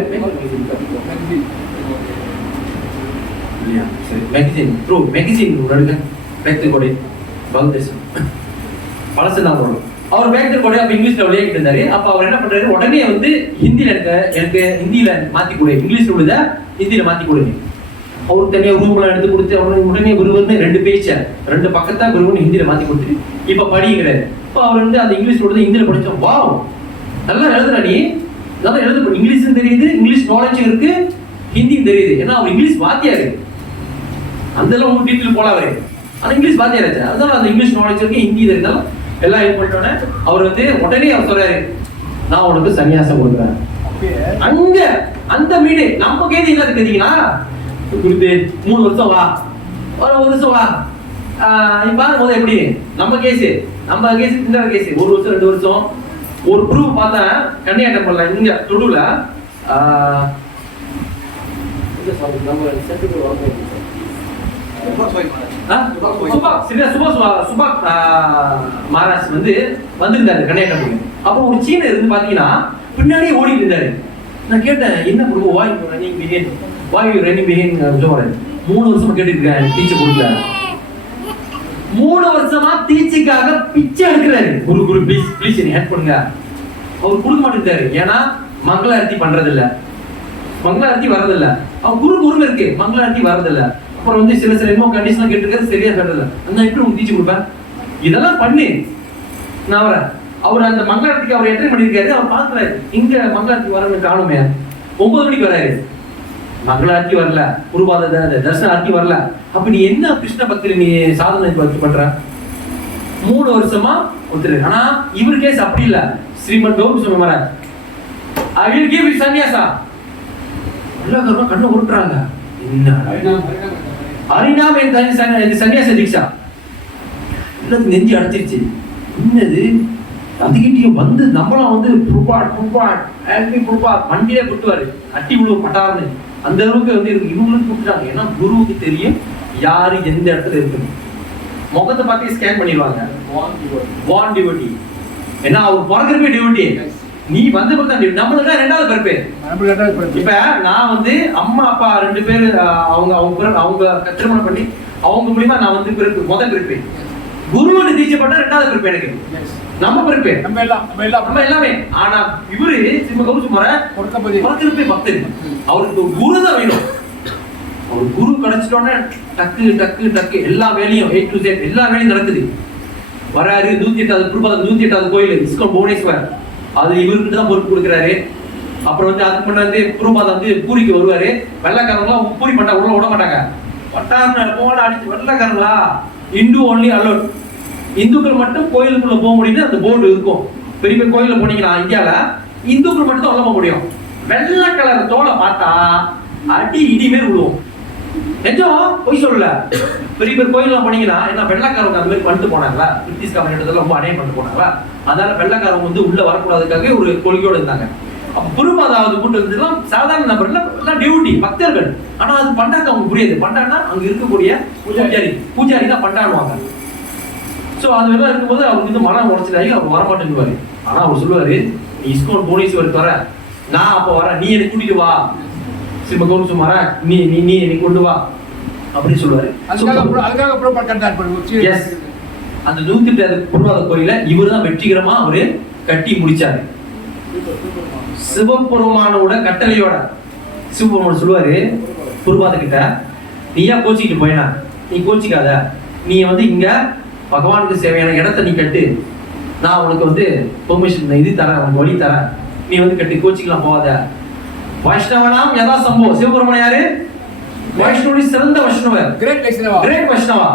magazine bro magazine உடனே பேக் டு கோடன் பங்கதேசம் பழசுதான் போறோம். அவர் பேக் டு கோடன் அப்ப இங்கிலீஷ்ல விளையாடிட்டு இருந்தாரு. அப்ப அவர் என்ன பண்றாரு, உடனே வந்து ஹிந்தில எனக்கு ஹிந்தியில மாத்தி கொடு, இங்கிலீஷ்ல உள்ளத ஹிந்தியில மாத்தி கொடுங்க. அவருக்கு தனியா ரூம்ல எடுத்து கொடுத்து அவருக்கு உடனே குருவர்னு 2 பேஜ் 2 பக்கத்தா குருவன் ஹிந்தியில மாத்தி கொடுத்துட்டு இப்ப படிங்கிறாரு. இப்ப அவர் வந்து அந்த இங்கிலீஷ் உள்ளது ஹிந்தியில படிச்சோம். வாவ் நல்லா எழுதுறா நீ, நல்லா எழுத, இங்கிலீஷும் தெரியுது, இங்கிலீஷ் நாலேஜும் இருக்கு, ஹிந்தியும் தெரியுது. ஏன்னா அவர் இங்கிலீஷ் வாத்தியாரு, அந்த எல்லாம் ஒரு டீட்டெயில் போல அவரு, ஆனா இங்கிலீஷ் வாத்தியாராச்சு. அதனால அந்த இங்கிலீஷ் நாலேஜ் இருக்கு, ஹிந்தி இருந்தாலும் எல்லாம் இது பண்ணிட்டோன்னே அவர் வந்து உடனே அவர் சொல்றாரு, நான் உனக்கு சன்னியாசம் கொடுக்குறேன். அங்க அந்த வீடு நம்ம கேதி என்ன கேட்டீங்கன்னா கொடுத்து 3 வருஷம் வா, ஒரு வருஷம் வா. பாருங்க போது எப்படி நம்ம கேஸ் இந்த கேஸ் 1 வருஷம் 2 வருஷம். ஒரு ப்ரூஃப் பார்த்தா கன்னியாட்டம் பண்ணல இங்க தொடுல மகாராஜ் வந்து வந்திருந்தாரு கன்னியாட்டம் பண்ணி. அப்போ ஒரு சீன இருந்து பாத்தீங்கன்னா பின்னாடியே ஓடிட்டு இருந்தாரு. நான் கேட்டேன், என்ன ப்ரோ வாய் ரன்னிங் பிஹைண்ட், வாய் ரன்னிங் பிஹைண்ட் சொல்றேன். 3 வருஷம் கேட்டுட்டு இருக்கேன், டீச்சர் கொடுக்கல. 3 வருஷமா டீச்சிங்காக பிச்சை எடுக்கிறாரு. குரு ப்ளீஸ் ப்ளீஸ் என்ன ஹெல்ப் பண்ணுங்க. அவர் கொடுக்க மாட்டேங்கிறாரு. ஏன்னா மங்களாரத்தி பண்றது இல்ல, மங்களாரத்தி வரதில்ல. அவன் குரு இருக்கு, மங்களாரத்தி வரதில்ல. அப்புறம் வந்து சில என்னமோ கண்டிஷனா கேட்டுருக்காரு, சரியா கேட்டதில்ல. அந்த எப்படி உங்களுக்கு டீச்சிங் கொடுப்பேன்? இதெல்லாம் பண்ணி நான் வரேன். அவர் அந்த மங்களாரத்திக்கு அவர் என்ட்ரி பண்ணியிருக்காரு. அவர் பார்க்கறாரு, இங்க மங்களாரத்தி வரணும்னு காணுமே. 9 மணிக்கு வராரு, மங்களாரத்தி வரல, குருபாத தர்சன ஆர்த்தி வரல. அப்ப நீ என்ன கிருஷ்ண பக்தியில நீ சாதனை பண்ற? 3 வருஷமா ஒருத்தர். ஆனா இவர் கேஸ் அப்படி இல்ல. ஸ்ரீமத் கௌரி சொன்ன மாதிரி I will give you சன்னியாசா. எல்லாரும் கண்ணு உருட்டுறாங்க. என்ன ஹரிநாம் இந்த சன்னியாச தீட்சா எல்லாத்துக்கும் நெஞ்சு அடைச்சிருச்சு. என்னது அதுக்கிட்டையும் வந்து நம்மளாம் வந்து வண்டியிலே விட்டுவாரு, அட்டி விழுவு பட்டாருன்னு. அந்த அளவுக்கு வந்து இவங்களுக்கு கூப்பிட்டாங்க. ஏன்னா குருவுக்கு தெரியும் யாரு எந்த இடத்துல இருக்கணும். முகத்தை பார்த்து ஸ்கேன் பண்ணிடுவாங்க. வான் டிவோட்டி. ஏன்னா அவர் பிறக்கிறப்பே டிவோட்டி, நீ வந்து நம்மளுக்கு தான் 2வது பிறப்பு. இப்ப நான் வந்து அம்மா அப்பா 2 பேரு அவங்க திருமணம் பண்ணி அவங்க மூலியமா நான் வந்து பிறப்பு முதல் பிறப்பு. குருவோட தீட்சைப்பட்ட 2வது பிறப்பு எனக்கு. நம்ம பிறப்பு நம்ம எல்லாமே. ஆனா இவரு பிறக்கிறப்பே பக்தர். அவருக்கு குரு தான் வேணும். அவர் குரு கிடைச்சிட்டோன்னே டக்கு டக்கு டக்கு எல்லா வேலையும் A to Z எல்லா வேலையும் நடக்குது. வராரு 108வது கோயில் இஸ்கான் புவனேஸ்வர். அது இவருக்கு தான் பொறுப்பு கொடுக்குறாரு. அப்புறம் வந்து அதுக்கு முன்னாடி குருபாதா வந்து பூரிக்கு வருவாரு. வெள்ளக்காரங்களாம் பூரி பண்ணா உள்ள விட மாட்டாங்க. பட்டாருன்னு போட அடிச்சு வெள்ளக்காரங்களா இந்து ஒன்லி அலோட். இந்துக்கள் மட்டும் கோயிலுக்குள்ள போக முடியுது. அந்த போர்டு இருக்கும். பெரிய பெரிய கோயில போனீங்கன்னா இந்தியால இந்துக்கள் மட்டும் தான் உள்ள போக முடியும். வெள்ளை கலர் தோலை பார்த்தா அடி இடிமே விழுவோம். நிஜம் பொய் சொல்லல. பெரிய பெரிய கோயிலாம் போனீங்கன்னா என்ன வெள்ளக்காரங்க அந்த மாதிரி பண்ணிட்டு போனாங்களா? பிரிட்டிஷ்காரங்க ரொம்ப அடையம் பண்ணிட்டு போனாங்களா? அதனால வெள்ளக்காரங்க வந்து உள்ள வரக்கூடாதுக்காக ஒரு கொள்கையோடு இருந்தாங்க. அப்ப குருபாதாவது கூட்டு இருந்ததுலாம் சாதாரண நபர்கள் எல்லாம் டியூட்டி பக்தர்கள். ஆனா அது பண்டாக்க அவங்க புரியாது. பண்டான்னா அங்க இருக்கக்கூடிய பூஜாரி தான் பண்டாடுவாங்க. சோ அது எல்லாம் இருக்கும்போது அவருக்கு வந்து மனம் உடச்சிட்டாங்க. அவர் வரமாட்டேங்குவாரு. ஆனா அவர் சொல்லுவாரு, நீ இஸ்கான் புவனேஸ்வர் வர, நான் அப்ப வரேன், நீ என்னை கூட்டிட்டு வா. ஸ்ரீமத் கௌரி சுமாரா நீ என்னை கொண்டு வா அப்படின்னு சொல்லுவாரு. அந்த 108வது குருவாத கோயில இவர் தான் வெற்றிகரமா அவரு கட்டி முடிச்சாரு. சிவபெருமானோட கட்டளையோட. சிவபெருமான் சொல்லுவாரு குருபாத கிட்ட, நீயா கோச்சிக்கிட்டு போயினா, நீ கோச்சிக்காத, நீ வந்து இங்க பகவானுக்கு சேவையான இடத்த நீ கட்டு, நான் உனக்கு வந்து பெர்மிஷன் இது தரேன், உனக்கு வழி தரேன், நீ வந்து கட்டி கோச்சிக்கலாம் போகாத. வைஷ்ணவனாம் யதா சம்போ. சிவபெருமான் யாரு? வைஷ்ணவ சிறந்த வைஷ்ணவர், கிரேட் வைஷ்ணவா.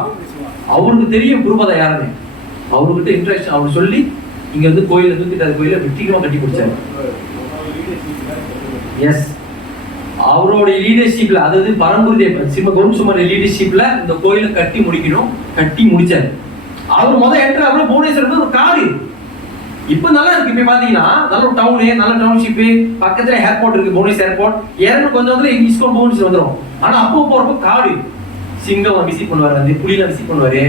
அவருக்கு தெரியும் குருபாதா யாருன்னு. அவர்கிட்ட இன்ட்ரெஸ்ட் அவர் சொல்லி இங்க வந்து கோயில் 108வது கோயில வெற்றிகரமா கட்டி முடிச்சாரு. எஸ், அவருடைய லீடர்ஷிப்ல, அதாவது பரம்புருதேவ் சிம்ம கௌரி சுமார் லீடர்ஷிப்ல இந்த கோயிலை கட்டி முடிக்கணும், கட்டி முடிச்சாரு. அவர் முதல் என்ட்ரு அவரு புவனேஸ்வர் ஒரு காடு. இப்ப நல்லா இருக்கு. இப்ப பாத்தீங்கன்னா நல்ல ஒரு டவுனு, நல்ல டவுன்ஷிப், பக்கத்துல ஏர்போர்ட் இருக்கு, புவனேஸ்வர் ஏர்போர்ட். இறந்து கொஞ்சம் இஸ்கான் புவனேஸ்வர் வந்துடும். ஆனா அப்போ போறப்போ காடு. சிங்கம் விசிட் பண்ணுவாரு, வந்து புலியில விசிட் பண்ணுவாரு.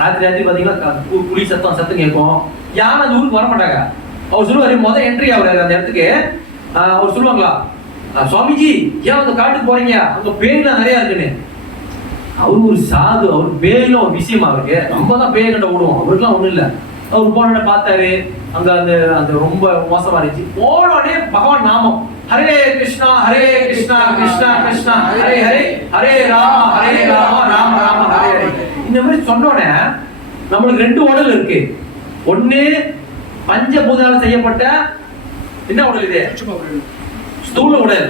ராத்திரி பாத்தீங்கன்னா புலி சத்தம் கேட்கும். யாரும் அந்த ஊருக்கு வர மாட்டாங்க. அவர் சொல்லுவாரு முதல் என்ட்ரி ஆகுறாரு அந்த இடத்துக்கு. அவர் சொல்லுவாங்களா, சுவாமிஜி ஏன் அந்த காட்டுக்கு போறீங்க, அங்க பேய்லாம் நிறைய இருக்குன்னு. அவரு ஒரு சாது, அவருக்கு பேய்ல ஒரு விஷயமா இருக்கு. நம்ம தான் பேய் கண்ட விடுவோம், அவருக்குலாம் ஒண்ணும் இல்ல. அவர் போன பார்த்தாரு, அங்க அந்த ரொம்ப மோசமா இருந்துச்சு. போனோடனே பகவான் நாமம், ஹரே கிருஷ்ணா கிருஷ்ணா கிருஷ்ணா ஹரே ஹரே, ஹரே ராம ராம ராம ஹரே ஹரே. இந்த மாதிரி சொன்னோடனே நம்மளுக்கு 2 உடல் இருக்கு. ஒண்ணு பஞ்சபூதால செய்யப்பட்ட என்ன உடல் இது? ஸ்தூல உடல்.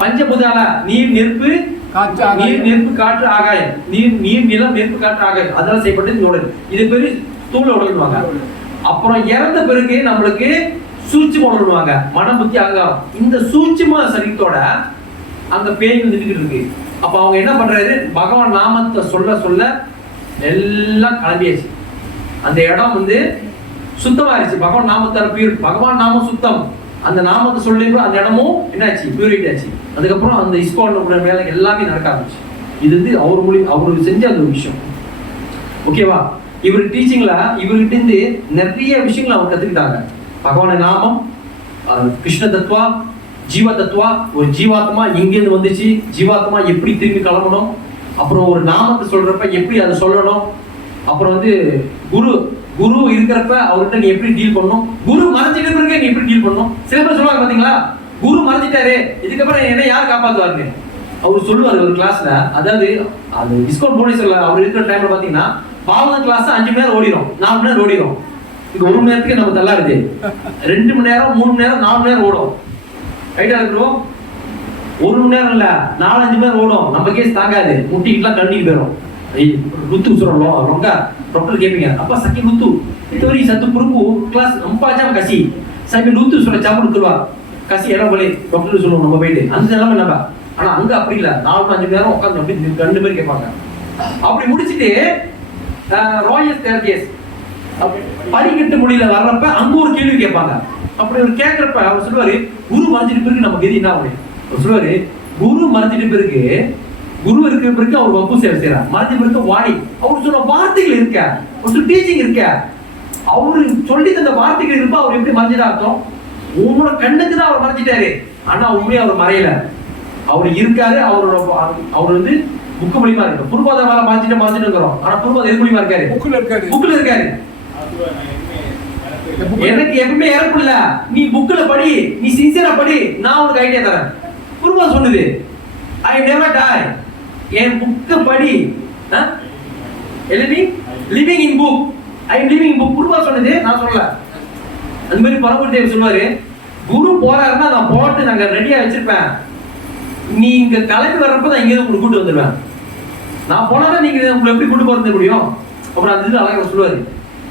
பஞ்சபூதால நீர் நெருப்பு காற்று ஆகாயம், நீர் நிலம் நெருப்பு காற்று ஆகாயம், அதெல்லாம் செய்யப்பட்ட இந்த உடல். இது பேரு ஸ்தூல உடல்வாங்க. அப்புறம் இறந்த பிறகு நம்மளுக்கு சூட்சும உடல்வாங்க, மனம் புத்தி அகங்காரம். இந்த சூட்சும சரீரத்தோட அங்க பேய் வந்துட்டு இருக்கு. அப்ப அவங்க என்ன பண்றாரு, பகவான் நாமத்தை சொல்ல சொல்ல எல்லாம் கிளம்பியாச்சு. அந்த இடம் வந்து சுத்தமாயிருச்சு. பகவான் நாமத்தால பியூர், பகவான் நாமம் சுத்தம். அந்த நாமத்தை சொல்லி அந்த இடமும் என்னாச்சு, பியூரிட்டி ஆச்சு. அதுக்கப்புறம் அந்த இஸ்கான் மேல எல்லாமே நடக்க ஆரம்பிச்சு. இது வந்து அவரு செஞ்ச அந்த விஷயம். ஓகேவா? இவர் டீச்சிங்ல இவர்கிட்ட இருந்து நிறைய விஷயங்கள் அவங்க கத்துக்கிட்டாங்க. பகவான நாமம், கிருஷ்ண தத்துவா, ஜீவ தத்துவா. ஒரு ஜீவாத்மா எங்கேருந்து வந்துச்சு, ஜீவாத்மா எப்படி திரும்பி கிளம்பணும், அப்புறம் ஒரு நாமத்தை சொல்றப்ப எப்படி அதை சொல்லணும், அப்புறம் வந்து குரு குரு இருக்கிறப்ப அவர்கிட்ட நீ எப்படி டீல் பண்ணணும், குரு மறைஞ்சிட்டு பிறகு நீ எப்படி டீல் பண்ணணும். சில பேர் சொல்லுவாங்க பாத்தீங்களா, குரு மறைஞ்சிட்டாரு இதுக்கப்புறம் என்ன யார் காப்பாத்துவாருன்னு. அவர் சொல்லுவார் ஒரு கிளாஸ்ல, அதாவது அது டிஸ்கவுண்ட் போனஸ் அவர் இருக்கிற டைம்ல பாத்தீங்கன்னா பாவன கிளாஸ் 5 மணி நேரம் ஓடிடும், 4 மணி நேரம் ஓடிடும். இங்க 1 மணி நேரத்துக்கு நம்ம தள்ளாடுது, 2 மணி நேரம் 3 மணி நேரம் 4 மணி நேரம் ஓடும். ரைட்டா இருக்கிறோம். 1 மணி நேரம் இல்ல 4-5 மணி நேரம் ஓடும். நம்ம கேஸ் தாங்காது, முட்டிக்கிட்டுலாம் கண்டிக்கு போயிடும். லுத்து சொல்லணும் ரொம்ப டாக்டர் கேப்பீங்க அப்பா Sakki லுத்து itu satu perempu kelas 4 jam kasih saya லுத்து சொல்ல சாப்பிட்டு keluar kasih இடம் போலே டாக்டர் சொல்லுவோம் நம்ம போயிட்டு அந்த நிலைமை நம்ம. ஆனா அங்க அப்படி இல்ல 4-5 மணி நேரம் உட்காந்து அப்படி 2 பேர் கேட்பாங்க. அப்படி முடிச்சுட்டு ராயல் ஸ்டேர்கேஸ் படிக்கட்டு மொழியில வர்றப்ப அங்க ஒரு கேள்வி கேட்பாங்க. அப்படி ஒரு கேட்கறப்ப அவர் சொல்லுவாரு, குரு மறைஞ்சிட்டு பிறகு நம்ம கதி என்ன அப்படி அவர் சொல்லுவாரு, குரு மறைஞ்சிட்டு பிறகு குரு இருக்கிற பிறகு அவர் வகுப்பு சேவை செய்யறார், மறைஞ்ச பிறகு வாணி அவர் சொன்ன வார்த்தைகள் இருக்க, ஒரு டீச்சிங் இருக்க, அவரு சொல்லி தந்த வார்த்தைகள் இருப்ப அவர் எப்படி மறைஞ்சதா அர்த்தம், உங்களோட கண்ணுக்கு தான் அவர் மறைஞ்சிட்டாரு. ஆனா உண்மையா அவர் மறையல, அவர் இருக்காரு. அவர் வந்து புக்கு மூலியமா இருக்கு. புருபாத மேல மறைஞ்சிட்டுங்கிறோம், ஆனா புருபாத எது மூலியமா இருக்காரு, புக்குல இருக்காரு. எனக்கு எப்பவுமே இறப்பு இல்ல, நீ புக்ல படி, நீ சின்சியரா படி, நான் உனக்கு ஐடியா தரேன். புருபா சொன்னது ஐ நெவர் டை, என் புக்க படி, living in book, I am living in book. புருபா சொன்னது நான் சொல்லல. அந்த மாதிரி பரம்பரை தேவர் சொல்லுவாரு, குரு போறாருன்னா நான் போட்டு நாங்க ரெடியா வச்சிருப்பேன், நீ இங்க கிளம்பி வர்றப்ப தான் இங்க உங்களுக்கு கூட்டு வந்துடுவேன், நான் போனாதான் நீங்க உங்களை எப்படி கூட்டு போறது முடியும். அப்புறம் அந்த இது அழகா சொல்லுவாரு.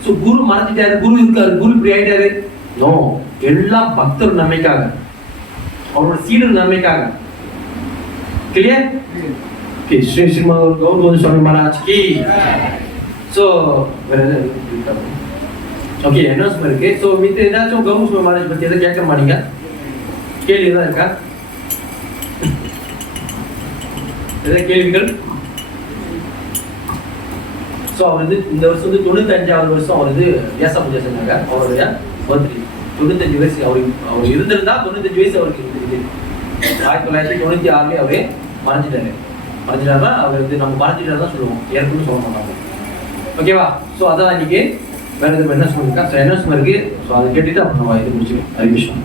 சோ குரு மறைஞ்சிட்டாரு, குரு இருக்காரு, குரு இப்படி ஆயிட்டாரு. நோ, எல்லாம் பக்தர் நன்மைக்காக, அவரோட சீடர் நன்மைக்காக. கிளியர்? ஓகே, ஸ்ரீ ஸ்ரீமத் கௌதம சுவாமி மகாராஜ் கி. சோ ஓகே, என்ன இருக்கு. சோ மித்த ஏதாச்சும் கௌதம சுவாமி மகாராஜ் பத்தி எதை கேட்க மாட்டீங்க? கேள்வி ஏதாவது இருக்கா? ஏதாவது கேள்விகள்? ஸோ அவர் வந்து இந்த வருஷம் வந்து 95வது வருஷம் அவர் வந்து வியாச பூஜை செஞ்சாங்க. அவருடைய பர்த்டே 95 வயசு. அவர் இருந்திருந்தா 95 வயசு அவருக்கு இருந்தது. 1996 அவரே மறைஞ்சிட்டாருன்னா அவர் வந்து நம்ம மறைஞ்சிட்டாரு தான் சொல்லுவோம், ஏற்கனவே சொல்ல மாட்டாங்க. ஓகேவா? ஸோ அதான் இன்னைக்கு வேற எதுவும் என்ன சொல்லியிருக்கா, ஸோ என்ன இருக்கு. ஸோ அதை கேட்டுட்டு அப்புறம் நம்ம இது முடிச்சுக்கோம். ஹரிகிருஷ்ணன்.